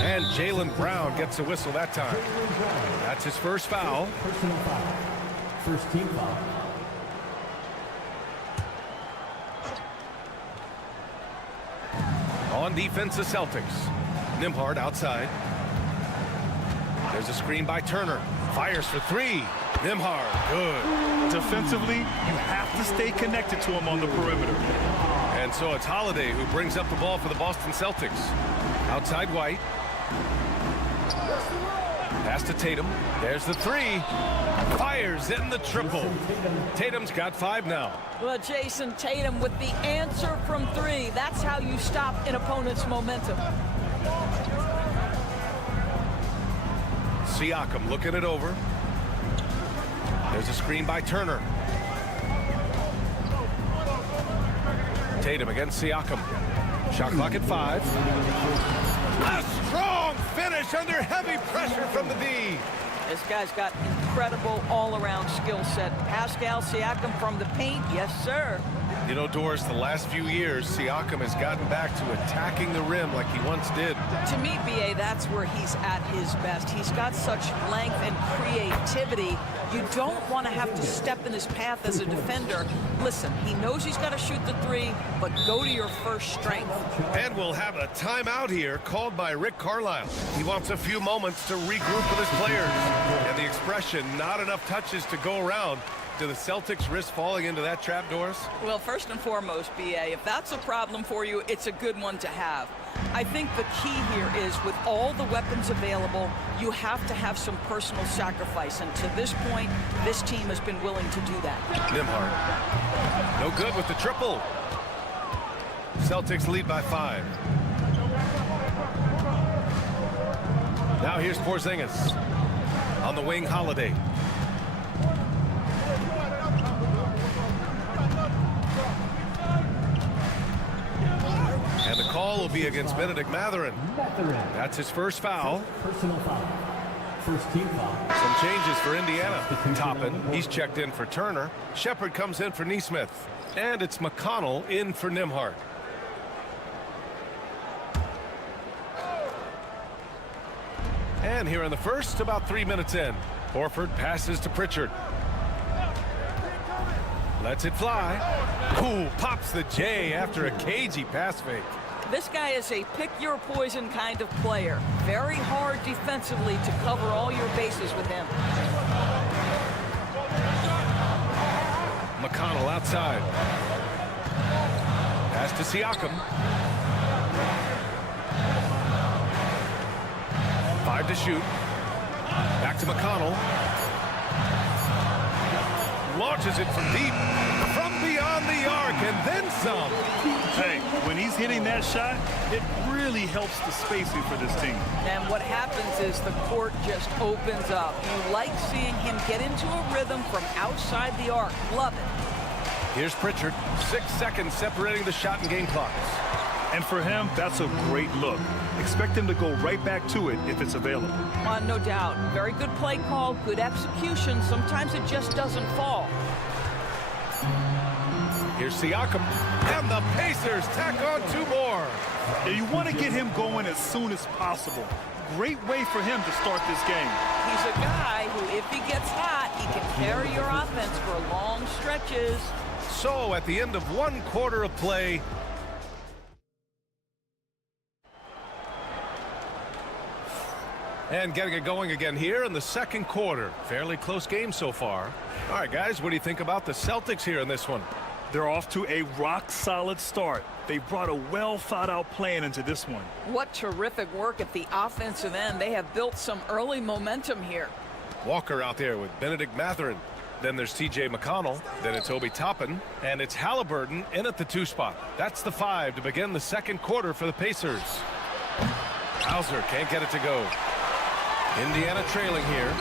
And Jaylen Brown gets a whistle that time. That's his first foul. Personal foul. First team foul. On defense, the Celtics. Nembhard outside. There's a screen by Turner. Fires for three. Nembhard, good. Defensively, you have to stay connected to him on the perimeter. And so it's Holiday who brings up the ball for the Boston Celtics. Outside White. Pass to Tatum. There's the three. Fires in the triple. Tatum's got 5 now. Well, Jason Tatum with the answer from 3. That's how you stop an opponent's momentum. Siakam looking it over. There's a screen by Turner. Tatum against Siakam. Shot clock at 5. A strong finish under heavy pressure from the D. This guy's got incredible all-around skill set. Pascal Siakam from the paint, yes, sir. You know, Doris, the last few years, Siakam has gotten back to attacking the rim like he once did. To me, B.A., that's where he's at his best. He's got such length and creativity. You don't want to have to step in his path as a defender. Listen, he knows he's got to shoot the 3, but go to your first strength. And we'll have a timeout here called by Rick Carlisle. He wants a few moments to regroup with his players. And the expression, not enough touches to go around. Do the Celtics risk falling into that trap, Doris? Well, first and foremost, B.A., if that's a problem for you, it's a good one to have. I think the key here is with all the weapons available, you have to have some personal sacrifice. And to this point, this team has been willing to do that. Nembhard. No good with the triple. Celtics lead by 5. Now here's Porzingis. On the wing, Holiday. And the call will be against Benedict Mathurin. That's his first foul. Personal foul. First team foul. Some changes for Indiana. Toppin, he's checked in for Turner. Shepard comes in for Nesmith. And it's McConnell in for Nembhard. And here in the first, about 3 minutes in. Horford passes to Pritchard. Lets it fly. Ooh, pops the J after a cagey pass fake. This guy is a pick-your-poison kind of player. Very hard defensively to cover all your bases with him. McConnell outside. Pass to Siakam. 5 to shoot. Back to McConnell. Launches it from deep, from beyond the arc, and then some. Hey, when he's hitting that shot, it really helps the spacing for this team. And what happens is the court just opens up. You like seeing him get into a rhythm from outside the arc. Love it. Here's Pritchard. 6 seconds separating the shot and game clocks. And for him, that's a great look. Expect him to go right back to it if it's available. No doubt. Very good play call, good execution. Sometimes it just doesn't fall. Here's Siakam. And the Pacers tack on 2 more. Yeah, you want to get him going as soon as possible. Great way for him to start this game. He's a guy who, if he gets hot, he can carry your offense for long stretches. So at the end of 1 quarter of play, and getting it going again here in the second quarter. Fairly close game so far. All right, guys, what do you think about the Celtics here in this one? They're off to a rock-solid start. They brought a well-thought-out plan into this one. What terrific work at the offensive end. They have built some early momentum here. Walker out there with Benedict Mathurin. Then there's T.J. McConnell. Then it's Obi Toppin. And it's Halliburton in at the 2 spot. That's the 5 to begin the second quarter for the Pacers. Hauser can't get it to go. Indiana trailing here.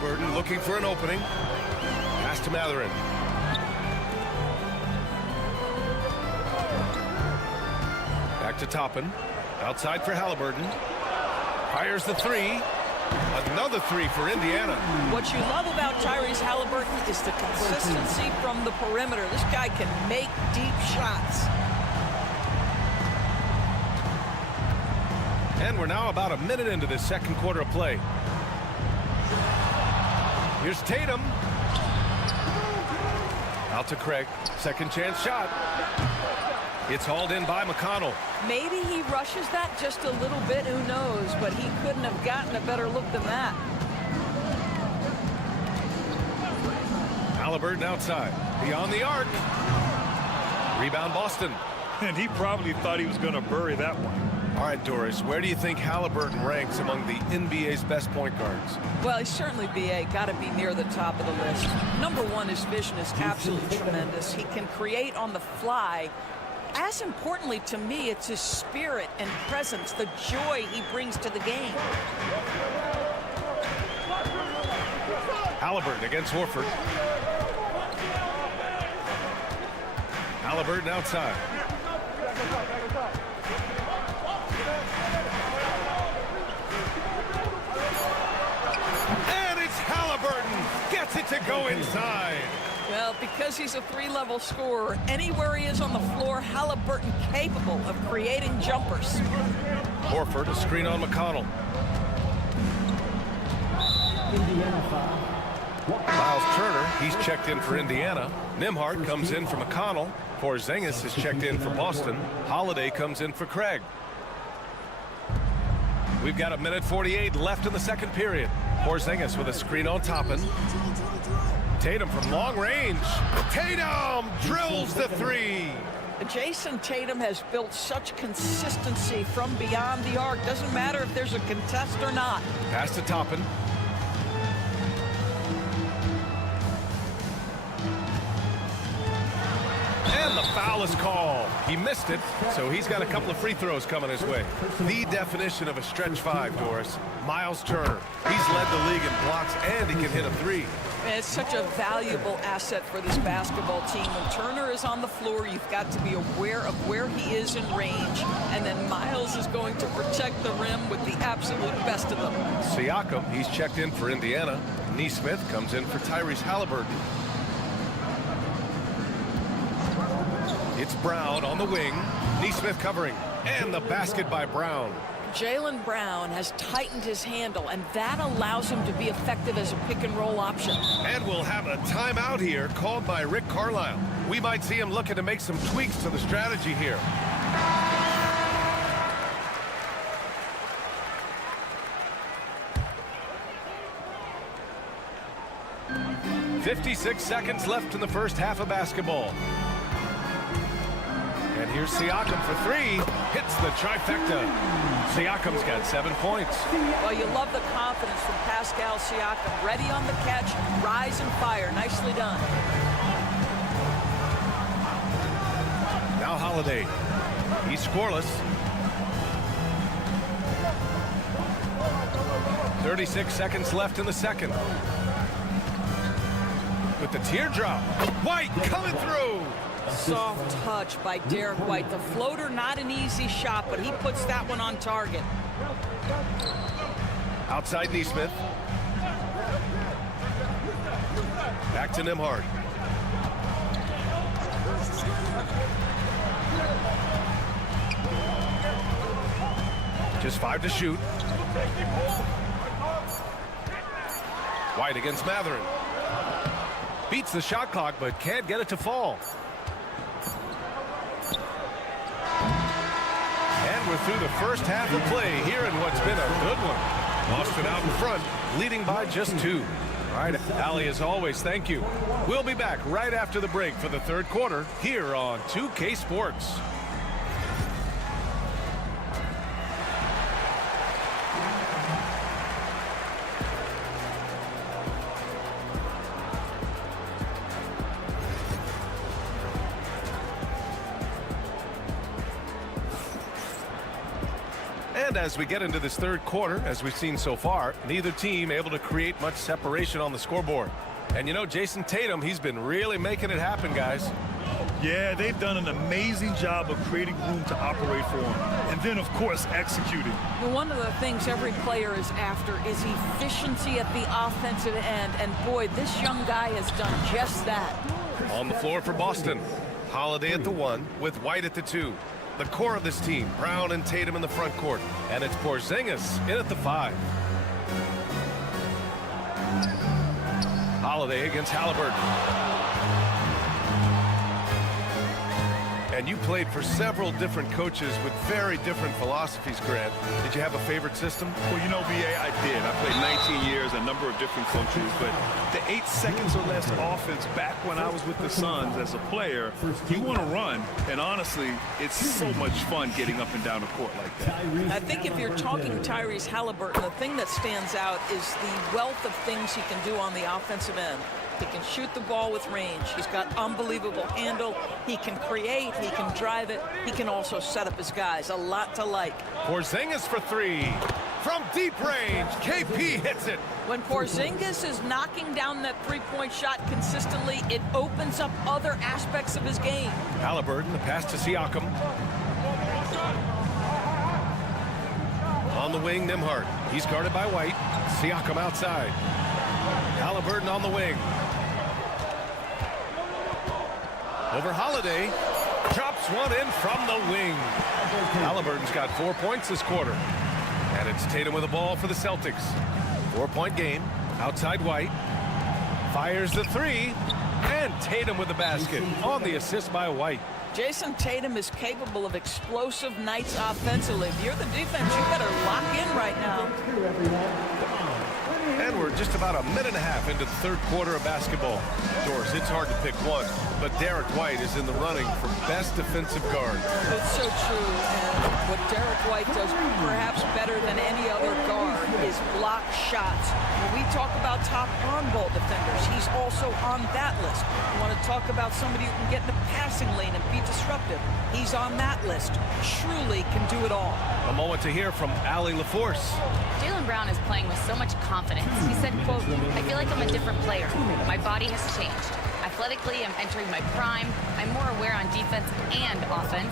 Halliburton looking for an opening. Pass to Mathurin. Back to Toppin. Outside for Halliburton. Fires the three. Another three for Indiana. What you love about Tyrese Halliburton is the consistency from the perimeter. This guy can make deep shots. And we're now about a minute into this second quarter of play. Here's Tatum. Out to Craig. Second chance shot. It's hauled in by McConnell. Maybe he rushes that just a little bit, who knows, but he couldn't have gotten a better look than that. Halliburton outside. Beyond the arc. Rebound Boston. And he probably thought he was going to bury that one. All right, Doris, where do you think Halliburton ranks among the NBA's best point guards? Well, he's certainly, B.A., got to be near the top of the list. Number one, his vision is absolutely tremendous. He can create on the fly. As importantly to me, it's his spirit and presence, the joy he brings to the game. Halliburton against Horford. Halliburton outside. And it's Halliburton. Gets it to go inside. Well, because he's a three-level scorer, anywhere he is on the floor, Halliburton capable of creating jumpers. Horford, a screen on McConnell. Miles Turner, he's checked in for Indiana. Nembhard comes in for McConnell. Porzingis is checked in for Boston. Holiday comes in for Craig. We've got a minute 48 left in the second period. Porzingis with a screen on Toppin. Tatum from long range. Tatum drills the three. Jason Tatum has built such consistency from beyond the arc. Doesn't matter if there's a contest or not. Pass to Toppin. And the foul is called. He missed it, so he's got a couple of free throws coming his way. The definition of a stretch five, Doris. Miles Turner. He's led the league in blocks, and he can hit a three. It's such a valuable asset for this basketball team. When Turner is on the floor, you've got to be aware of where he is in range, and then Miles is going to protect the rim with the absolute best of them. Siakam, he's checked in for Indiana. Nesmith comes in for Tyrese Halliburton. It's Brown on the wing. Nesmith covering. And the basket by Brown. Jaylen Brown has tightened his handle, and that allows him to be effective as a pick-and-roll option. And we'll have a timeout here called by Rick Carlisle. We might see him looking to make some tweaks to the strategy here. "56 seconds left in the first half of basketball. And here's Siakam for three. Hits the trifecta. Siakam's got 7 points. Well, you love the confidence from Pascal Siakam. Ready on the catch, rise and fire. Nicely done. Now Holiday. He's scoreless. 36 seconds left in the second. With the teardrop. White coming through. Soft touch by Derek White. The floater, not an easy shot, but he puts that one on target. Outside Nesmith. Back to Nembhard. Just 5 to shoot. White against Mathurin. Beats the shot clock, but can't get it to fall. And we're through the first half of play here in what's been a good one. Boston out in front, leading by just 2. All right, Allie, as always, thank you. We'll be back right after the break for the third quarter here on 2K Sports. And as we get into this third quarter, as we've seen so far, neither team able to create much separation on the scoreboard. And you know, Jason Tatum, he's been really making it happen, guys. Yeah, they've done an amazing job of creating room to operate for him. And then, of course, executing. Well, one of the things every player is after is efficiency at the offensive end. And boy, this young guy has done just that. On the floor for Boston. Holiday at the 1 with White at the 2. The core of this team, Brown and Tatum in the front court. And it's Porzingis in at the 5. Holiday against Halliburton. And you played for several different coaches with very different philosophies, Grant. Did you have a favorite system? Well, you know, B.A., I did. I played 19 years, a number of different coaches, but the 8 seconds or less offense back when I was with the Suns as a player, you want to run, and honestly, it's so much fun getting up and down the court like that. I think if you're talking Tyrese Halliburton, the thing that stands out is the wealth of things he can do on the offensive end. He can shoot the ball with range. He's got unbelievable handle. He can create. He can drive it. He can also set up his guys. A lot to like. Porzingis for 3. From deep range, KP hits it. When Porzingis is knocking down that three-point shot consistently, it opens up other aspects of his game. Halliburton, the pass to Siakam. On the wing, Nembhard. He's guarded by White. Siakam outside. Halliburton on the wing. Over Holiday. Drops one in from the wing. Halliburton's got 4 points this quarter. And it's Tatum with the ball for the Celtics. 4-point game. Outside White. Fires the 3. And Tatum with the basket on the assist by White. Jason Tatum is capable of explosive nights offensively. If you're the defense, you better lock in right now. And we're just about a minute and a half into the third quarter of basketball. Doris, it's hard to pick one, but Derek White is in the running for best defensive guard. It's so true, and what Derek White does perhaps better than any other guard is block shots. When we talk about top on-ball defenders, he's also on that list. You want to talk about somebody who can get in the passing lane and be disruptive. He's on that list. Truly can do it all. A moment to hear from Allie LaForce. Jaylen Brown is playing with so much confidence. He said, quote, "I feel like I'm a different player. My body has changed. Athletically, I'm entering my prime. I'm more aware on defense and offense.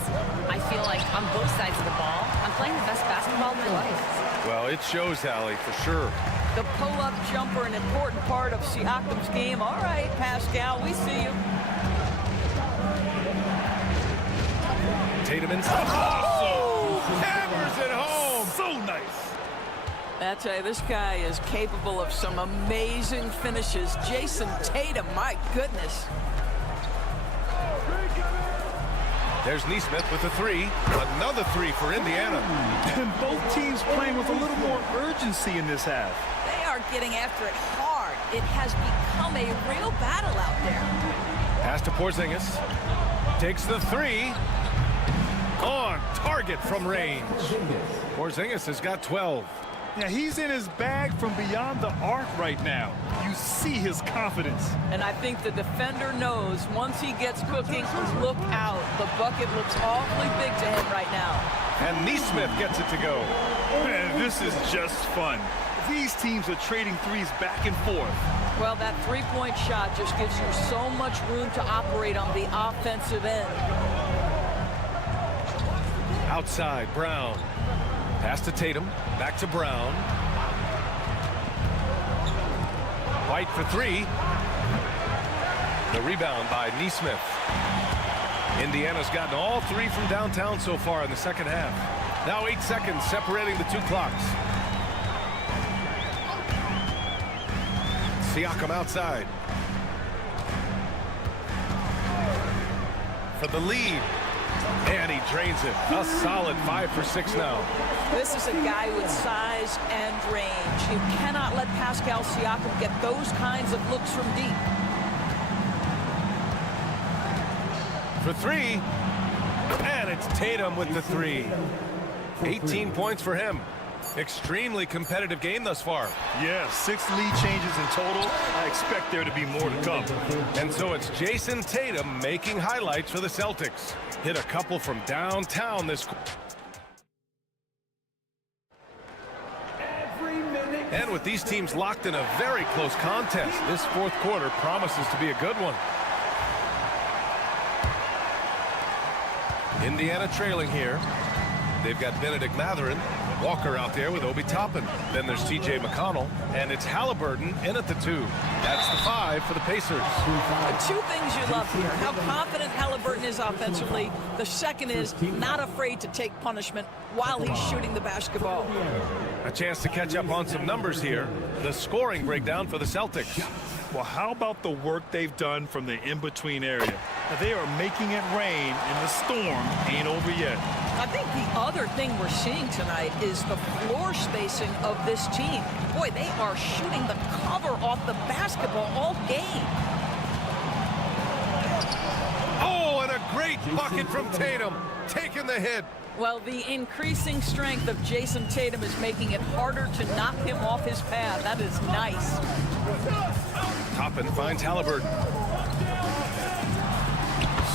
I feel like on both sides of the ball, I'm playing the best basketball of my life." Well, it shows, Allie, for sure. The pull-up jumper, an important part of Siakam's game. All right, Pascal, we see you. Tatum inside. Oh! Hammers it home. So nice. I tell you, this guy is capable of some amazing finishes. Jason Tatum, my goodness. There's Neesmith with a 3. Another 3 for Indiana. And both teams playing with a little more urgency in this half. They are getting after it hard. It has become a real battle out there. Pass to Porzingis. Takes the 3. On target from range. Porzingis has got 12. Yeah, he's in his bag from beyond the arc right now. You see his confidence. And I think the defender knows once he gets cooking, look out. The bucket looks awfully big to him right now. And Neesmith gets it to go. Man, this is just fun. These teams are trading threes back and forth. Well, that three-point shot just gives you so much room to operate on the offensive end. Outside, Brown. Pass to Tatum. Back to Brown. White for 3. The rebound by Neesmith. Indiana's gotten all 3 from downtown so far in the second half. Now 8 seconds separating the 2 clocks. Siakam outside. For the lead. And he drains it. A solid 5 for 6 now. This is a guy with size and range. You cannot let Pascal Siakam get those kinds of looks from deep. For 3. And it's Tatum with the 3. 18 points for him. Extremely competitive game thus far. Yeah, 6 lead changes in total. I expect there to be more to come. And so it's Jason Tatum making highlights for the Celtics. Hit a couple from downtown this And with these teams locked in a very close contest, this fourth quarter promises to be a good one. Indiana trailing here. They've got Benedict Mathurin, Walker out there with Obi Toppin. Then there's T.J. McConnell, and it's Halliburton in at the 2. That's the 5 for the Pacers. The two things you love here, how confident Halliburton is offensively. The second is not afraid to take punishment while he's shooting the basketball. A chance to catch up on some numbers here. The scoring breakdown for the Celtics. Well, how about the work they've done from the in-between area? Now, they are making it rain, and the storm ain't over yet. I think the other thing we're seeing tonight is the floor spacing of this team. Boy, they are shooting the cover off the basketball all game. Oh, and a great bucket from Tatum, taking the hit. Well, the increasing strength of Jason Tatum is making it harder to knock him off his path. That is nice. Toppin finds Halliburton.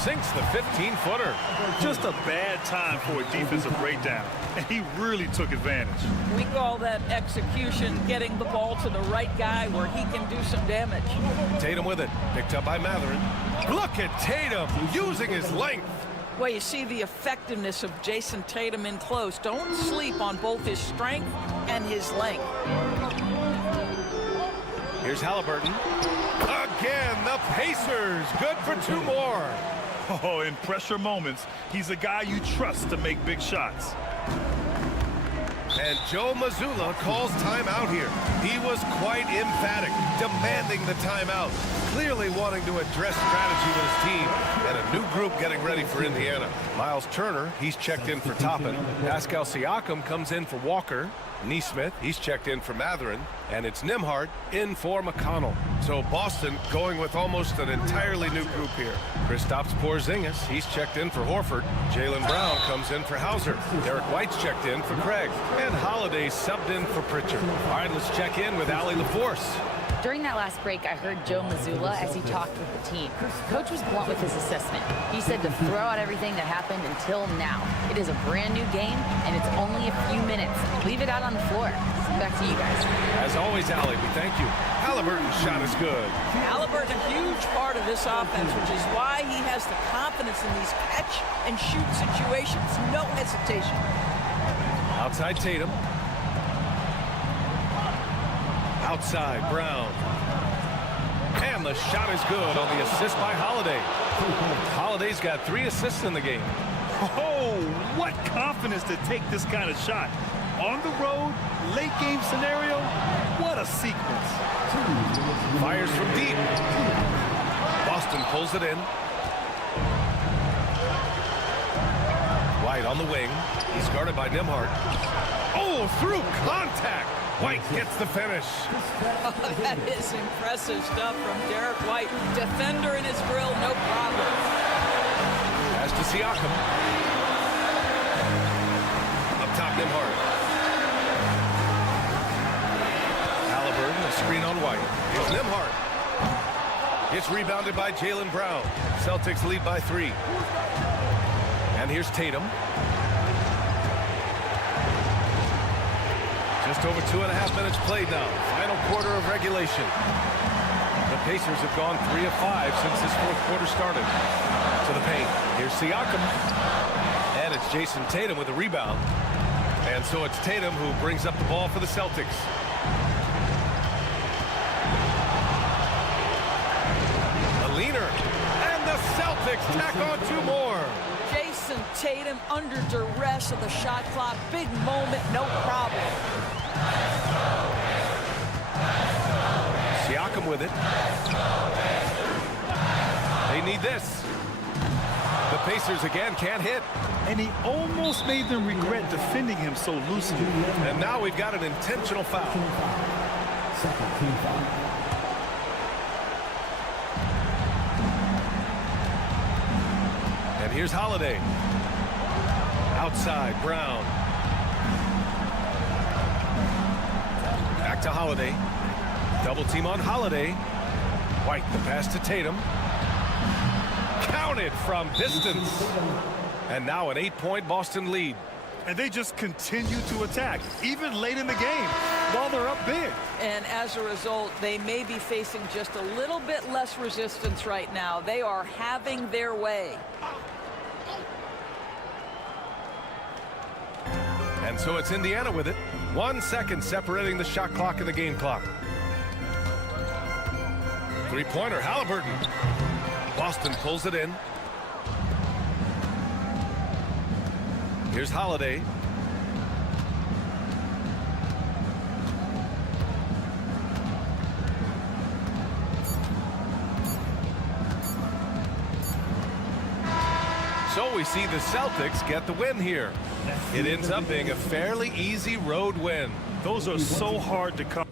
Sinks the 15-footer. Just a bad time for a defensive breakdown, and he really took advantage. We call that execution, getting the ball to the right guy where he can do some damage. Tatum with it, picked up by Mathurin. Look at Tatum using his length. Well, you see the effectiveness of Jason Tatum in close. Don't sleep on both his strength and his length. Here's Halliburton. Again, the Pacers. Good for 2 more. Oh, in pressure moments, he's a guy you trust to make big shots. And Joe Mazzulla calls timeout here. He was quite emphatic, demanding the timeout, clearly wanting to address strategy with his team, and a new group getting ready for Indiana. Miles Turner, he's checked in for Toppin. Pascal Siakam comes in for Walker. Neesmith, he's checked in for Mathurin, and it's Nembhard in for McConnell. So Boston going with almost an entirely new group here. Kristaps Porzingis, he's checked in for Horford. Jaylen Brown comes in for Hauser. Derek White's checked in for Craig. And Holiday subbed in for Pritchard. All right, let's check in with Allie LaForce. During that last break, I heard Joe Mazzulla as he talked with the team. Coach was blunt with his assessment. He said to throw out everything that happened until now. It is a brand new game, and it's only a few minutes. Leave it out on the floor. Back to you guys. As always, Allie, we thank you. Halliburton's shot is good. Halliburton, a huge part of this offense, which is why he has the confidence in these catch-and-shoot situations. No hesitation. Outside Tatum. Outside Brown. And the shot is good on the assist by Holiday. Holiday's got 3 assists in the game. Oh, what confidence to take this kind of shot. On the road, late game scenario, what a sequence. Fires from deep. Boston pulls it in. White on the wing. He's guarded by Nembhard. Oh, through contact. White gets the finish. Oh, that is impressive stuff from Derek White. Defender in his grill, no problem. Pass to Siakam. Up top, Nembhard. Halliburton, a screen on White. Here's Nembhard. It's rebounded by Jaylen Brown. Celtics lead by 3. And here's Tatum. Just over 2.5 minutes played now. Final quarter of regulation. The Pacers have gone 3 of 5 since this fourth quarter started. To the paint. Here's Siakam. And it's Jason Tatum with a rebound. And so it's Tatum who brings up the ball for the Celtics. A leaner. And the Celtics tack on 2 more. Jason Tatum under duress of the shot clock. Big moment, no problem. Siakam with it. They need this. The Pacers again can't hit. And he almost made them regret defending him so loosely. And now we've got an intentional foul. Second team foul. And here's Holiday. Outside, Brown. Back to Holiday. Double team on Holiday. White, the pass to Tatum. Counted from distance. And now an 8-point Boston lead. and they just continue to attack, even late in the game, while they're up big. And as a result, they may be facing just a little bit less resistance right now. They are having their way. And so it's Indiana with it. 1 second separating the shot clock and the game clock. Three-pointer, Halliburton. Boston pulls it in. Here's Holiday. So we see the Celtics get the win here. It ends up being a fairly easy road win. Those are so hard to come.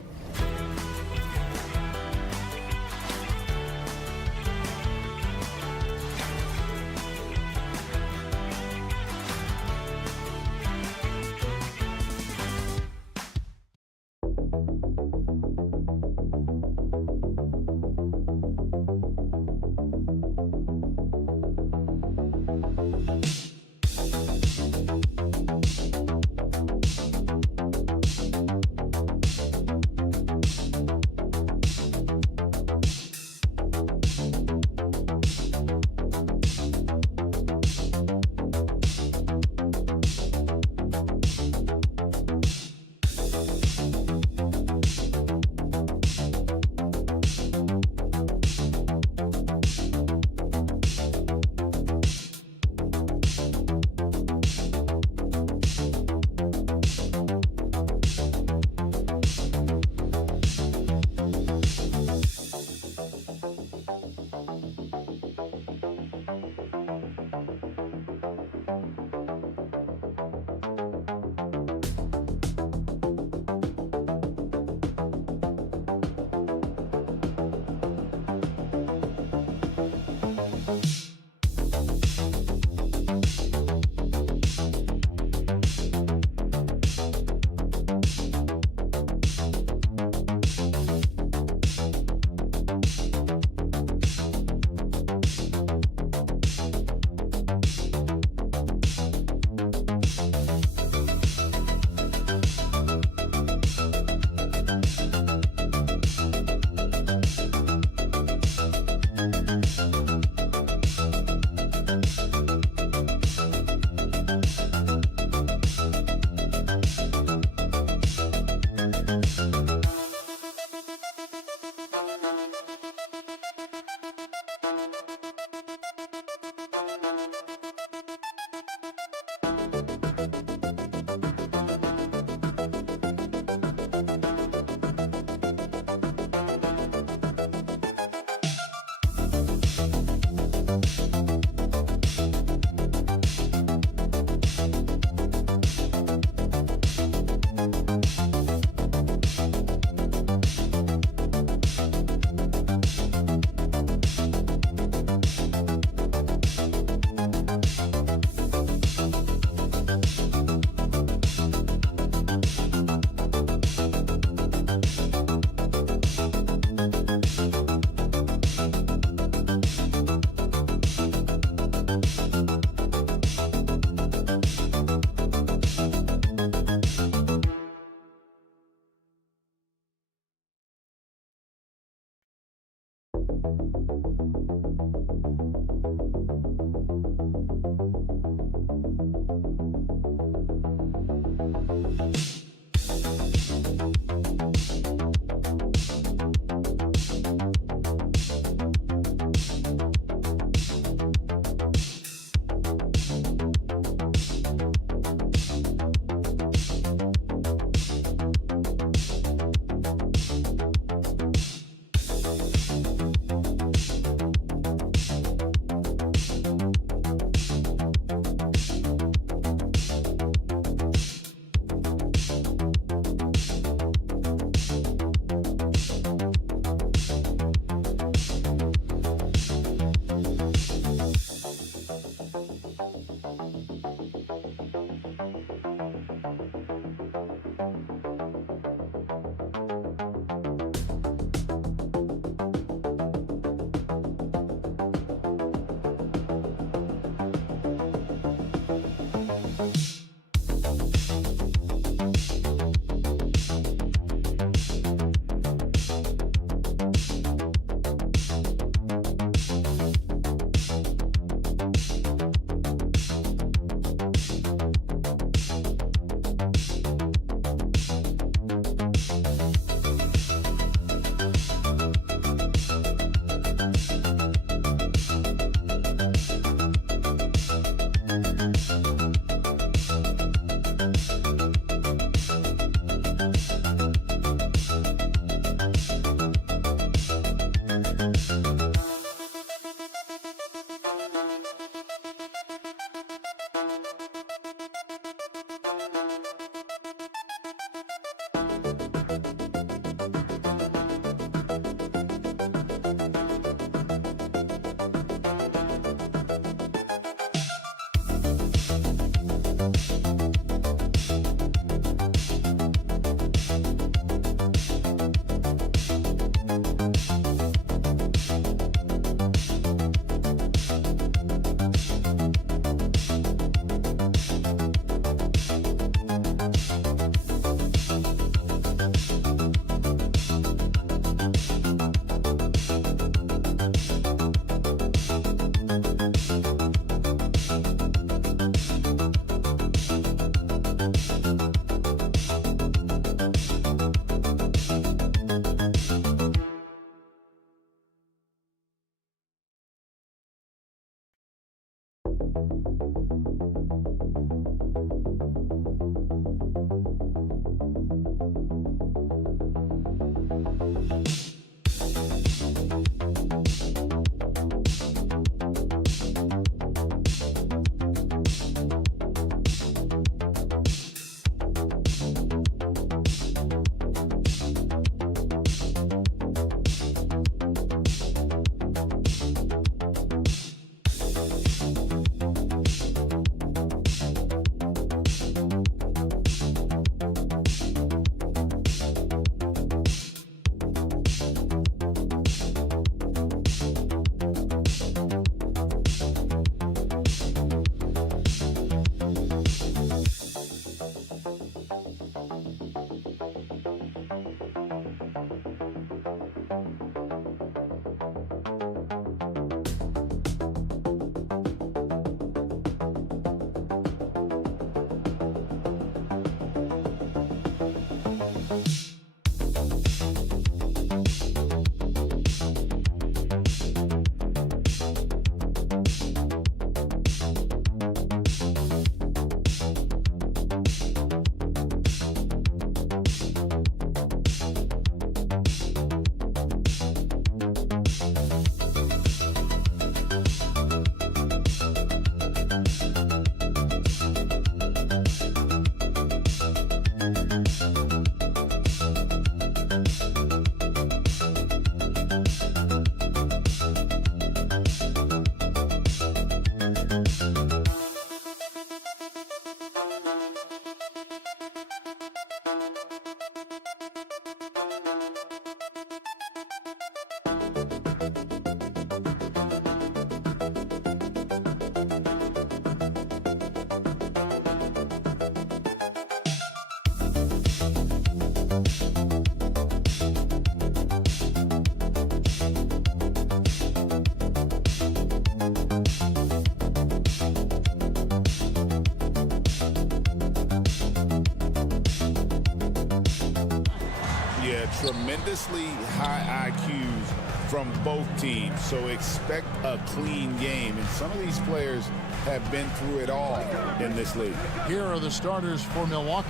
Tremendously high IQs from both teams, so expect a clean game. And some of these players have been through it all in this league. Here are the starters for Milwaukee.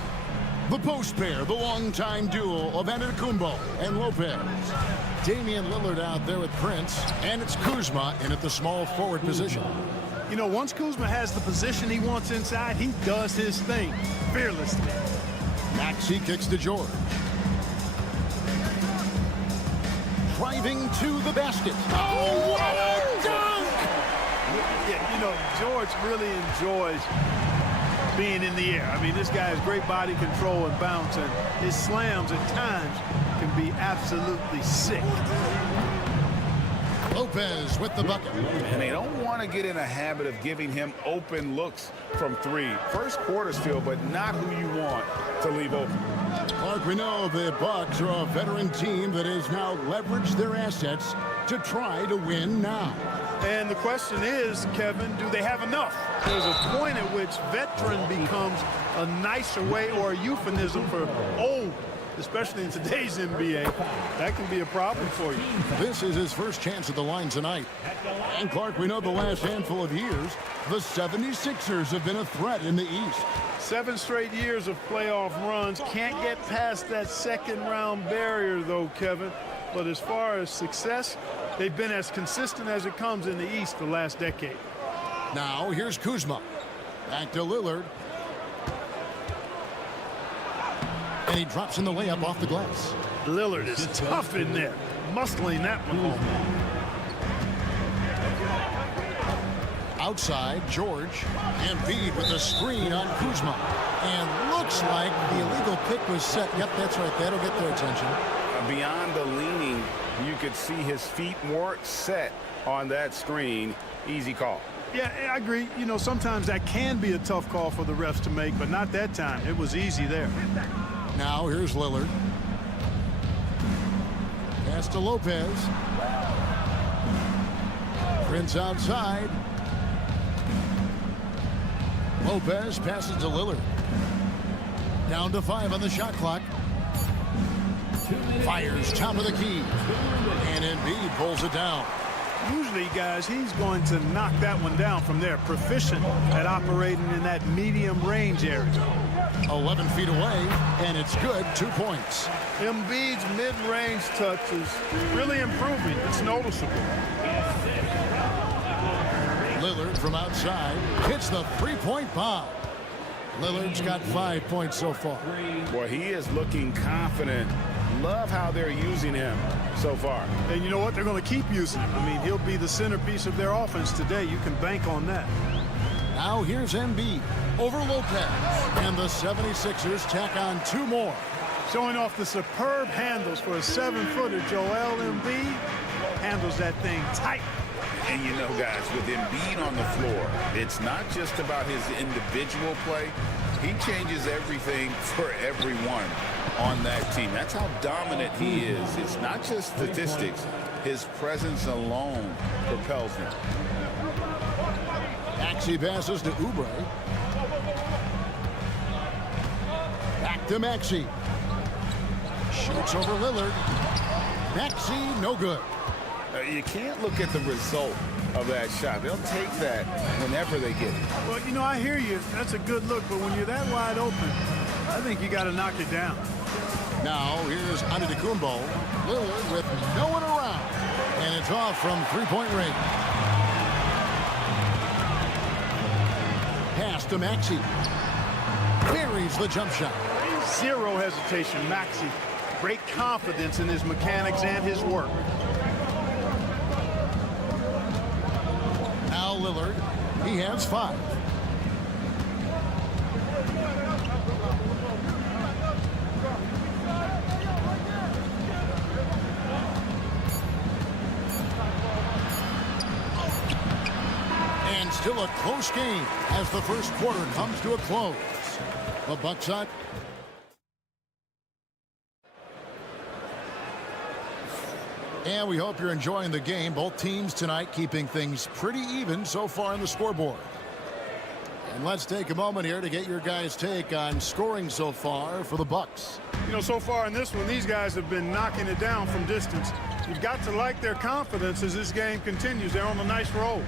The post pair, the longtime duo of Antetokounmpo and Lopez. Damian Lillard out there with Prince, and it's Kuzma in at the small forward position. You know, once Kuzma has the position he wants inside, he does his thing fearlessly. Maxey kicks to George. Driving to the basket. Oh, what a dunk! Yeah, you know, George really enjoys being in the air. I mean, this guy has great body control and bounce, and his slams at times can be absolutely sick. Lopez with the bucket. And they don't want to get in a habit of giving him open looks from three. First quarter's feel, but not who you want to leave open. Clark, we know the Bucks are a veteran team that has now leveraged their assets to try to win now. And the question is, Kevin, do they have enough? There's a point at which veteran becomes a nicer way or a euphemism for old, especially in today's NBA. That can be a problem for you. This is his first chance at the line tonight. And Clark, we know the last handful of years, the 76ers have been a threat in the East. 7 straight years of playoff runs. Can't get past that second round barrier, though, Kevin. But as far as success, they've been as consistent as it comes in the East the last decade. Now here's Kuzma. Back to Lillard. And he drops in the layup off the glass. Lillard is tough in there, muscling that one home. Outside, George. Embiid with a screen on Kuzma. And looks like the illegal pick was set. Yep, that's right. That'll get their attention. Beyond the leaning, you could see his feet more set on that screen. Easy call. Yeah, I agree. You know, sometimes that can be a tough call for the refs to make, but not that time. It was easy there. Now here's Lillard. Pass to Lopez. Prince outside. Lopez passes to Lillard. Down to 5 on the shot clock. Fires top of the key. And Embiid pulls it down. Usually, guys, he's going to knock that one down from there. Proficient at operating in that medium range area. 11 feet away, and it's good. 2 points. Embiid's mid-range touch is really improving. It's noticeable. Lillard from outside hits the three-point bomb. Lillard's got 5 points so far. Boy, he is looking confident. Love how they're using him so far. And you know what? They're going to keep using him. I mean, he'll be the centerpiece of their offense today. You can bank on that. Now here's Embiid over Lopez. And the 76ers tack on 2 more. Showing off the superb handles for a 7-footer. Joel Embiid handles that thing tight. And you know, guys, with Embiid on the floor, it's not just about his individual play. He changes everything for everyone on that team. That's how dominant he is. It's not just statistics. His presence alone propels him. Maxey passes to Oubre. Back to Maxey. Shoots over Lillard. Maxey, no good. You can't look at the result of that shot. They'll take that whenever they get it. Well, you know, I hear you. That's a good look, but when you're that wide open, I think you got to knock it down. Now here's Antetokounmpo. Lillard with no one around, and it's off from three-point range. Pass to Maxey. Buries the jump shot. Zero hesitation, Maxey. Great confidence in his mechanics and his work. Now Lillard, he has 5. And still a close game as the first quarter comes to a close. The Bucks on. And we hope you're enjoying the game. Both teams tonight keeping things pretty even so far on the scoreboard. And let's take a moment here to get your guys' take on scoring so far for the Bucks. You know, so far in this one, these guys have been knocking it down from distance. You've got to like their confidence as this game continues. They're on a nice roll.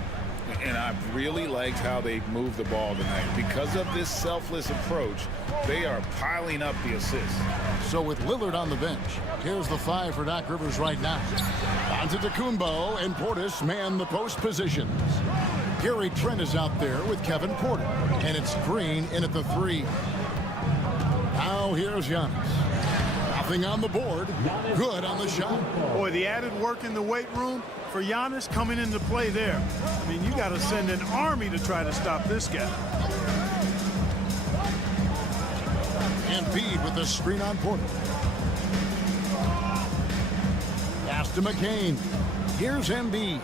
And I've really liked how they've moved the ball tonight. Because of this selfless approach, they are piling up the assists. So with Lillard on the bench, here's the 5 for Doc Rivers right now. Antetokounmpo and Portis man the post positions. Gary Trent is out there with Kevin Porter. And it's Green in at the 3. Now here's Giannis. Nothing on the board. Good on the shot. Boy, the added work in the weight room for Giannis coming into play there. I mean, you got to send an army to try to stop this guy. Embiid with the screen on Porter. Pass to McCain. Here's Embiid.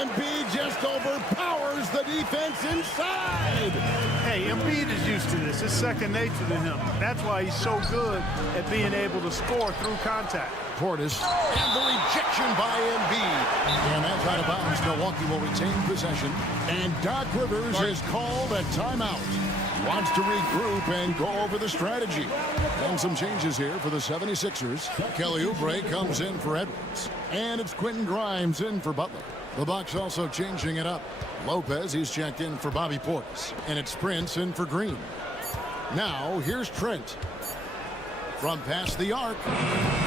Embiid just overpowers the defense inside. Hey, Embiid is used to this. It's second nature to him. That's why he's so good at being able to score through contact. Portis and the rejection by Embiid. And that's out of bounds. Milwaukee will retain possession. And Doc Rivers is called a timeout. Wants to regroup and go over the strategy. And some changes here for the 76ers. Kelly Oubre comes in for Edwards. And it's Quentin Grimes in for Butler. The Bucks also changing it up. Lopez, he's checked in for Bobby Portis. And it's Prince in for Green. Now, here's Trent. From past the arc.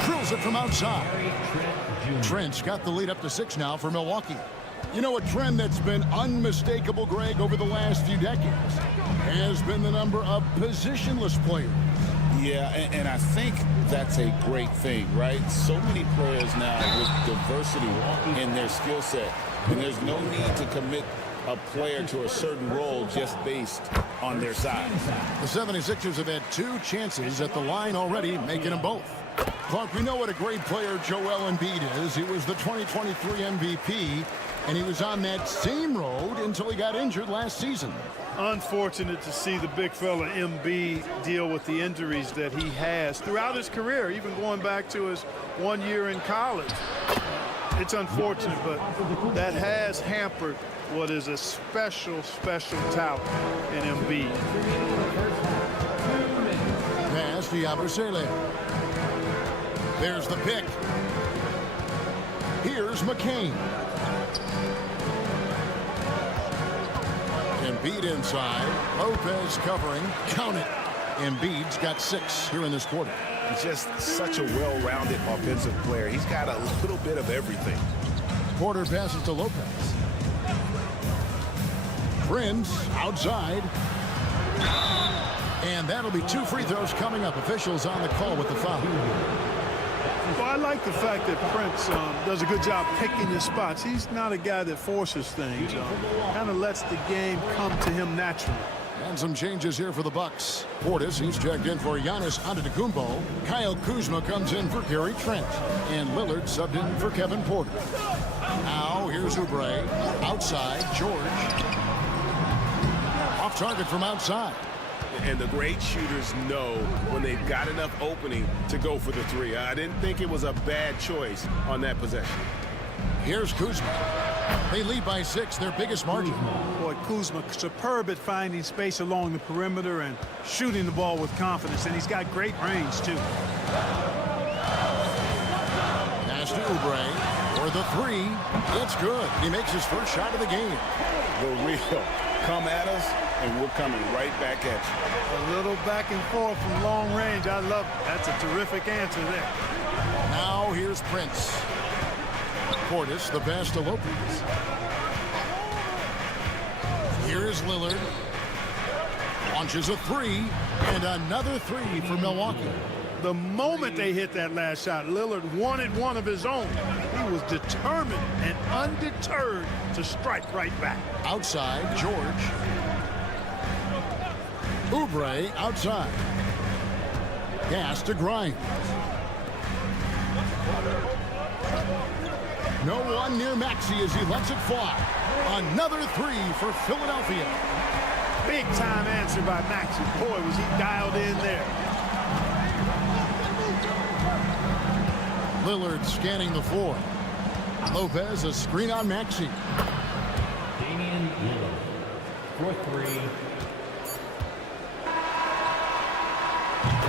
Drills it from outside. Trent's got the lead up to 6 now for Milwaukee. You know, a trend that's been unmistakable, Greg, over the last few decades has been the number of positionless players. Yeah, and I think that's a great thing, right? So many players now with diversity in their skill set, and there's no need to commit a player to a certain role just based on their size. The 76ers have had 2 chances at the line already, making them both. Clark, we know what a great player Joel Embiid is. He was the 2023 MVP, and he was on that same road until he got injured last season. Unfortunate to see the big fella Embiid deal with the injuries that he has throughout his career, even going back to his 1 year in college. It's unfortunate, but that has hampered what is a special talent in Embiid. Pass to Yabusele. There's the pick. Here's McCain. Embiid inside. Lopez covering. Count it. Embiid's got 6 here in this quarter. He's just such a well-rounded offensive player. He's got a little bit of everything. Porter passes to Lopez. Prince outside. And that'll be 2 free throws coming up. Officials on the call with the foul. Well, I like the fact that Prince does a good job picking his spots. He's not a guy that forces things. Kind of lets the game come to him naturally. And some changes here for the Bucks. Portis, he's checked in for Giannis Antetokounmpo. Kyle Kuzma comes in for Gary Trent. And Lillard subbed in for Kevin Porter. Now here's Oubre. Outside, George. Off target from outside. And the great shooters know when they've got enough opening to go for the 3. I didn't think it was a bad choice on that possession. Here's Kuzma. They lead by 6, their biggest margin. Boy, Kuzma, superb at finding space along the perimeter and shooting the ball with confidence, and he's got great range, too. Pass to Oubre for the 3. It's good. He makes his first shot of the game. The real come at us, and we're coming right back at you. A little back and forth from long range. I love it. That's a terrific answer there. Now here's Prince. Portis, the pass to Lopez. Here's Lillard. Launches a 3, and another 3 for Milwaukee. The moment they hit that last shot, Lillard wanted one of his own. He was determined and undeterred to strike right back. Outside, George. Oubre outside. Pass to Grimes. No one near Maxey as he lets it fly. Another 3 for Philadelphia. Big time answer by Maxey. Boy, was he dialed in there. Lillard scanning the floor. Lopez a screen on Maxey. Damian Lillard for 3.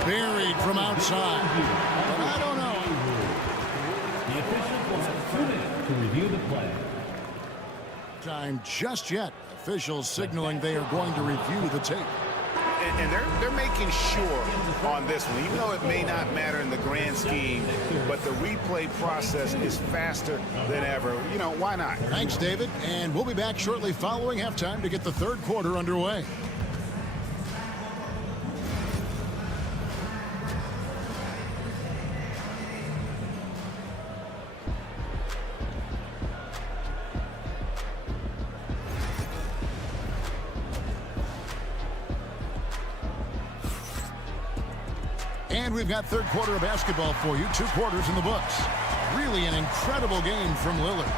Buried from outside. But I don't know. The officials will have 2 minutes to review the play. Time just yet. Officials signaling they are going to review the tape. And they're making sure on this one, even though it may not matter in the grand scheme, but the replay process is faster than ever. You know, why not? Thanks, David. And we'll be back shortly following halftime to get the 3rd quarter underway. And we've got 3rd quarter of basketball for you. 2 quarters in the books. Really an incredible game from Lillard.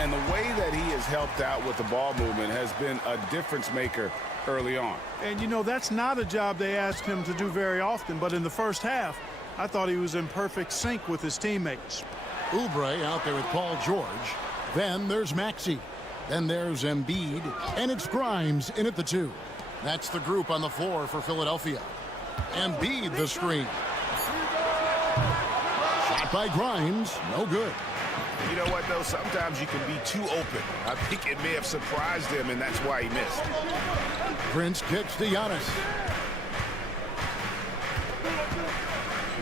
And the way that he has helped out with the ball movement has been a difference maker early on. And, you know, that's not a job they ask him to do very often. But in the first half, I thought he was in perfect sync with his teammates. Oubre out there with Paul George. Then there's Maxey. Then there's Embiid. And it's Grimes in at the 2. That's the group on the floor for Philadelphia. Embiid the screen. Shot by Grimes. No good. You know what, though? Sometimes you can be too open. I think it may have surprised him, and that's why he missed. Prince kicks to Giannis.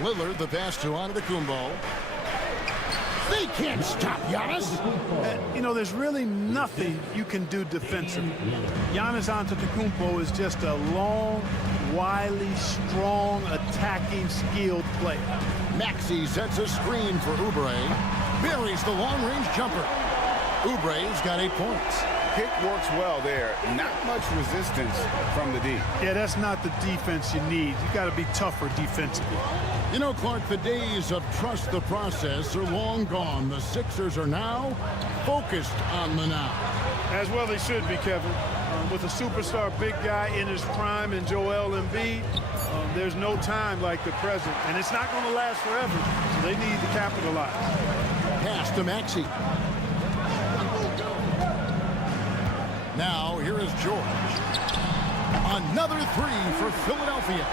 Lillard the pass to Antetokounmpo. They can't stop Giannis. You know, there's really nothing you can do defensively. Giannis Antetokounmpo is just a long, wily, strong, attacking, skilled player. Maxey sets a screen for Oubre. Buries the long-range jumper. Oubre's got 8 points. Pick works well there. Not much resistance from the D. Yeah, that's not the defense you need. You got to be tougher defensively. You know, Clark, the days of trust the process are long gone. The Sixers are now focused on the now. As well they should be, Kevin. With a superstar big guy in his prime in Joel Embiid, there's no time like the present. And it's not going to last forever, so they need to capitalize. Pass to Maxey. Now, here is George. Another 3 for Philadelphia.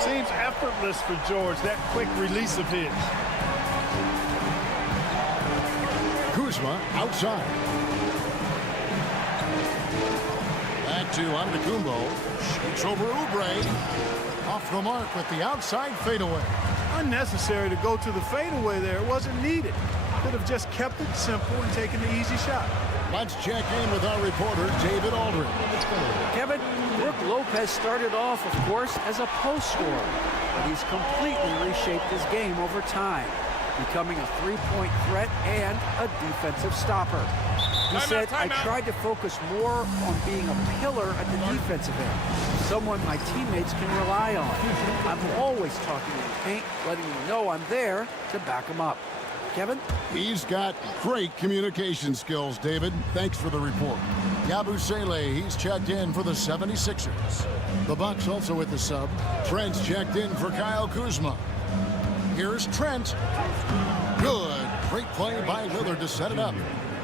Seems effortless for George, that quick release of his. Kuzma outside. Back to Antetokounmpo. Shoots over Oubre. Off the mark with the outside fadeaway. Unnecessary to go to the fadeaway there. It wasn't needed. Could have just kept it simple and taken the easy shot. Let's check in with our reporter, David Aldridge. Kevin, Brook Lopez started off, of course, as a post scorer, but he's completely reshaped his game over time, becoming a three-point threat and a defensive stopper. He said, I tried to focus more on being a pillar at the defensive end, someone my teammates can rely on. I'm always talking in the paint, letting them know I'm there to back them up. Kevin? He's got great communication skills, David. Thanks for the report. Yabusele, he's checked in for the 76ers. The Bucks also with the sub. Trent's checked in for Kyle Kuzma. Here's Trent. Good. Great play by Lillard to set it up.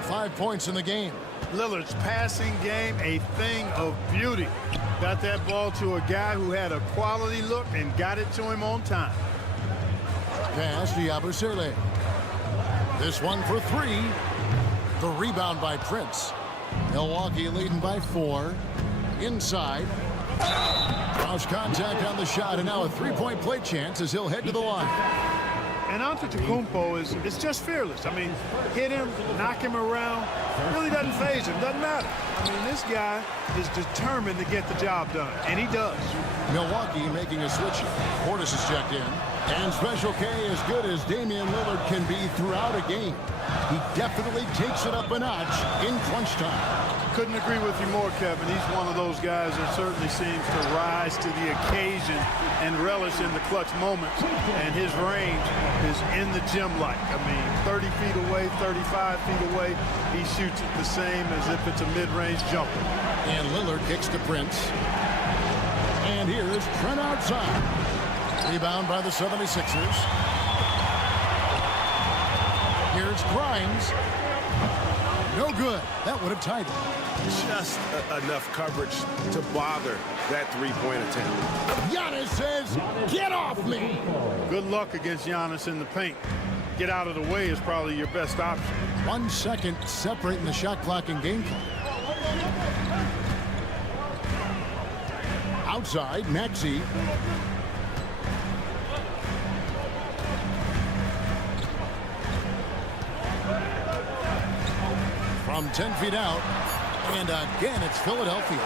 5 points in the game. Lillard's passing game, a thing of beauty. Got that ball to a guy who had a quality look and got it to him on time. Pass to Yabusele. This one for three. The rebound by Prince. Milwaukee leading by 4. Inside. Cross contact on the shot, and now a three-point play chance as he'll head to the line. And Antetokounmpo is just fearless. I mean, hit him, knock him around. Really doesn't faze him. Doesn't matter. I mean, this guy is determined to get the job done, and he does. Milwaukee making a switch. Portis is checked in. And Special K, as good as Damian Lillard can be throughout a game, he definitely takes it up a notch in crunch time. Couldn't agree with you more, Kevin. He's one of those guys that certainly seems to rise to the occasion and relish in the clutch moments. And his range is in the gym-like. I mean, 30 feet away, 35 feet away, he shoots it the same as if it's a mid-range jumper. And Lillard kicks to Prince. And here's Trent outside. Rebound by the 76ers. Here's Grimes. No good. That would have tied it. Just enough coverage to bother that three-point attempt. Giannis says, get off me. Good luck against Giannis in the paint. Get out of the way is probably your best option. 1 second separating the shot clock and game clock. Outside, Maxey. From 10 feet out, and again, it's Philadelphia.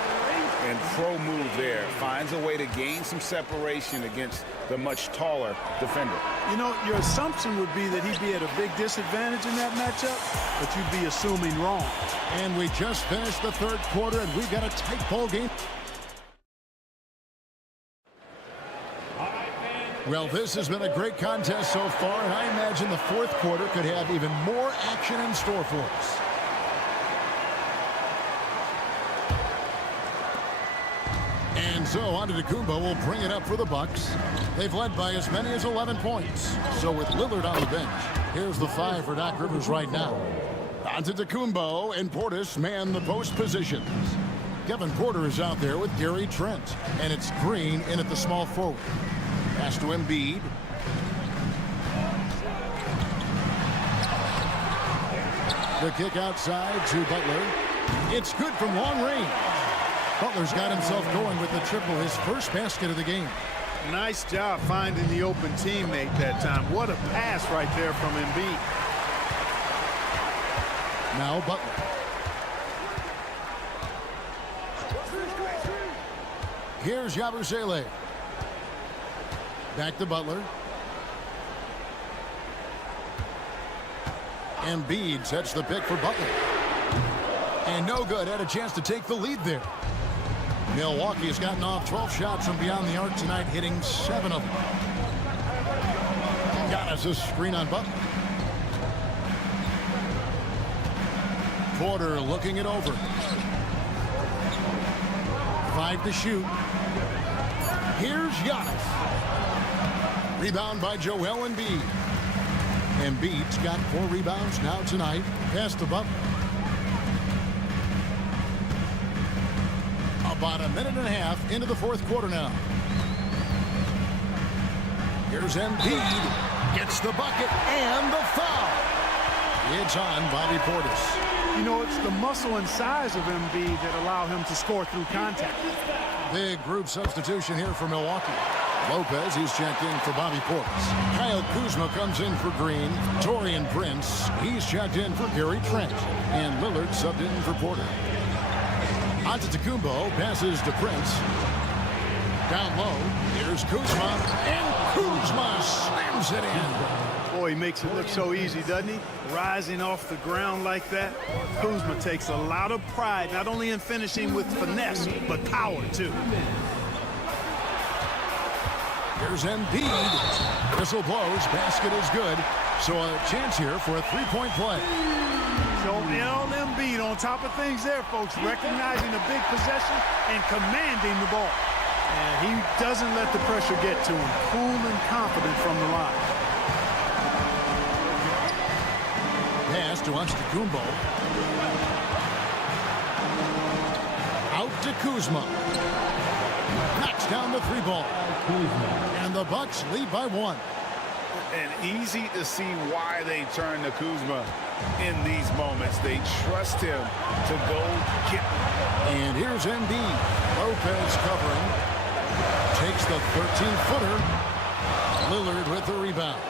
And pro move there. Finds a way to gain some separation against the much taller defender. You know, your assumption would be that he'd be at a big disadvantage in that matchup, but you'd be assuming wrong. And we just finished the third quarter, and we've got a tight ball game. Well, this has been a great contest so far, and I imagine the fourth quarter could have even more action in store for us. And so Antetokounmpo will bring it up for the Bucks. They've led by as many as 11 points. So with Lillard on the bench, here's the 5 for Doc Rivers right now. Antetokounmpo and Portis man the post positions. Kevin Porter is out there with Gary Trent, and it's Green in at the small forward. Pass to Embiid. The kick outside to Butler. It's good from long range. Butler's got himself going with the triple, his first basket of the game. Nice job finding the open teammate that time. What a pass right there from Embiid. Now Butler. Here's Yabusele. Back to Butler. Embiid sets the pick for Butler. And no good. Had a chance to take the lead there. Milwaukee has gotten off 12 shots from beyond the arc tonight, hitting 7 of them. Giannis a screen on Butler. Porter looking it over. 5 to shoot. Here's Giannis. Rebound by Joel Embiid. Embiid's got 4 rebounds now tonight. Pass to Butler. About a minute and a half into the fourth quarter now. Here's Embiid. Gets the bucket and the foul. It's on Bobby Portis. You know, it's the muscle and size of Embiid that allow him to score through contact. Big group substitution here for Milwaukee. Lopez, he's checked in for Bobby Portis. Kyle Kuzma comes in for Green. Taurean Prince, he's checked in for Gary Trent. And Lillard subbed in for Porter. Antetokounmpo passes to Prince. Down low, here's Kuzma. And Kuzma slams it in. Boy, he makes it look so easy, doesn't he? Rising off the ground like that. Kuzma takes a lot of pride, not only in finishing with finesse, but power, too. Here's Embiid. Whistle blows. Basket is good. So a chance here for a three-point play. So Embiid on top of things there, folks, recognizing a big possession and commanding the ball. And he doesn't let the pressure get to him. Cool and confident from the line. Pass to Antetokounmpo. Out to Kuzma. Knocks down the three ball. And the Bucks lead by 1. And easy to see why they turn to Kuzma in these moments. They trust him to go get them. And here's Embiid. Lopez covering. Takes the 13-footer. Lillard with the rebound.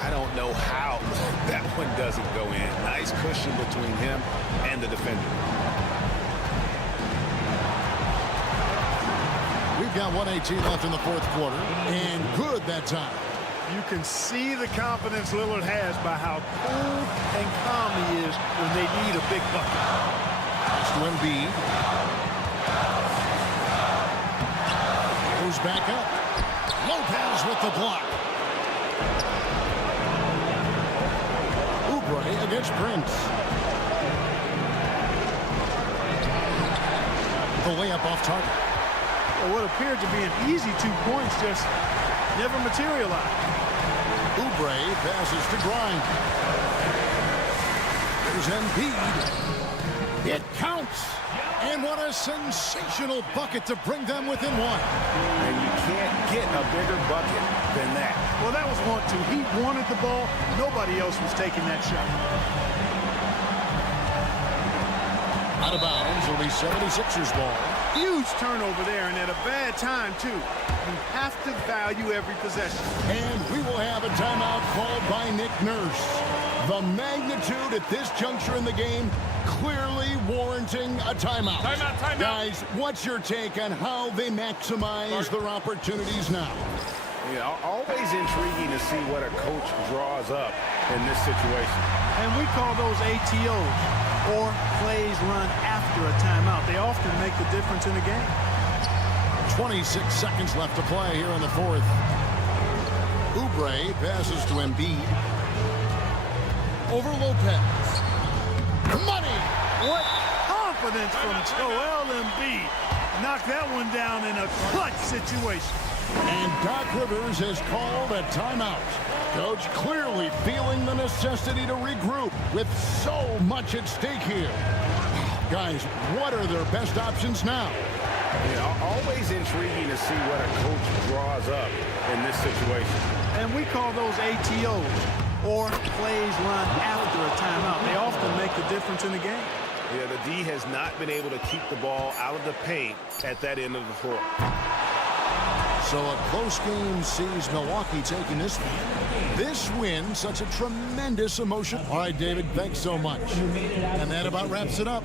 I don't know how that one doesn't go in. Nice cushion between him and the defender. We've got 1:18 left in the fourth quarter. And good that time. You can see the confidence Lillard has by how cool and calm he is when they need a big bucket. Pass to Embiid. Goes back up. Lopez with the block. Oubre against Prince. The layup off target. Well, what appeared to be an easy 2 points just never materialized. Oubre passes to Grimes. There's Embiid. It counts. And what a sensational bucket to bring them within 1. And you can't get a bigger bucket than that. Well, that was 1-2. He wanted the ball. Nobody else was taking that shot. Out of bounds, it'll be 76ers ball. Huge turnover there, and at a bad time, too. You have to value every possession. And we will have a timeout called by Nick Nurse. The magnitude at this juncture in the game clearly warranting a timeout. Timeout. Guys, what's your take on how they maximize their opportunities now? Yeah, always intriguing to see what a coach draws up in this situation. And we call those ATOs, or plays run after a timeout. They often make the difference in the game. 26 seconds left to play here in the fourth. Oubre passes to Embiid. Over Lopez. Money! What confidence from Joel Embiid. Knocked that one down in a clutch situation. And Doc Rivers has called a timeout. Coach clearly feeling the necessity to regroup with so much at stake here. Guys, what are their best options now? Always intriguing to see what a coach draws up in this situation. And we call those ATOs, or plays run after a timeout. They often make the difference in the game. Yeah, the D has not been able to keep the ball out of the paint at that end of the floor. So a close game sees Milwaukee taking this win. This win, such a tremendous emotion. All right, David, thanks so much. And that about wraps it up.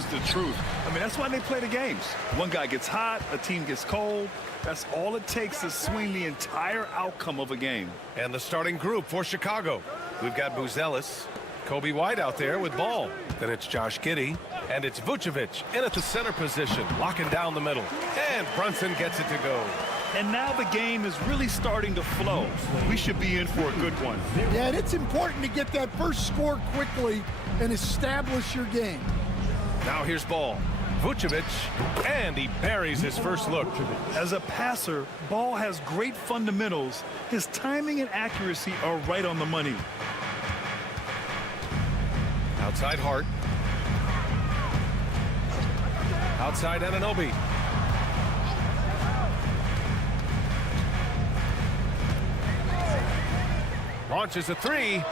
is the truth. I mean, that's why they play the games. One guy gets hot, a team gets cold. That's all it takes to swing the entire outcome of a game. And the starting group for Chicago. We've got Buzelis, Kobe White out there with ball. Then it's Josh Giddey, and it's Vucevic in at the center position, locking down the middle. And Brunson gets it to go. And now the game is really starting to flow. We should be in for a good one. Yeah, and it's important to get that first score quickly and establish your game. Now here's ball. Vucevic, and he buries his first look. As a passer, Ball has great fundamentals. His timing and accuracy are right on the money. Outside Hart. Outside Anunoby. Launches a three.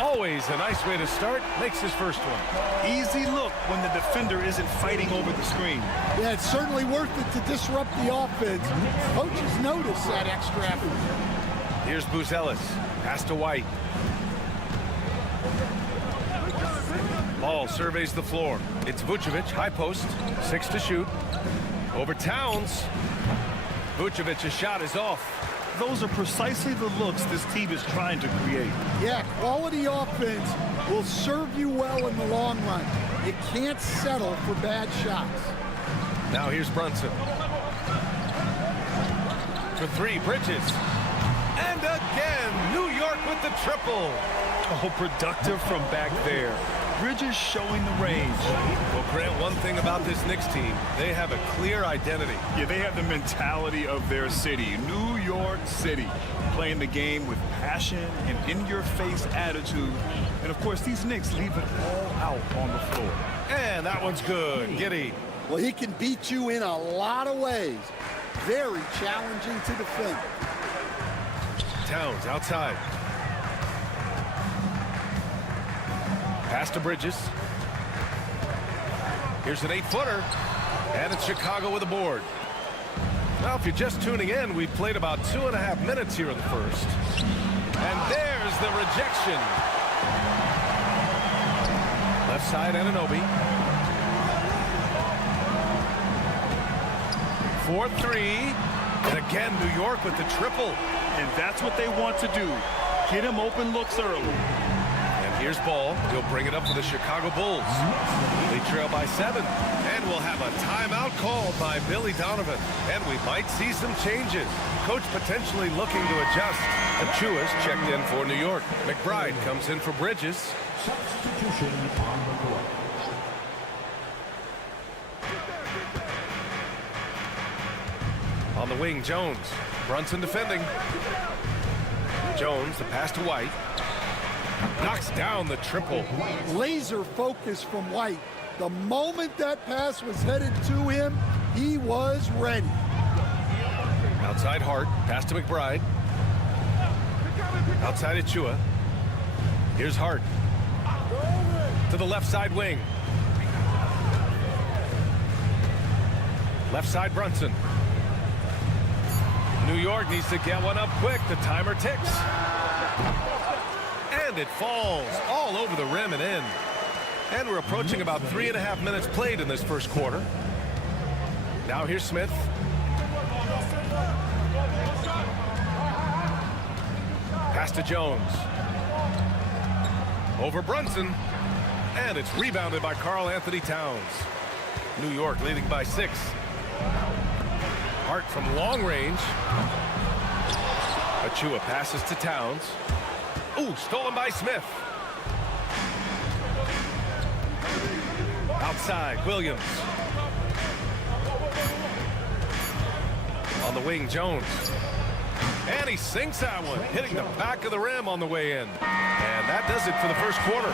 Always a nice way to start. Makes his first one. Easy look when the defender isn't fighting over the screen. Yeah, it's certainly worth it to disrupt the offense. Coaches notice that extra effort. Here's Buzelis. Pass to White. Ball surveys the floor. It's Vucevic, high post, 6 to shoot. Over Towns. Vucevic's shot is off. Those are precisely the looks this team is trying to create. Yeah, quality offense will serve you well in the long run. You can't settle for bad shots. Now here's Brunson. For three, Bridges. And again, New York with the triple. Oh, productive from back there. Bridges showing the range. Well, Grant, one thing about this Knicks team, they have a clear identity. Yeah, they have the mentality of their city, New York City, playing the game with passion and in-your-face attitude. And, of course, these Knicks leave it all out on the floor. And that one's good. Giddey. Well, he can beat you in a lot of ways. Very challenging to defend. Towns outside. Pass to Bridges. Here's an 8-footer. And it's Chicago with a board. Now, if you're just tuning in, we've played about 2.5 minutes here in the first. And there's the rejection. Left side, Anunoby. 4-3. And again, New York with the triple. And that's what they want to do. Get him open looks early. Here's Ball. He'll bring it up for the Chicago Bulls. They trail by 7. And we'll have a timeout called by Billy Donovan. And we might see some changes. Coach potentially looking to adjust. Achua's checked in for New York. McBride comes in for Bridges. Substitution on the court. On the wing, Jones. Brunson defending. Jones, the pass to White. Knocks down the triple. Laser focus from White. The moment that pass was headed to him, he was ready. Outside Hart. Pass to McBride. Outside Achua. Here's Hart. To the left side wing. Left side Brunson. New York needs to get one up quick. The timer ticks. And it falls all over the rim and in. And we're approaching about 3.5 minutes played in this first quarter. Now here's Smith. Pass to Jones. Over Brunson. And it's rebounded by Karl Anthony Towns. New York leading by 6. Hart from long range. Achua passes to Towns. Ooh, stolen by Smith. Outside, Williams. On the wing, Jones. And he sinks that one, hitting the back of the rim on the way in. And that does it for the first quarter.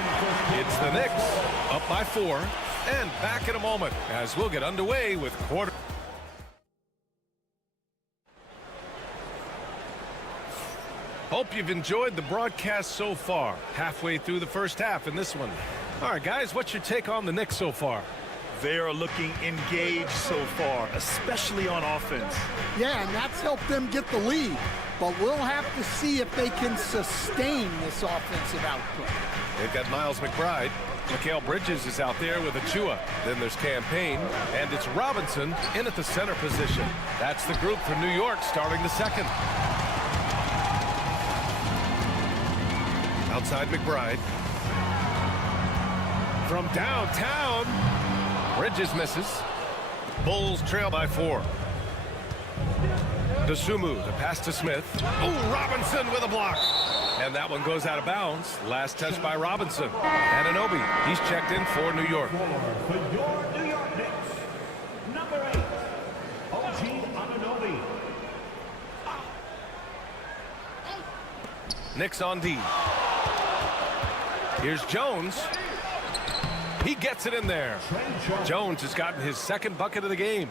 It's the Knicks up by 4. And back in a moment as we'll get underway with quarter. Hope you've enjoyed the broadcast so far. Halfway through the first half in this one. All right, guys, what's your take on the Knicks so far? They are looking engaged so far, especially on offense. Yeah, and that's helped them get the lead. but we'll have to see if they can sustain this offensive output. They've got Miles McBride. Mikal Bridges is out there with Achua. Then there's Campaign, and it's Robinson in at the center position. That's the group for New York starting the second. Outside McBride. From downtown, Bridges misses. Bulls trail by 4. Dosunmu, the pass to Smith. Oh, Robinson with a block. And that one goes out of bounds. Last touch by Robinson. Anunoby, he's checked in for New York. For your New York Knicks, number 8, OG Anunoby. Knicks on D. Here's Jones. He gets it in there. Jones has gotten his second bucket of the game.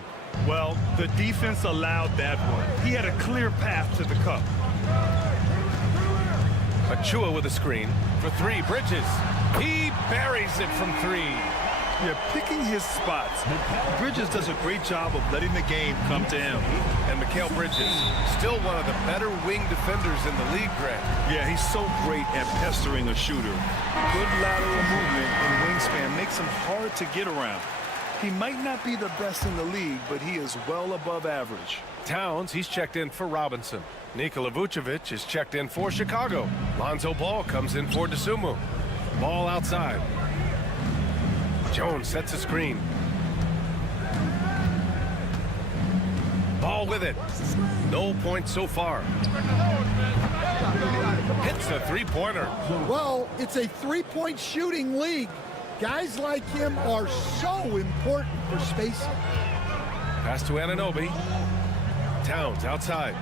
Well, the defense allowed that one. He had a clear path to the cup. Achua with a screen for 3. Bridges. He buries it from 3. Yeah, picking his spots. Bridges does a great job of letting the game come to him. And Mikal Bridges, still one of the better wing defenders in the league, Greg. Yeah, he's so great at pestering a shooter. Good lateral movement and wingspan makes him hard to get around. He might not be the best in the league, but he is well above average. Towns, he's checked in for Robinson. Nikola Vucevic is checked in for Chicago. Lonzo Ball comes in for Dosunmu. Ball outside. Jones sets a screen. Ball with it. No points so far. Hits a three-pointer. Well, it's a three-point shooting league. Guys like him are so important for spacing. Pass to Anunoby. Towns outside.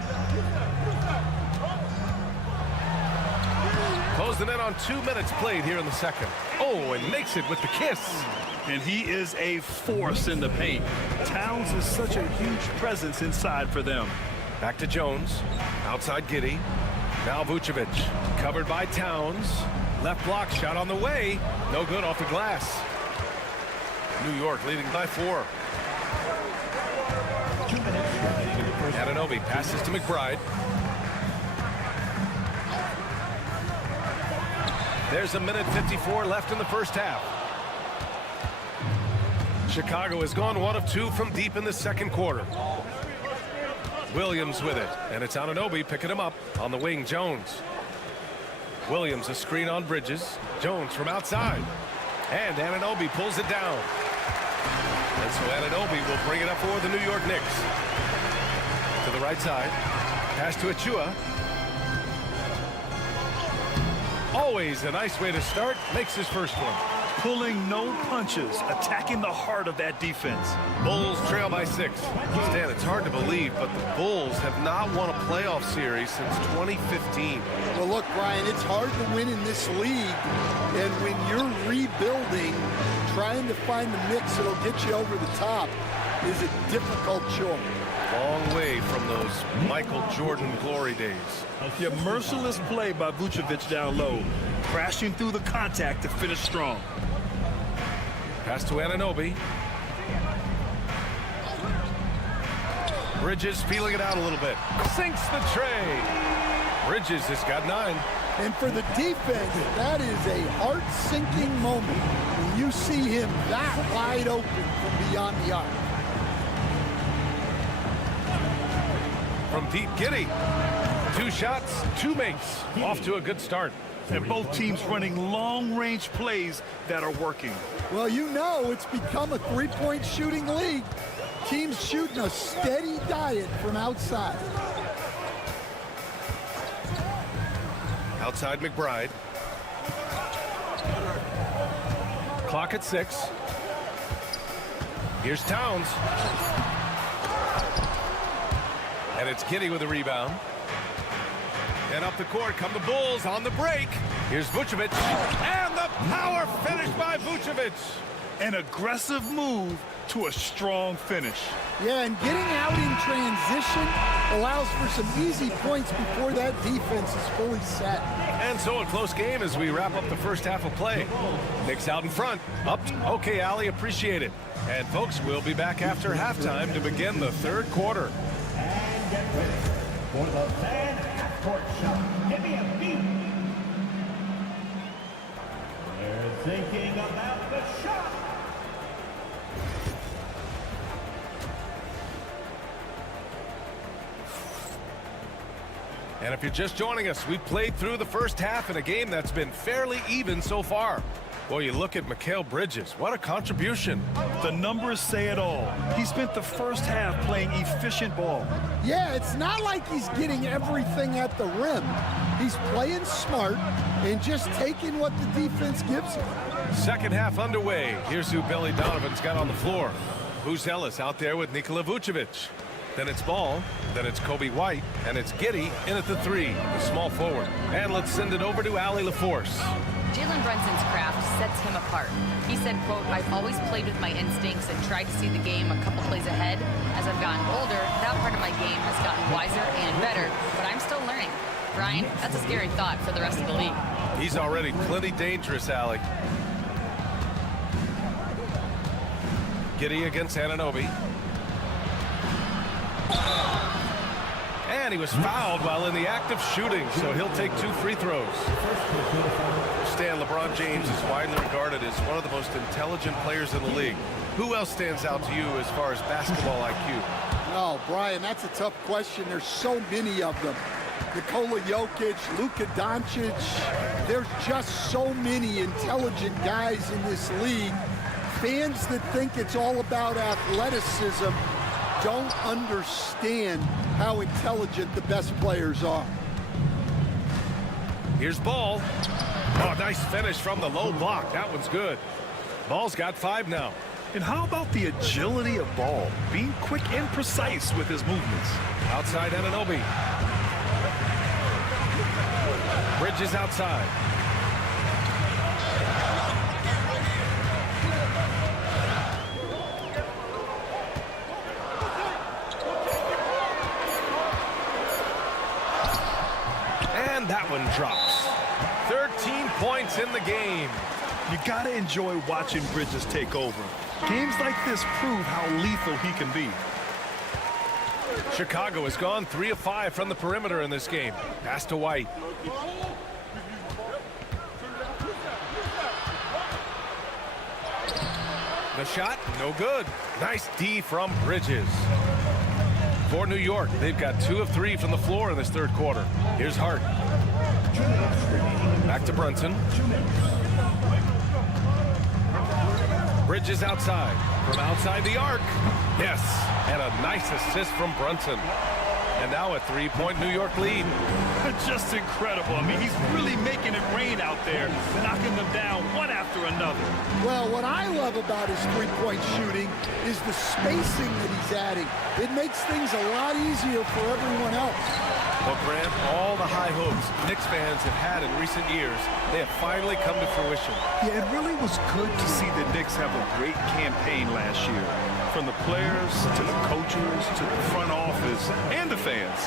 Close the net on 2 minutes played here in the second. Oh, and makes it with the kiss. And he is a force in the paint. Towns is such a huge presence inside for them. Back to Jones. Outside Giddey. Now Vucevic. Covered by Towns. Left block shot on the way. No good off the glass. New York leading by 4. Anunoby passes to McBride. There's 1:54 left in the first half. Chicago has gone 1 of 2 from deep in the second quarter. Williams with it, and it's Anunoby picking him up on the wing. Jones. Williams a screen on Bridges. Jones from outside, and Anunoby pulls it down. And so Anunoby will bring it up for the New York Knicks. To the right side, pass to Achua. Always a nice way to start. Makes his first one. Pulling no punches, attacking the heart of that defense. Bulls trail by 6. Stan, it's hard to believe, but the Bulls have not won a playoff series since 2015. Well, look, Brian, it's hard to win in this league. And when you're rebuilding, trying to find the mix that'll get you over the top is a difficult chore. Long way from those Michael Jordan glory days. Yeah, merciless play by Vucevic down low, crashing through the contact to finish strong. Pass to Anunoby. Bridges feeling it out a little bit. Sinks the tray. Bridges has got 9. And for the defense, that is a heart-sinking moment when you see him that wide open from beyond the arc. From deep, Giddey. 2 shots, 2 makes. Off to a good start. And both teams running long-range plays that are working. Well, you know it's become a three-point shooting league. Teams shooting a steady diet from outside. Outside McBride. Clock at 6. Here's Towns. And it's Giddey with a rebound. And up the court come the Bulls on the break. Here's Vucevic. And the power finish by Vucevic. An aggressive move to a strong finish. Yeah, and getting out in transition allows for some easy points before that defense is fully set. And so a close game as we wrap up the first half of play. Knicks out in front. Up. Okay, Allie, appreciate it. And folks, we'll be back after halftime to begin the third quarter. And get ready for the fan court shot. Give me a beat. They're thinking about the shot. And if you're just joining us, we've played through the first half in a game that's been fairly even so far. Well, you look at Mikal Bridges. What a contribution. The numbers say it all. He spent the first half playing efficient ball. Yeah, it's not like he's getting everything at the rim. He's playing smart and just taking what the defense gives him. Second half underway. Here's who Billy Donovan's got on the floor. Buzelis out there with Nikola Vucevic. Then it's Ball, then it's Kobe White, and it's Giddey in at the 3, the small forward. And let's send it over to Allie LaForce. Jalen Brunson's craft sets him apart. He said, quote, "I've always played with my instincts and tried to see the game a couple plays ahead. As I've gotten older, that part of my game has gotten wiser and better, but I'm still learning." Brian, that's a scary thought for the rest of the league. He's already plenty dangerous, Allie. Giddey against Anunoby. And he was fouled while in the act of shooting, so he'll take 2 free throws. Stan, LeBron James is widely regarded as one of the most intelligent players in the league. Who else stands out to you as far as basketball IQ? Oh, Brian, that's a tough question. There's so many of them. Nikola Jokic, Luka Doncic. There's just so many intelligent guys in this league. Fans that think it's all about athleticism don't understand how intelligent the best players are. Here's Ball. Oh, nice finish from the low block. That one's good. Ball's got 5 now. And how about the agility of Ball, being quick and precise with his movements? Outside Anunoby. Bridges outside. And that one drops. 13 points in the game. You got to enjoy watching Bridges take over. Games like this prove how lethal he can be. Chicago has gone 3 of 5 from the perimeter in this game. Pass to White. The shot, no good. Nice D from Bridges. For New York, they've got 2 of 3 from the floor in this third quarter. Here's Hart. Back to Brunson. Bridges outside. From outside the arc. Yes, and a nice assist from Brunson. And now a 3-point New York lead. Just incredible. I mean, he's really making it rain out there, knocking them down one after another. Well, what I love about his three-point shooting is the spacing that he's adding. It makes things a lot easier for everyone else. Well, Grant, all the high hopes Knicks fans have had in recent years, they have finally come to fruition. Yeah, it really was good to see the Knicks have a great campaign last year. From the players to the coaches to the front office and the fans.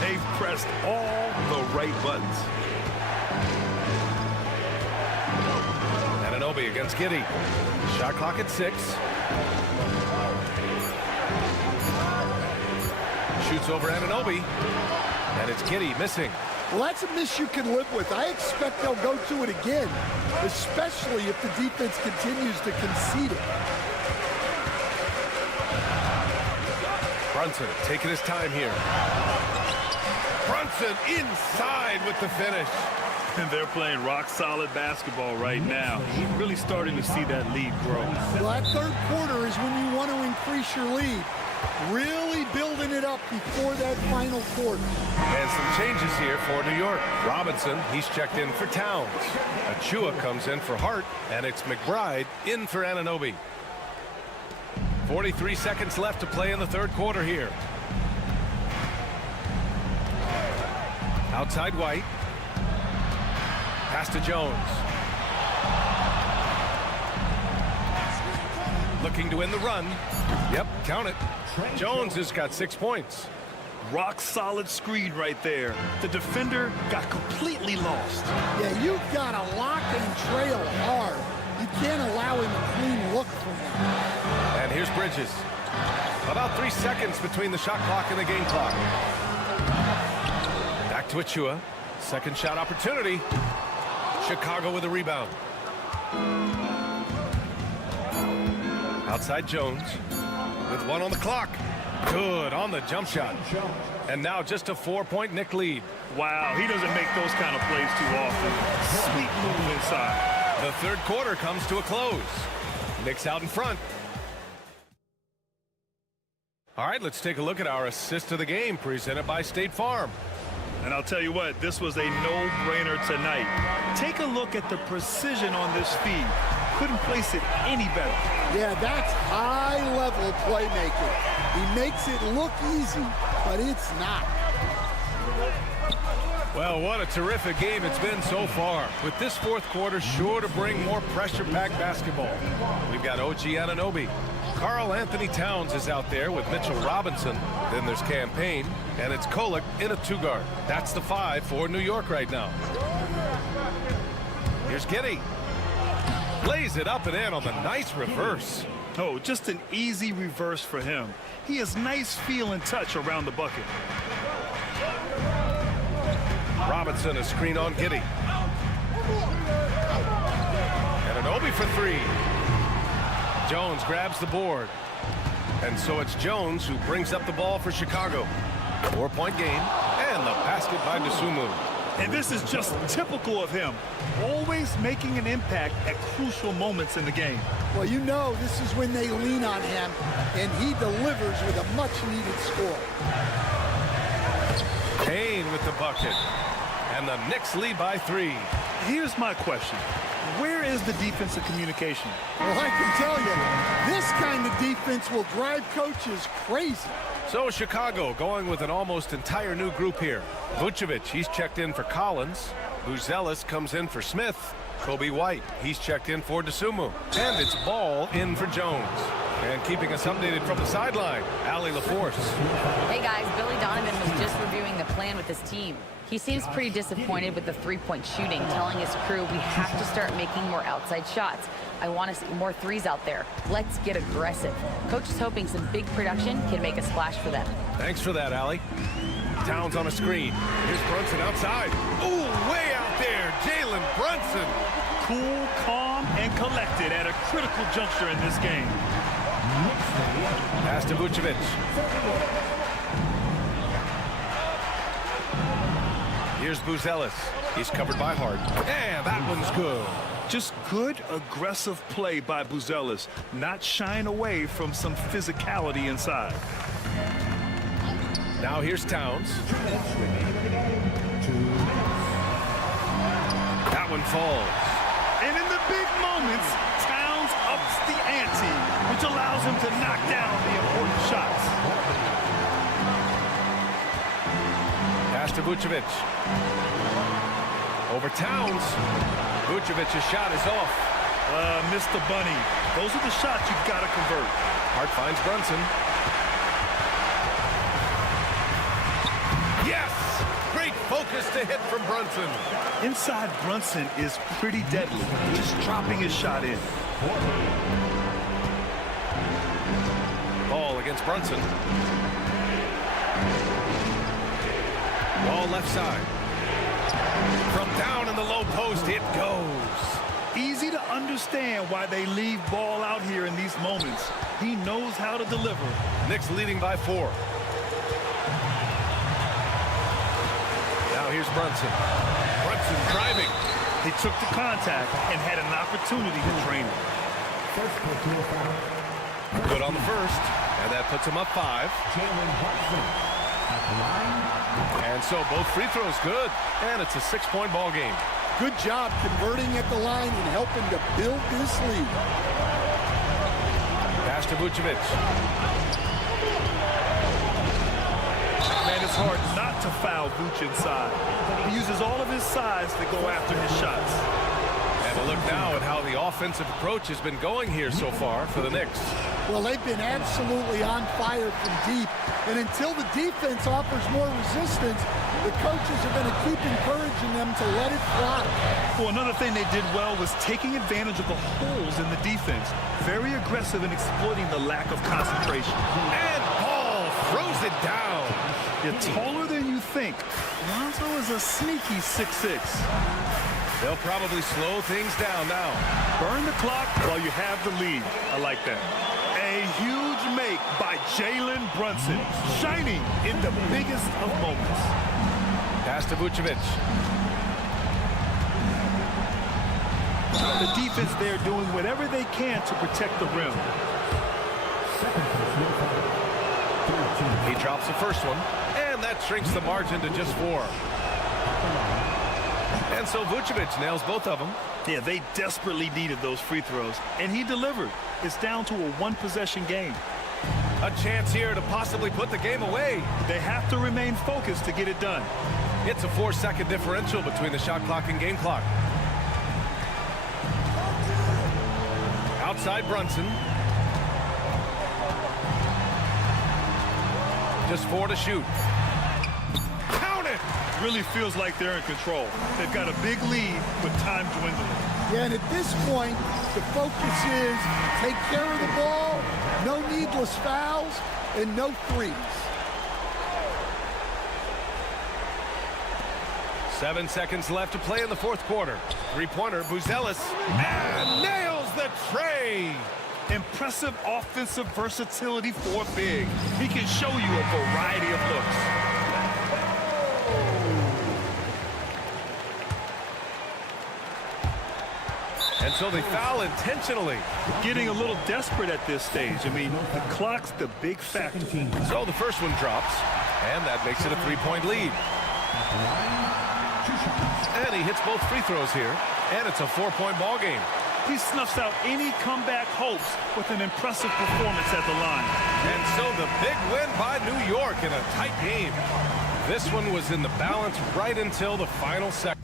They've pressed all the right buttons. Anunoby against Giddey. Shot clock at 6. Shoots over Anunoby. And it's Giddey missing. Well, that's a miss you can live with. I expect they'll go to it again, especially if the defense continues to concede it. Brunson taking his time here. Brunson inside with the finish. And they're playing rock-solid basketball right now. Really starting to see that lead grow. Well, that third quarter is when you want to increase your lead. Really building it up before that final quarter. And some changes here for New York. Robinson, he's checked in for Towns. Achua comes in for Hart, and it's McBride in for Anunoby. 43 seconds left to play in the third quarter here. Outside White. Pass to Jones. Looking to win the run. Yep, count it. Jones has got 6 points. Rock solid screen right there. The defender got completely lost. Yeah, you've got to lock and trail hard. You can't allow him a clean look from him. And here's Bridges. About 3 seconds between the shot clock and the game clock. Back Back to Achua. Second shot opportunity. Chicago with a rebound. Outside Jones with 1 on the clock. Good on the jump shot. And now just a 4-point Knick lead. Wow, he doesn't make those kind of plays too often. Sweet move inside. The third quarter comes to a close. Knicks out in front. All right, let's take a look at our assist of the game presented by State Farm. And I'll tell you what, this was a no-brainer tonight. Take a look at the precision on this feed. Couldn't place it any better. Yeah, that's high-level playmaking. He makes it look easy, but it's not. Well, what a terrific game it's been so far. With this fourth quarter sure to bring more pressure-packed basketball. We've got OG Anunoby. Karl Anthony Towns is out there with Mitchell Robinson. Then there's Campaign, and it's Kolek in a 2-guard. That's the 5 for New York right now. Here's Giddey. Lays it up and in on the nice reverse. Oh, just an easy reverse for him. He has nice feel and touch around the bucket. Robinson, a screen on Giddey. Anunoby for 3. Jones grabs the board. And so it's Jones who brings up the ball for Chicago. 4-point game, and the basket by Dosunmu. And this is just typical of him. Always making an impact at crucial moments in the game. Well, you know this is when they lean on him, and he delivers with a much-needed score. Payne with the bucket. And the Knicks lead by 3. Here's my question. Where is the defensive communication? Well, I can tell you, this kind of defense will drive coaches crazy. So Chicago going with an almost entire new group here. Vucevic, he's checked in for Collins. Buzelis comes in for Smith. Kobe White, he's checked in for Dosunmu. And it's Ball in for Jones. And keeping us updated from the sideline, Allie LaForce. Hey guys, Billy Donovan was just reviewing the plan with his team. He seems pretty disappointed with the 3-point shooting, telling his crew we have to start making more outside shots. I want to see more threes out there. Let's get aggressive. Coach is hoping some big production can make a splash for them. Thanks for that, Allie. Towns on a screen. Here's Brunson outside. Ooh, way out there, Jalen Brunson. Cool, calm, and collected at a critical juncture in this game. Pass to Vucevic. Here's Buzelis. He's covered by Hart. And that one's good. Just good, aggressive play by Buzelis, not shying away from some physicality inside. Now here's Towns. That one falls. And in the big moments, Towns ups the ante, which allows him to knock down the important shots. Pass to Vucevic. Over Towns. Vucevic's shot is off. Mr. Bunny. Those are the shots you've got to convert. Hart finds Brunson. Yes! Great focus to hit from Brunson. Inside Brunson is pretty deadly, just dropping his shot in. Ball against Brunson. Ball left side. From down in the low post, it goes. Easy to understand why they leave Ball out here in these moments. He knows how to deliver. Knicks leading by 4. Now here's Brunson. Brunson driving. He took the contact and had an opportunity to drain it. Good on the first, and that puts him up 5. And so both free throws good, and it's a 6-point ball game. Good job converting at the line and helping to build this lead. Pass to Vucevic. Man, it's hard not to foul Vuce inside. He uses all of his size to go after his shots. And a look now at how the offensive approach has been going here so far for the Knicks. Well, they've been absolutely on fire from deep. And until the defense offers more resistance, the coaches are going to keep encouraging them to let it fly. Well, another thing they did well was taking advantage of the holes in the defense. Very aggressive in exploiting the lack of concentration. And Ball throws it down. You're taller than you think? Lonzo is a sneaky 6'6". They'll probably slow things down now. Burn the clock while you have the lead. I like that. A huge make by Jalen Brunson, shining in the biggest of moments. Pass to Vucevic. The defense there doing whatever they can to protect the rim. He drops the first one, and that shrinks the margin to just 4. And so Vucevic nails both of them. Yeah, they desperately needed those free throws, and he delivered. It's down to a one-possession game. A chance here to possibly put the game away. They have to remain focused to get it done. It's a 4-second differential between the shot clock and game clock. Outside Brunson. Just 4 to shoot. Count it! Really feels like they're in control. They've got a big lead with time dwindling. Yeah, and at this point, the focus is take care of the ball, no needless fouls, and no threes. 7 seconds left to play in the fourth quarter. Three-pointer, Buzelis, and nails the tray. Impressive offensive versatility for big. He can show you a variety of looks. And so they foul intentionally. Getting a little desperate at this stage. I mean, the clock's the big factor. So the first one drops, and that makes it a 3-point lead. And he hits both free throws here, and it's a 4-point ball game. He snuffs out any comeback hopes with an impressive performance at the line. And so the big win by New York in a tight game. This one was in the balance right until the final second.